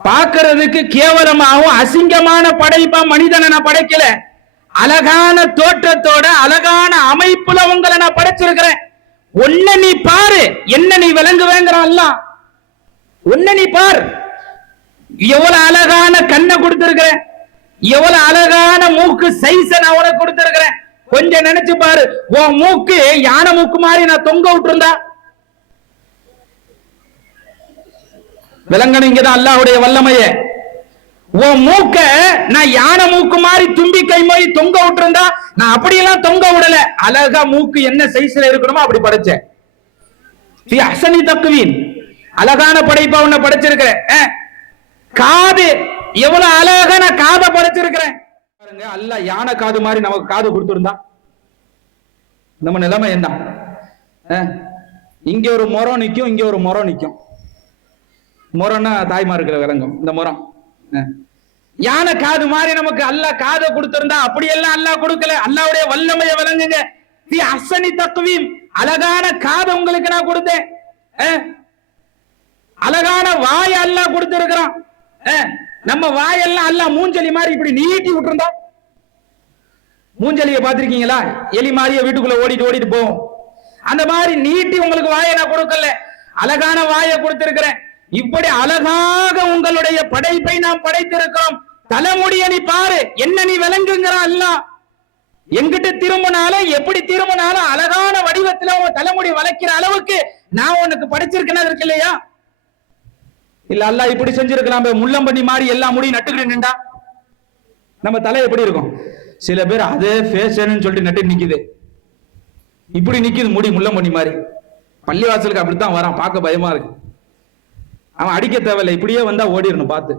பார்க்கிறதுக்கு கேவலமாகவும் அசிங்கமான படைப்பா மனிதனை நான் படைக்கல. அழகான தோற்றத்தோட அழகான அமைப்புல உங்களை நான் படைச்சிருக்கிறேன். ஒன்ன நீ பாரு, என்ன நீ விளங்குவேங்கிறான் அல்லாஹ். ஒன்ன நீ பார், எவ்வளவு அழகான கண்ணை கொடுத்திருக்கிறேன், எவ்வளவு அழகான மூக்கு சைஸ நான் உனக்கு கொடுத்திருக்கிறேன். கொஞ்சம் நினைச்சு பாரு, உன் மூக்கு யானை மூக்கு மாதிரி நான் தொங்க விட்டுருந்தா விளங்கணும். இங்கதான் அல்லாஹ்வுடைய வல்லமையே. உன் மூக்க நான் யானை மூக்கு மாதிரி தும்பிக்கை மாதிரி தொங்க விட்டுருந்தா நான் அப்படியெல்லாம் தொங்க விடல. அழகா மூக்கு என்ன சைஸ்ல இருக்கணுமோ அப்படி படைச்சேன். அசனி தக்குவீன், அழகான படைப்பா உன்னை படைச்சிருக்கிறேன். காது எவ்வளவு அழகா நான் காதை படைச்சிருக்கிறேன் பாருங்க. அல்லாஹ் யானை காது மாதிரி நமக்கு காது கொடுத்திருந்தா நம்ம நிலைமை என்ன? இங்க ஒரு முறம் நிக்கும், இங்க ஒரு முறம் நிக்கும். முறம்னா தாய்மார்களை விளங்கும். இந்த முறம் யானை காது மாதிரி நமக்கு அல்லாஹ் காதை கொடுத்திருந்தா அப்படியெல்லாம் அல்லாஹ் கொடுக்கல. அல்லாஹ்வுடைய வல்லமையை விளங்குங்க. அசனி தக்குவீம், அழகான காதை உங்களுக்கு நான் கொடுத்தேன். அழகான வாய் அல்லாஹ் கொடுத்திருக்கிறான். நம்ம வாயெல்லாம் அல்லாஹ் மூஞ்சலி மாதிரி இப்படி நீட்டி விட்டுருந்தா, மூஞ்சலியை பார்த்திருக்கீங்களா? எலி மாதிரியே வீட்டுக்குள்ள ஓடிட்டு போவோம். அந்த மாதிரி நீட்டி உங்களுக்கு வாயை நான் கொடுக்கல, அழகான வாயை கொடுத்திருக்கிறேன். இப்படி அழகாக உங்களுடைய படைப்பை நாம் படைத்திருக்கிறோம். தலைமுடிய நீ பாரு, என்ன நீ விளங்குங்கிறான் அல்லாஹ். எங்கிட்ட திரும்பினாலும் எப்படி திரும்பினாலும் அழகான வடிவத்துல உங்க தலைமுடி வளைக்கிற அளவுக்கு நான் உனக்கு படைச்சிருக்கேன் இருக்கு இல்லையா? இல்ல அல்லாஹ் இப்படி செஞ்சிருக்கலாம், முள்ளம்பண்ணி மாதிரி எல்லா முடியும் நட்டுக்கிட்டு நின்றா நம்ம தலை எப்படி இருக்கும்? சில பேர் அதே ஃபேஷன் சொல்லிட்டு நட்டு நிக்குது. இப்படி நிக்குது முடி முள்ளம்பண்ணி மாதிரி. பள்ளிவாசலுக்கு அப்படித்தான் வரான், பார்க்க பயமா இருக்கு. அவன் அடிக்க தேவையில்லை, இப்படியே வந்தா ஓடிடணும் பார்த்து.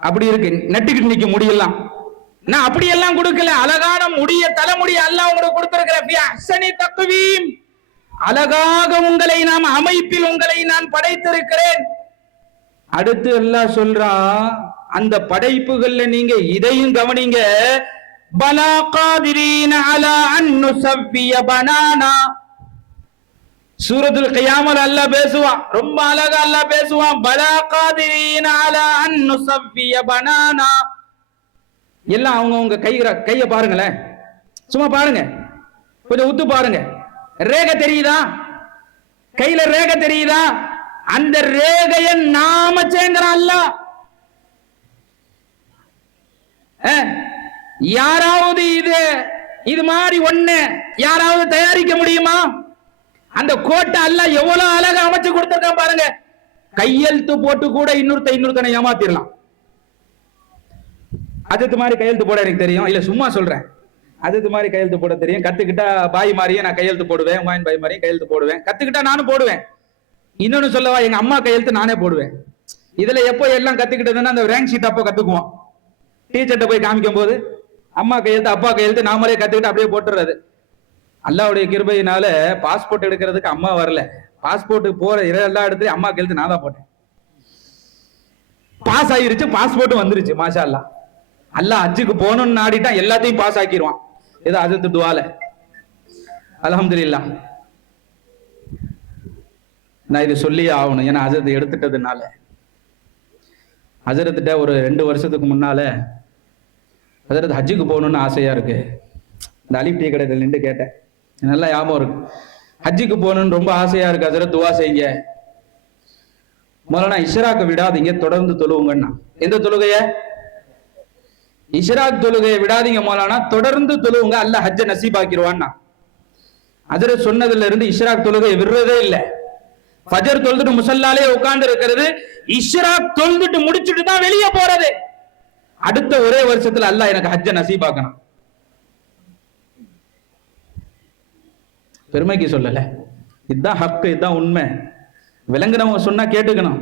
அப்படி இருக்கு, நட்டுக்கிட்டு நிக்க முடியலாம். நான் அப்படியெல்லாம் கொடுக்கல, அழகான முடிய தலைமுடிய அல்லாஹ் உங்களுக்கு கொடுத்திருக்கிறேன். அழகாக உங்களை நாம் அமைப்பில் உங்களை நான் படைத்திருக்கிறேன். அடுத்து அல்லாஹ் சொல்றான், அந்த படைப்புகள்ல நீங்க இதையும் கவனிங்க. பலா காதிரீன அலா அன் நுஸவ்விய பனானா. சூரத்துல் கியாமத் அல்லாஹ் பேசுவான், ரொம்ப அழகா அல்லாஹ் பேசுவான். பலா காதிரீன அலா அன் நுஸவ்விய பனானா. எல்லாம் அவங்க கைய பாருங்களேன், சும்மா பாருங்க, கொஞ்சம் உத்து பாருங்க. ரேகை தெரியுதா? கையில ரேகை தெரியுதா? அந்த ரேகைய நாம சேங்கறான் அல்லாஹ். யாராவது இது மாதிரி ஒண்ணு யாராவது தயாரிக்க முடியுமா? அந்த கோட்டை அல்லாஹ் எவ்வளவு அழகா அமைச்சு கொடுத்திருக்கான் பாருங்க. கையெழுத்து போட்டு கூட இன்னொருத்தனை ஏமாத்திரலாம். அதுக்கு மாதிரி கையெழுத்து போட எனக்கு தெரியும், இல்ல சும்மா சொல்றேன். அதுக்கு மாதிரி கையெழுத்து போட தெரியும். கத்துக்கிட்டா பாய் மாதிரியே நான் கையெழுத்து போடுவேன், உமாயின் பாய் மாதிரியும் கையெழுத்து போடுவேன். கத்துக்கிட்டா நானும் போடுவேன். இன்னொன்னு சொல்லவா, எங்க அம்மா கையெழுத்து நானே போடுவேன். இதுல எப்போ எல்லாம் கத்துக்கிட்டதுன்னா அந்த ரேங்க் ஷீட் அப்போ கத்துக்குவோம். டீச்சர்ட்ட போய் காமிக்கும் போது அம்மா கையெழுத்து அப்பா கையெழுத்து நாமளே கத்துக்கிட்டு அப்படியே போட்டுறது. அல்லாஹ்வுடைய கிருபையினால பாஸ்போர்ட் எடுக்கிறதுக்கு அம்மா வரல. பாஸ்போர்ட்டுக்கு போற எல்லா இடத்துலயும் அம்மா கையெழுத்து நான் தான் போட்டேன். பாஸ் ஆயிருச்சு, பாஸ்போர்ட் வந்துருச்சு. மாஷா அல்லாஹ். அல்லாஹ் ஹஜ்ஜுக்கு போகணும்னு நாடிட்டான், எல்லாத்தையும் பாஸ் ஆக்கிடுவான். ஏதோ ஹஜ்ரத் துஆல அல்ஹம்துலில்லாஹ். நான் இது சொல்லியே ஆகணும், ஏன்னா ஹஜ்ரத் எடுத்துட்டதுனால. ஹஜ்ரத்திட்ட ஒரு 2 வருஷத்துக்கு முன்னால ஹஜ்ரத் ஹஜ்ஜுக்கு போகணும்னு ஆசையா இருக்கு. இந்த அலிப் டீ கடையில் நின்று கேட்டேன், நல்லா ஞாபகம் இருக்கு. ஹஜ்ஜுக்கு போகணும்னு ரொம்ப ஆசையா இருக்கு ஹஜ்ரத், துஆ செய்யுங்க. மௌலானா இஷ்ராக்க விடாதீங்க, தொடர்ந்து தொழுவுங்கன்னா. எந்த தொழுகைய? இஷ்ராக் தொழுகையை விடாதீங்க மௌலானா, தொடர்ந்து தொழுவுங்க, அல்லாஹ் ஹஜ்ஜ நசீபாக்கிடுவான்னா. ஹஜ்ரத் சொன்னதுல இருந்து இஷ்ராக் தொழுகையை விடுறதே இல்லை. ஃபஜர் தொழுதுட்டு முசல்லாலே உட்கார்ந்து இருக்கிறது, இஷ்ராக் தொழுதுட்டு முடிச்சுட்டு தான் வெளியே போறது. அடுத்த ஒரே வருஷத்துல அல்லாஹ் எனக்கு ஹஜ்ஜ நசீபாக்கணும். பெருமைக்கு சொல்லல, இதுதான் ஹக்கு, இதுதான் உண்மை. விளங்குனவங்க சொன்னா கேட்டுக்கணும்.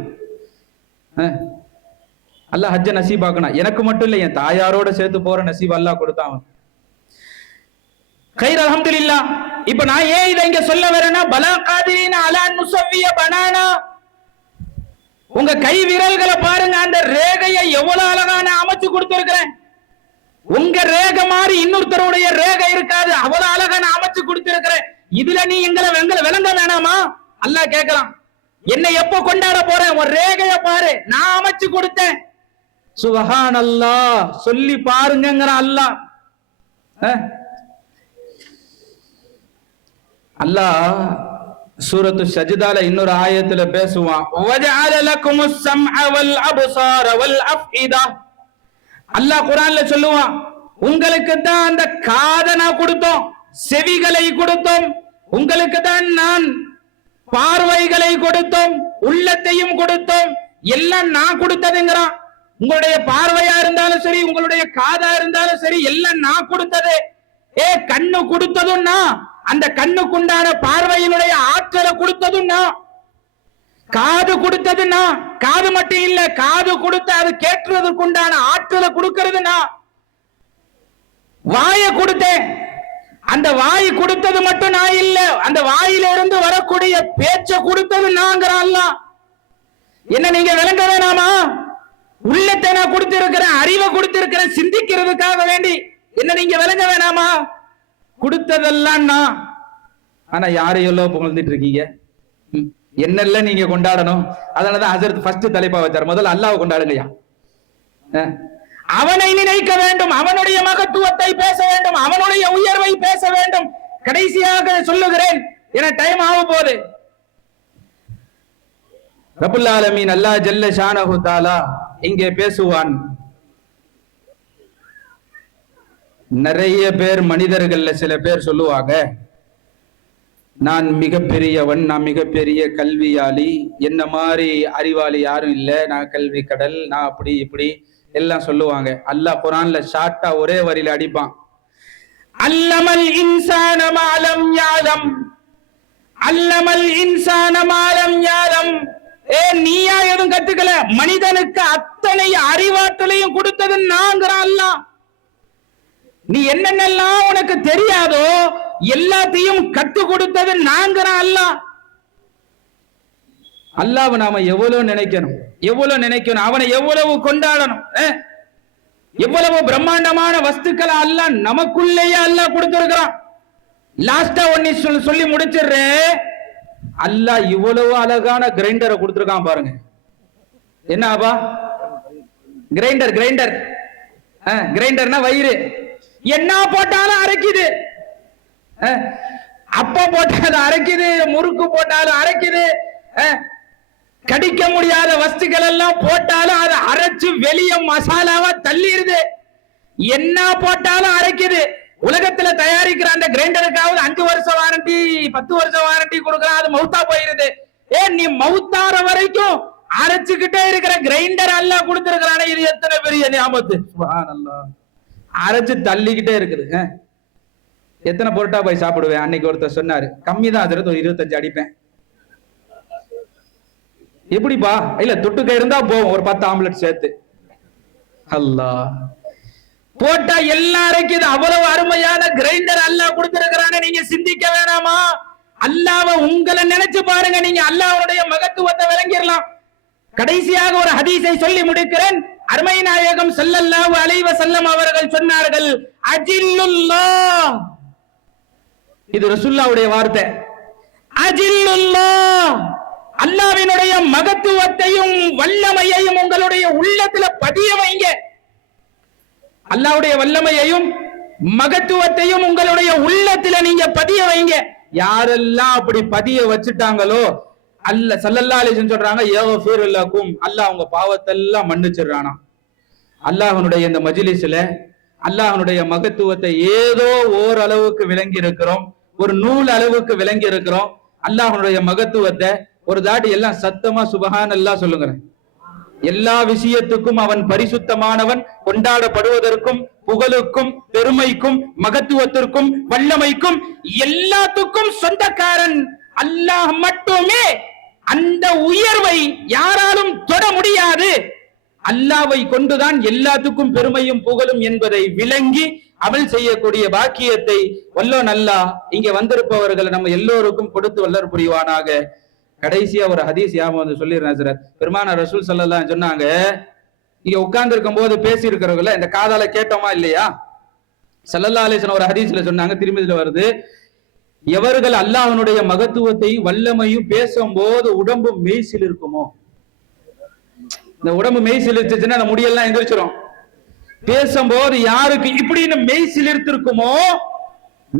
அல்லாஹ் ஹஜ்ஜ நசீபாக்கணும். எனக்கு மட்டும் இல்ல, என் தாயாரோட சேர்த்து போற நசீப் அல்லாஹ் கொடுத்தான். கைர் அல்ஹம்துலில்லாஹ். இப்ப நான் ஏன் இதை இங்க சொல்ல வரேன்னா, பலா காதிரீன அலா நுஸவ்விய பனானா. உங்க கை விரல்களை பாருங்க, அந்த ரேகையை எவ்வளவு அழகான அமைச்சு கொடுத்திருக்கிறேன். உங்க ரேகை மாதிரி இன்னொருத்தருடைய ரேகை இருக்காது, அவ்வளவு அழகான அமைச்சு கொடுத்திருக்கிறேன். இதுல நீ எங்களை விளங்க வேணாமா? அல்லாஹ் கேட்கலாம், என்னை எப்ப கொண்டாட போறேன்? ஒரு ரேகைய பாரு, நான் அமைச்சு கொடுத்தேன். சுப்ஹானல்லாஹ், சொல்லி பாருங்கிறான் அல்லாஹ். அல்லாஹ் சூரத்து ஸஜ்தால இன்னொரு ஆயத்துல பேசுவான், வஜஅல லகுமுஸ் ஸம்அ வல் அப்ஸார வல் அஃஇதா. அல்லாஹ் குர்ஆன்ல சொல்லுவான், உங்களுக்கு தான் அந்த காதை நான் கொடுத்தோம், செவிகளை கொடுத்தோம், உங்களுக்கு தான் நான் பார்வைகளை கொடுத்தோம், உள்ளத்தையும் கொடுத்தோம், எல்லாம் நான் கொடுத்ததுங்கிறான். உங்களுடைய பார்வையா இருந்தாலும் சரி, உங்களுடைய காதா இருந்தாலும் சரி, எல்லாம் நான் கொடுத்தது. கண்ணு கொடுத்ததும் நான், அந்த கண்ணுக்குண்டான பார்வையினுடைய ஆற்றலை கொடுத்ததும் நான். காது கொடுத்தது நான், காது மட்டும் இல்ல, காது கொடுத்து அது கேட்கிறதுக்குண்டான ஆற்றலை கொடுக்கிறது நான். வாயை கொடுத்தேன், அந்த வாய் கொடுத்தது மட்டும் நான் இல்ல, அந்த வாயிலிருந்து வரக்கூடிய பேச்ச கொடுத்தது நாங்கிறான். என்ன நீங்க விளங்க வேணாமா? உள்ளத்தை நான் கொடுத்திருக்கிறேன், அறிவை கொடுத்திருக்கிறேன் சிந்திக்கிறதுக்காக வேண்டி. என்ன நீங்க விளங்க வேணாமா? கொடுத்ததெல்லாம் நான். ஆனா யாரையெல்லாம் புகழ்ந்துட்டு இருக்கீங்க? என்னெல்லாம் நீங்க கொண்டாடணும். அதனாலதான் ஹஜரத் ஃபர்ஸ்ட் தலைப்பா வச்சார், முதல்ல அல்லாஹ்வை கொண்டாடுங்கய்யா. அவனை நினைக்க வேண்டும், அவனுடைய மகத்துவத்தை பேச வேண்டும், அவனுடைய உயர்வை பேச வேண்டும். கடைசியாக சொல்லுகிறேன், என டைம் ஆக போகுது. ரப்புல் ஆலமீன் அல்லாஹ் ஜல்ல ஷானஹு தஆலா இங்கே பேசுவான். நிறைய பேர் மனிதர்கள்ல சில பேர் சொல்லுவாங்க, நான் மிகப்பெரியவன், நான் மிகப்பெரிய கல்வியாளி, என்ன மாதிரி அறிவாளி யாரும் இல்லை, நான் கல்வி கடல், நான் அப்படி இப்படி எல்லாம் சொல்லுவாங்க. அல்லாஹ் குர்ஆன்ல ஷார்ட்டா ஒரே வரியில அடிப்பான், அல்லமல் இன்சான மா லம் யஅலம், அல்லமல் இன்சான மா லம் யஅலம். நீயா எதுவும் கத்துக்கல, மனிதனுக்கு அத்தனை அறிவாற்றலையும் கொடுத்தது நாங்கிறான் அல்லாஹ். நீ என்னென்னலாம் உனக்கு தெரியாதோ எல்லாத்தையும் கத்து கொடுத்தது நாங்கிறான் அல்லாஹ். அல்லாஹ்வை நாம எவ்வளவு நினைக்கணும், எவ்வளவு நினைக்கணும், அவனை எவ்வளவு கொண்டாடணும். எவ்வளவு பிரம்மாண்டமான வஸ்துக்களை அல்லாஹ் நமக்குள்ளேயே அல்லாஹ் கொடுத்திருக்கிறான். லாஸ்டா ஒன்னு சொல்லி முடிச்சிடுறேன். அல்லாஹ் இவ்வளவு அழகான கிரைண்டரை கொடுத்திருக்கான் பாருங்க. என்ன ஆபா? கிரைண்டர், கிரைண்டர், கிரைண்டர்னா வயிறு. என்ன போட்டாலும் அரைக்குது, அப்ப போட்டாலும் அரைக்குது, முறுக்கு போட்டாலும் அரைக்குது, கடிக்க முடியாத வஸ்துக்கள் எல்லாம் போட்டாலும் அதை அரைச்சு வெளியே மசாலாவா தள்ளிடுது. என்ன போட்டாலும் அரைக்குது. உலகத்துல தயாரிக்கிற அந்த கிரைண்டருக்காவது 5 வருஷம் வாரண்டி, 10 வருஷம் வாரண்டி கொடுக்கறான், அது மவுத்தா போயிருது. நீ மவுத்தார வரைக்கும் அரைச்சுக்கிட்டே இருக்கிற கிரைண்டர் அல்லாஹ் கொடுத்திருக்கிறானே, இது எத்தனை பெரிய நியாமத்து. சுப்ஹானல்லாஹ். அரைச்சு தள்ளிக்கிட்டே இருக்குது. எத்தனை பொருட்டா போய் சாப்பிடுவேன்? அன்னைக்கு ஒருத்தர் சொன்னாரு, கம்மி தான் அதுல 25 அடிப்பேன். எப்படிப்பா? இல்ல தொட்டுக்க இருந்தா போவோம், ஒரு 10 ஆம்லெட் சேர்த்து. அல்லாஹ் போட்டா எல்லாம் அரைக்குது. அவ்வளவு அருமையான கிரைண்டர் அல்லாஹ் கொடுத்திருக்கிறானே, நீங்க சிந்திக்க வேணாமா? அல்லாஹ்வை உங்களை நினைச்சு பாருங்க, நீங்க அல்லாஹ்வுடைய மகத்துவத்தை விளங்கிடலாம். கடைசியாக ஒரு ஹதீஸை சொல்லி முடிக்கிறேன். அருமை நாயகம் ஸல்லல்லாஹு அலைஹி வஸல்லம் அவர்கள் சொன்னார்கள், அஜில்லுல்லாஹ். இது ரசூலுல்லாஹ்வுடைய வார்த்தை. அஜில்லுல்லாஹ், அல்லாஹ்வினுடைய மகத்துவத்தையும் வல்லமையையும் உங்களுடைய உள்ளத்துல பதிய வைங்க. அல்லாஹ்வுடைய வல்லமையையும் மகத்துவத்தையும் உங்களுடைய உள்ளத்துல நீங்க பதிய வைங்க. யாரெல்லாம் அப்படி பதிய வச்சுட்டாங்களோ, அல்லாஹ் ஸல்லல்லாஹு அலைஹி வஸல்லம் சொல்றாங்க, யக்ஃபிரு லகும், அல்லாஹ் உங்க பாவத்தெல்லாம் மன்னிச்சிடுறானா. அல்லாஹ்வுடைய இந்த மஜ்லிஸ்ல அல்லாஹ்வுடைய மகத்துவத்தை ஏதோ ஓரளவுக்கு விளங்கி இருக்கிறோம், ஒரு நூல் அளவுக்கு விளங்கி இருக்கிறோம். அல்லாஹ்வுடைய மகத்துவத்தை ஒரு தாட்டி எல்லாம் சத்தமா சுப்ஹானல்லாஹ் சொல்லுங்க. எல்லா விஷயத்துக்கும் அவன் பரிசுத்தமானவன், கொண்டாடப்படுவதற்கும் புகழுக்கும் பெருமைக்கும் மகத்துவத்திற்கும் வல்லமைக்கும் எல்லாத்துக்கும் சொந்தக்காரன் அல்லாஹ் மட்டுமே. அந்த உயர்வை யாராலும் தொட முடியாது. அல்லாஹ்வை கொண்டுதான் எல்லாத்துக்கும் பெருமையும் புகழும் என்பதை விளங்கி அமல் செய்யக்கூடிய பாக்கியத்தை வல்லோன் அல்லாஹ் இங்க வந்திருப்பவர்கள் நம்ம எல்லோருக்கும் கொடுத்து வல்லர் புரிவானாக. கடைசியா ஒரு ஹதீஸ் வந்து சொல்லிடுறேன் சார். பெருமானார் ரசூல் ஸல்லல்லாஹு அலைஹி சொன்னாங்க, இங்க உட்கார்ந்து இருக்கும் போது பேசி இருக்கிறவங்கள இந்த காதால கேட்டோமா இல்லையா? ஸல்லல்லாஹு அலைஹி வஸல்லம் ஒரு ஹதீஸ்ல சொன்னாங்க, திருமதியில வருது, எவர்கள் அல்லாஹ்வுடைய மகத்துவத்தையும் வல்லமையும் பேசும்போது உடம்பு மெய்சில் இருக்குமோ, இந்த உடம்பு மெய்சில் இருந்துச்சுன்னா அந்த முடியெல்லாம் எந்திரிச்சிடும். பேசும்போது யாருக்கு இப்படின்னு மெய்சில் இருக்குமோ,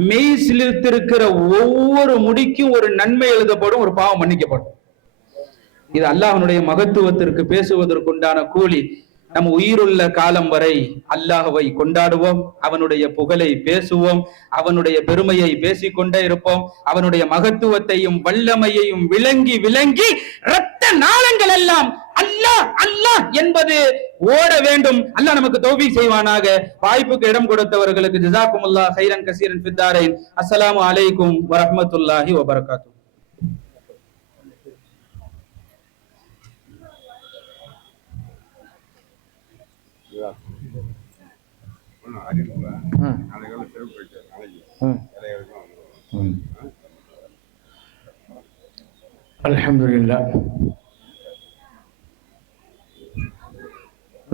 மெய் சிலிர்த்திருக்கிற ஒவ்வொரு முடிக்கும் ஒரு நன்மை எழுதப்படும், ஒரு பாவம் மன்னிக்கப்படும். இது அல்லாஹ்வுடைய மகத்துவத்திற்கு பேசுவதற்குண்டான கூலி. நம் உயிருள்ள காலம் வரை அல்லாஹ்வை கொண்டாடுவோம், அவனுடைய புகழை பேசுவோம், அவனுடைய பெருமையை பேசிக்கொண்டே இருப்போம். அவனுடைய மகத்துவத்தையும் வல்லமையையும் விளங்கி விளங்கி இரத்த நாளங்கள் எல்லாம் அல்லாஹ் அல்லாஹ் என்பது ஓட வேண்டும். அல்லாஹ் நமக்கு தௌஃபீக் செய்வானாக. வாய்ப்புக்கு இடம் கொடுத்தவர்களுக்கு ஜஸாக்குமுல்லாஹ் கைரன் கஸீரன் ஃபித்தாரைன். அஸ்ஸலாமு அலைக்கும் வரஹ்மத்துல்லாஹி வபரகாத்துஹு. அல்ஹம்துலில்லாஹ்.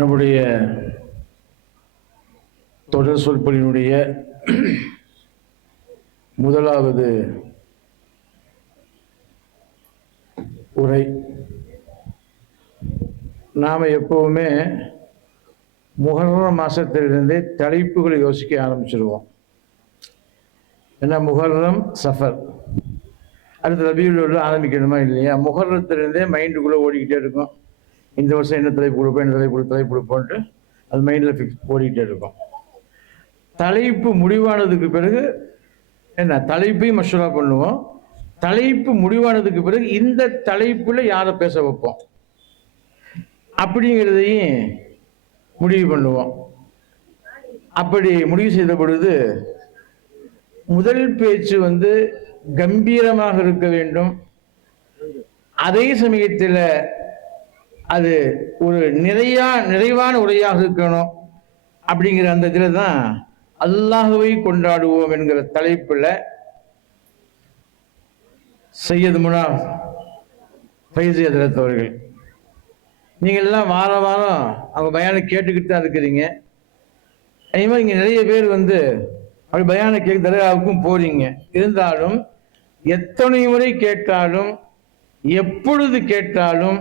நம்முடைய தொடர் சொற்பொழினுடைய முதலாவது உரை, நாம் எப்பவுமே முஹர்ரம் மாசத்திலிருந்தே தலைப்புகளை யோசிக்க ஆரம்பிச்சிருவோம். ஏன்னா முஹர்ரம், சஃபர், அடுத்து ரபியுல் ஆரம்பிக்கணுமா இல்லையா? முஹர்ரத்திலிருந்தே மைண்டுக்குள்ளே ஓடிக்கிட்டே இருக்கும். இந்த வருஷம் என்ன தலைப்பு கொடுப்போம், என்ன தலைப்பு கொடுப்போன்ட்டு அது மைண்டில் ஓடிக்கிட்டே இருக்கும். தலைப்பு முடிவானதுக்கு பிறகு என்ன, தலைப்பையும் மஷூரா பண்ணுவோம். தலைப்பு முடிவானதுக்கு பிறகு இந்த தலைப்பில் யாரை பேச வைப்போம் அப்படிங்கிறதையும் முடிவு பண்ணுவோம். அப்படி முடிவு செய்த பொழுது முதல் பேச்சு கம்பீரமாக இருக்க வேண்டும். அதே சமயத்தில் அது ஒரு நிறைவான உரையாக இருக்கணும். அப்படிங்கிற அந்த இதில் தான் அல்லாஹ்வை கொண்டாடுவோம் என்கிற தலைப்பில் சையது முனாஃப் ஃபைஸி ஹஜ்ரத் அவர்கள், நீங்கள் எல்லாம் வாரம் அவங்க பயானை கேட்டுக்கிட்டு தான் இருக்கிறீங்க. அதே மாதிரி இங்கே நிறைய பேர் அப்படி பயானை கேட்க தர்காவுக்கும் போறீங்க. இருந்தாலும் எத்தனை முறை கேட்டாலும் எப்பொழுது கேட்டாலும்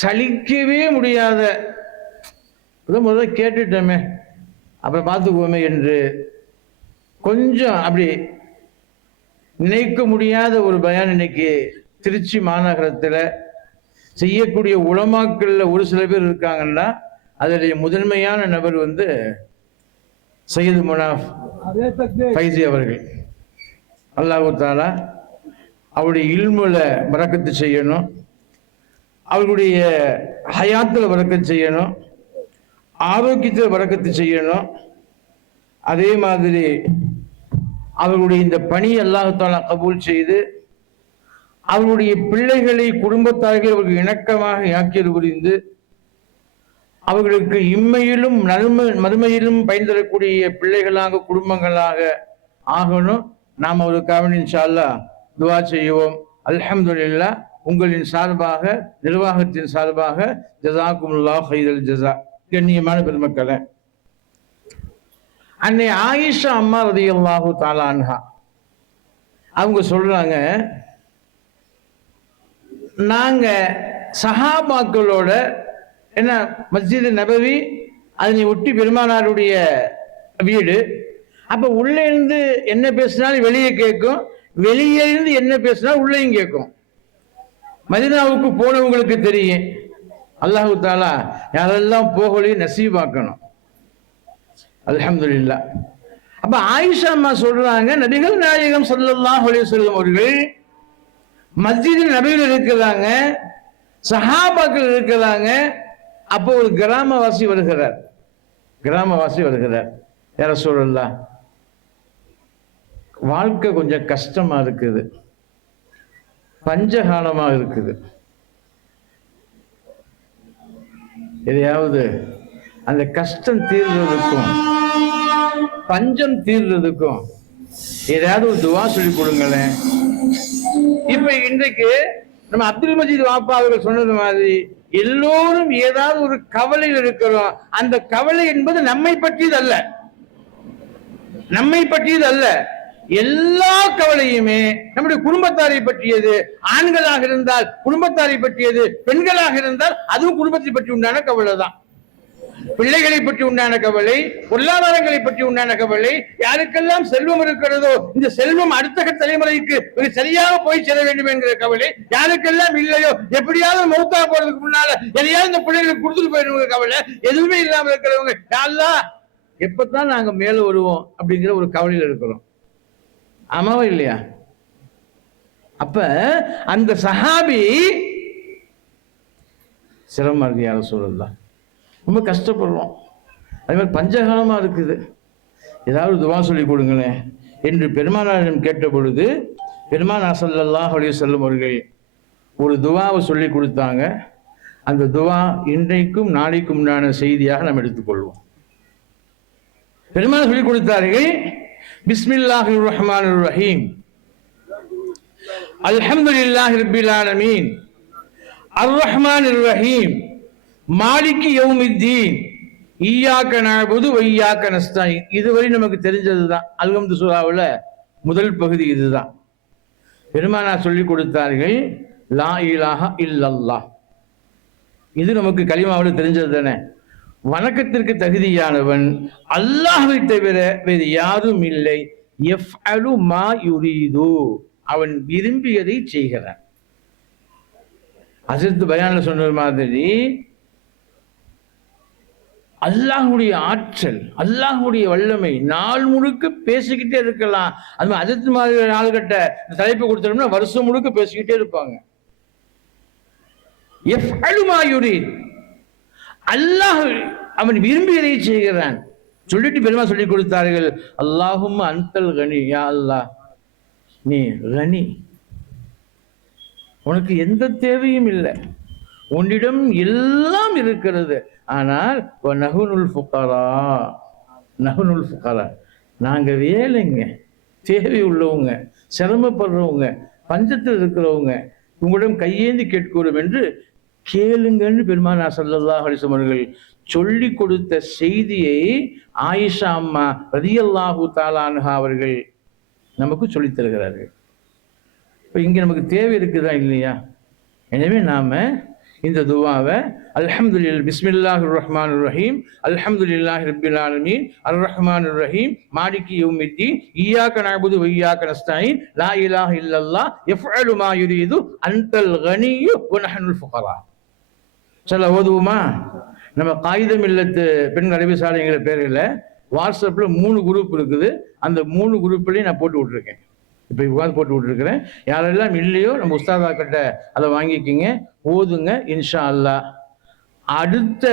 சலிக்கவே முடியாத, முதல்ல கேட்டுட்டோமே அப்புறம் பார்த்துக்குவோமே என்று கொஞ்சம் அப்படி நினைக்க முடியாத ஒரு பயான் இன்னைக்கு திருச்சி மாநகரத்தில் செய்யக்கூடிய உலமாக்கள்ல ஒரு சில பேர் இருக்காங்கன்னா அதனுடைய முதன்மையான நபர் சையது முனாஃப் ஃபைஸி அவர்கள். அல்லாஹ் தஆலா அவருடைய இல்முல பரக்கத்து செய்யணும், அவர்களுடைய ஹயாத்தில் பரக்கத்து செய்யணும், ஆரோக்கியத்தில் பரக்கத்து செய்யணும். அதே மாதிரி அவர்களுடைய இந்த பணி அல்லாஹ் தஆலா கபூல் செய்து அவர்களுடைய பிள்ளைகளை குடும்பத்தார்கள் அவர்கள் இணக்கமாக ஆக்கியது புரிந்து அவர்களுக்கு இம்மையிலும் மறுமையிலும் பயன் தரக்கூடிய பிள்ளைகளாக குடும்பங்களாக ஆகணும். நாம் ஒரு காவணி இன்ஷா அல்லாஹ் துஆ செய்வோம். அல்ஹம்துலில்லாஹ். உங்களின் சார்பாக, நிர்வாகத்தின் சார்பாக ஜஸாக்குமுல்லாஹ் கைரல் ஜஸா. கண்ணியமான பெருமக்களே, அன்னை ஆயிஷா அம்மா ரலியல்லாஹு தஆலா அன்ஹா அவங்க சொல்றாங்க, நாங்க சஹாபாக்களோட என்ன மஸ்ஜித் நபவி அதனை ஒட்டி பெருமானாருடைய வீடு. அப்ப உள்ளே இருந்து என்ன பேசினாலும் வெளியே கேட்கும், வெளியே இருந்து என்ன பேசினாலும் உள்ளேயும் கேட்கும். மதீனாவுக்கு போனவங்களுக்கு தெரியும். அல்லாஹு தஆலா யாரெல்லாம் போகலையும் நசீபாக்கணும். அல்ஹம்துலில்லாஹ். அப்ப ஆயிஷா அம்மா சொல்றாங்க, நபிகள் நாயகம் ஸல்லல்லாஹு அலைஹி வஸல்லம் அவர்கள் மஸ்ஜித் நபியில் இருக்கிறாங்க, சஹாபாக்கள் இருக்கிறாங்க. அப்போ ஒரு கிராமவாசி வருகிறார். யா ரசூலல்லாஹ், வாழ்க்கை கொஞ்சம் கஷ்டமா இருக்குது, பஞ்சகாலமா இருக்குது, எதையாவது அந்த கஷ்டம் தீர்றதுக்கும் பஞ்சம் தீர்றதுக்கும் ஏதாவது ஒரு துவா சொல்லி கொடுங்களேன். இப்ப இன்றைக்கு நம்ம அப்துல் மஜீத் வாப்பா அவர்கள் சொன்னது மாதிரி எல்லோரும் ஏதாவது ஒரு கவலையில் இருக்கிறோம். அந்த கவலை என்பது நம்மை பற்றியது அல்ல. எல்லா கவலையுமே நம்முடைய குடும்பத்தாரை பற்றியது. ஆண்களாக இருந்தால் குடும்பத்தாரை பற்றியது, பெண்களாக இருந்தால் அதுவும் குடும்பத்தை பற்றி உண்டான கவலை தான். பிள்ளைகளை பற்றி உண்டான கவலை, பொருளாதாரங்களை பற்றி உண்டான கவலை. யாருக்கெல்லாம் செல்வம் இருக்கிறதோ இந்த செல்வம் அடுத்த தலைமுறைக்கு சரியாக போய் சேர வேண்டும் என்கிற கவலை. யாருக்கெல்லாம் இல்லையோ எப்படியாவது மௌத்தா போறதுக்கு முன்னால எதையாவது இந்த பிள்ளைகளுக்கு கொடுத்துட்டு போயிருவங்க கவலை. எதுவுமே இல்லாம இருக்கிறவங்க அல்லாஹ் எப்பதான் நாங்க மேல வருவோம் அப்படிங்கிற ஒரு கவலையில் இருக்கிறோம். ஆமாவா இல்லையா? அப்ப அந்த சஹாபி சிரமம் இருக்கு. யார சொல்லலாம், ரொம்ப கஷ்டப்படுறோம். அதே மாதிரி பஞ்சகாலமா இருக்குது, ஏதாவது துவா சொல்லி கொடுங்களேன் என்று பெருமானாரிடம் கேட்ட பொழுது பெருமானார் ஸல்லல்லாஹு அலைஹி வஸல்லம் அவர்கள் ஒரு துவாவை சொல்லி கொடுத்தாங்க. அந்த துவா இன்றைக்கும் நாளைக்கும் உண்டான செய்தியாக நாம் எடுத்துக்கொள்வோம். பெருமானார் சொல்லி கொடுத்தார்கள், பிஸ்மில்லாஹிர் ரஹ்மானிர் ரஹீம், அல்ஹம்துலில்லாஹி ரப்பில் ஆலமீன், அர் ரஹ்மானிர் ரஹீம், மாலிகி யௌமித்தீன், ஈயாக்க நஅபுது வ ஈயாக்க நஸ்தஈன். இதுவரை நமக்கு தெரிஞ்சதுதான். அல்ஹம்து சூராவுல முதல் பகுதி இதுதான். பெருமானார் சொல்லி கொடுத்தார்கள், லா இலாஹா இல்லல்லாஹ். இது நமக்கு கலிமாவில் தெரிஞ்சது தானே. வணக்கத்திற்கு தகுதியானவன் அல்லாஹ்வை தவிர வேறு யாரும் இல்லை. யஃஅலு மா யுரீது, அவன் விரும்பியதை செய்கிறான். ஹஜ்ரத் பயான்ல சொன்ன மாதிரி அல்லாஹ்வுடைய ஆற்றல், அல்லாஹ்வுடைய வல்லமை நாள் முழுக்க பேசிக்கிட்டே இருக்கலாம். அது ஹஜ்ரத் மாதிரி நாள்கட்ட தலைப்பு கொடுத்தோம்னா வருஷம் முழுக்க பேசிக்கிட்டே இருப்பாங்க. யஃஅலு மா யுரீத், அல்லாஹ் அவன் விரும்பியதை செய்கிறான். சொல்லிட்டு பெருமா சொல்லி கொடுத்தார்கள், அல்லாஹும்ம அன்தல் கனி, யா அல்லாஹ் நீ கனி, உனக்கு எந்த தேவையும் இல்லை, உன்னிடம் எல்லாம் இருக்கிறது. ஆனால் நஹ்னுல் ஃபுகரா, நஹ்னுல் ஃபுகரா, நாங்க வேலைங்க, தேவை உள்ளவங்க, சிரமப்படுறவங்க, பஞ்சத்தில் இருக்கிறவங்க, உங்களிடம் கையேந்தி கேட்கிறோம் என்று கேளுங்கன்னு பெருமானார் ஸல்லல்லாஹு அலைஹி வஸல்லம் அவர்கள் சொல்லி கொடுத்த செய்தியை ஆயிஷா அம்மா ரலியல்லாஹு தஆலா அன்ஹா அவர்கள் நமக்கு சொல்லித் தருகிறார்கள். இப்போ இங்கே நமக்கு தேவை இருக்குதா இல்லையா? எனவே நாம இந்த துவாவை அல்ஹம்துலில்லாஹ், பிஸ்மில்லாஹிர் ரஹ்மானிர் ரஹீம், அல்ஹம்துலில்லாஹி ரப்பில் ஆலமீன், அர் ரஹ்மானிர் ரஹீம், மாலிகி யௌமித்தீன், ஈயாக்க நஅபுது வ ஈயாக்க நஸ்தஈன், லா இலாஹா இல்லல்லாஹ், யஃஅலு மா யுரீது, அன்தல் கனியு வ நஹ்னுல் ஃபுகரா. சொல்ல ஓதுவோமா? நம்ம காகிதம் இல்லத்து பெண் அறிவுசாலைங்கிற பேரில் வாட்ஸ்அப்ல 3 குரூப் இருக்குது. அந்த 3 குரூப்லையும் நான் போட்டு விட்டுருக்கேன். இப்போ உட்காந்து போட்டு விட்டுருக்கிறேன். யாரெல்லாம் இல்லையோ நம்ம உஸ்தாதாக்கிட்ட அதை வாங்கிக்கிங்க, ஓதுங்க. இன்ஷா அல்லாஹ் அடுத்த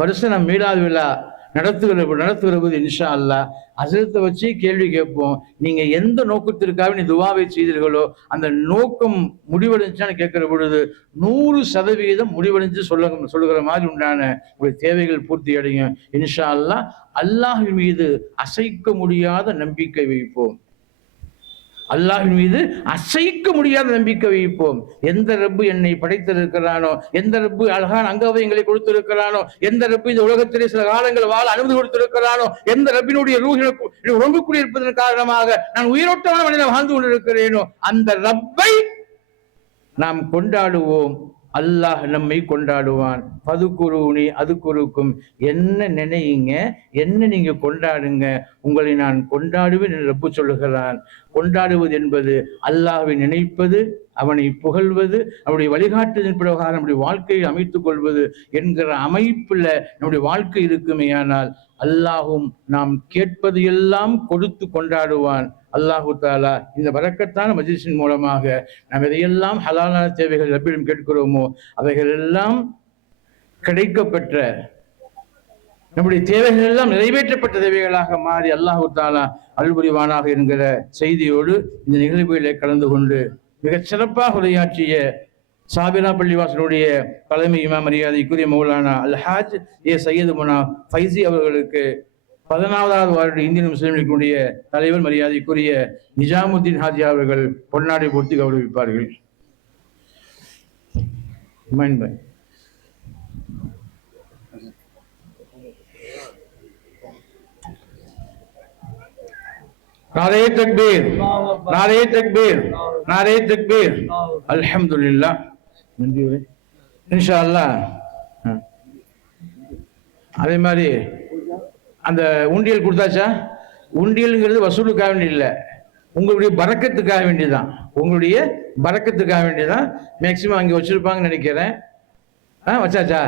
வருஷம் நம்ம மீலாது விழா நடத்துகிற போது இன்ஷா அல்லாஹ் ஹஸரத்தை வச்சு கேள்வி கேட்போம். நீங்க எந்த நோக்கத்திற்காக நீ துவாவை செய்தீர்களோ அந்த நோக்கம் முடிவடைஞ்சான்னு கேட்கிற பொழுது 100% முடிவடைஞ்சு சொல்லுகிற மாதிரி உண்டான உங்களுடைய தேவைகள் பூர்த்தி அடையும் இன்ஷா அல்லாஹ். அல்லாஹ்வின் மீது அசைக்க முடியாத நம்பிக்கை வைப்போம். அல்லாஹ்வின் மீது அசைக்க முடியாத நம்பிக்கை வைப்போம். எந்த ரப்பு என்னை படைத்திருக்கிறானோ, எந்த ரப்பு அழகான அங்கவயங்களை கொடுத்திருக்கிறானோ, எந்த ரப்பு இந்த உலகத்திலே சில காலங்கள் வாழ அனுமதி கொடுத்திருக்கிறானோ, எந்த ரப்பினுடைய ரூஹில் உறங்குக்குள் இருப்பதன் காரணமாக நான் உயிரோட்டமான மனிதன் வாழ்ந்து கொண்டிருக்கிறேனோ, அந்த ரப்பை நாம் கொண்டாடுவோம். அல்லாஹ் நம்மை கொண்டாடுவான். பதுக்குருனி அதுக்குருக்கும், என்ன நினையுங்க, என்ன நீங்க கொண்டாடுங்க, உங்களை நான் கொண்டாடுவேன் என்று ரப்பு சொல்லுகிறான். கொண்டாடுவது என்பது அல்லாஹ்வை நினைப்பது, அவனை புகழ்வது, அவனுடைய வழிகாட்டுதலின் பிரகாரம் நம்முடைய வாழ்க்கையை அமைத்துக் கொள்வது என்கிற அமைப்புல நம்முடைய வாழ்க்கை இருக்குமேயானால் அல்லாஹும் நாம் கேட்பது எல்லாம் கொடுத்து கொண்டாடுவான். அல்லாஹு தாலா இந்த பரக்கத்தான மஜ்லிஸின் மூலமாக நாம் எதையெல்லாம் ஹலாலான தேவைகள் ரப்பிடம் கேட்கிறோமோ அவைகள் எல்லாம் கிடைக்கப்பெற்ற நம்முடைய தேவைகள் எல்லாம் நிறைவேற்றப்பட்ட தேவைகளாக மாறி அல்லாஹு தாலா அருள்புரிவானாக என்கிற செய்தியோடு இந்த நிகழ்வுகளை கலந்து கொண்டு மிகச் சிறப்பாக உரையாற்றிய சாபிரா பள்ளிவாசனுடைய தலைமை இமாம் மரியாதைக்குரிய மௌலானா அல்ஹாஜ் ஏ சையது முனா ஃபைசி அவர்களுக்கு 14வது வார்டு இந்தியன் முஸ்லீம் லீக்கினுடைய தலைவர் மரியாதைக்குரிய நிஜாமுத்தீன் ஹாஜி அவர்கள் பொன்னாடை போர்த்தி கௌரவிப்பார்கள். நாரே தக்பீர், நாரே தக்பீர், நாரே தக்பீர். அல்ஹம்துலில்லாஹ். நன்றி. இன்ஷா அல்லாஹ் அதே மாதிரி அந்த உண்டியல் கொடுத்தாச்சா? உண்டியலுங்கிறது வசூலுக்காக வேண்டிய இல்லை, உங்களுடைய பரக்கத்துக்காக வேண்டியதான். உங்களுடைய பரக்கத்துக்காக வேண்டியதான். மேக்சிமம் அங்கே வச்சிருப்பாங்கன்னு நினைக்கிறேன். வச்சாச்சா?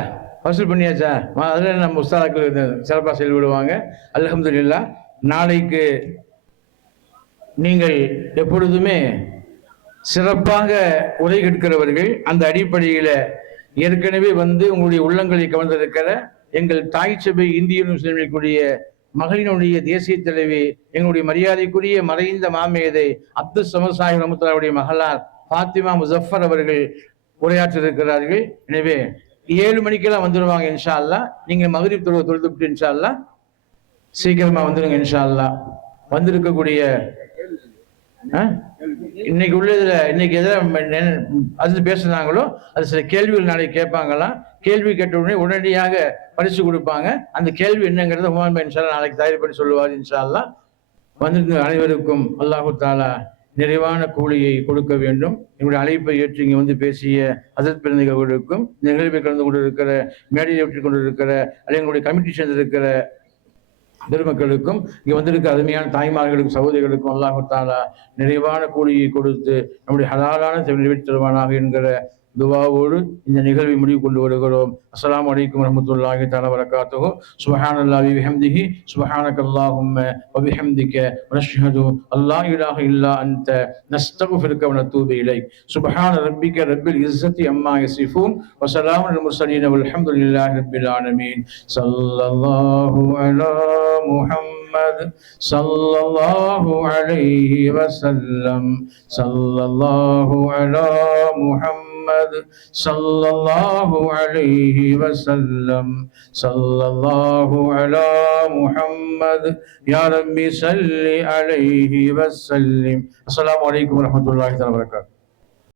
வசூல் பண்ணியாச்சா? அதில் நம்ம உஸ்தாதாக்கள் சிறப்பாக செயல்படுவாங்க. அல்ஹம்துலில்லாஹ். நாளைக்கு நீங்கள் எப்பொழுதுமே சிறப்பாக உரை கேட்கிறவர்கள். அந்த அடிப்படையில் ஏற்கனவே வந்து உங்களுடைய உள்ளங்களை கவர்ந்திருக்கிற எங்கள் தாய் சபை இந்திய முஸ்லிம்களுடைய மகளினுடைய தேசிய தலைவி எங்களுடைய மரியாதைக்குரிய மறைந்த மாமேதை அப்துல் சமத் சாஹிப் ரஹ்மத்துல்லாஹி மகளார் ஃபாத்திமா முசஃபர் அவர்கள் உரையாற்ற இருக்கிறார்கள். எனவே 7 மணிக்கெல்லாம் வந்துடுவாங்க இன்ஷா அல்லாஹ். நீங்க மக்ரிப் தொழுதுட்டு இன்ஷா அல்லாஹ் சீக்கிரமா வந்துடுங்க இன்ஷா அல்லாஹ். வந்திருக்கக்கூடிய இன்னைக்கு உள்ளதுல இன்னைக்கு எதை அது பேசுனாங்களோ அது சில கேள்விகள் நாளைக்கு கேட்பாங்களாம். கேள்வி கேட்ட உடனே உடனடியாக பரிசு கொடுப்பாங்க. அந்த கேள்வி என்னங்கிறத ஹுமான் பாய் இன்ஷா அல்லாஹ் நாளைக்கு தயார் பண்ணி சொல்லுவார் இன்ஷா அல்லாஹ். வந்திருந்த அனைவருக்கும் அல்லாஹு தாலா நிறைவான கூலியை கொடுக்க வேண்டும். எங்களுடைய அழைப்பை ஏற்று இங்கே வந்து பேசிய ஹசரத் பெருந்தகர்களுக்கும் நிகழ்வை கலந்து கொண்டிருக்கிற மேடையை ஏற்றுக் கொண்டிருக்கிற அல்லது எங்களுடைய கமிட்டி சேர்ந்திருக்கிற பெருமக்களுக்கும் இங்கே வந்திருக்க அருமையான தாய்மார்களுக்கும் சகோதரிகளுக்கும் அல்லாஹு தாலா நிறைவான கூலியை கொடுத்து நம்முடைய ஹலாலான நிறைவேற்றி தருவானாக என்கிற துவாவோடு இந்த நிகழ்வை முடிவு கொண்டு வருகிறோம். அஸ்ஸலாமு அலைக்கும் வரஹ்மத்துல்லாஹி தஆலா வபரகாத்துஹு. சுப்ஹானல்லாஹி வபிஹம்திஹி சுப்ஹானக்கல்லாஹும்ம வபிஹம்திக வனஷ்ஹது அல்லா இலாஹ இல்லா அன்த நஸ்தக்ஃபிருக வ நத்தூபு இலைக். சுப்ஹான ரப்பிக ரப்பில் இஸ்ஸத்தி அம்மா யசிஃபூன் வ ஸலாமுன் அலல் முர்ஸலீன் வல்ஹம்துலில்லாஹி ரப்பில் ஆலமீன். ஸல்லல்லாஹு அலா முஹம்மத் ஸல்லல்லாஹு அலைஹி வஸல்லம். ஸல்லல்லாஹு அலா முஹம்மத் ஸல்லல்லாஹு அலைஹி வஸல்லம். ஸல்லல்லாஹு அலா முஹம்மத் யா ரப்பி ஸல்லி அலைஹி வஸல்லிம். அஸ்ஸலாமு அலைக்கும் வரஹ்மத்துல்லாஹி வபரகாத்துஹு.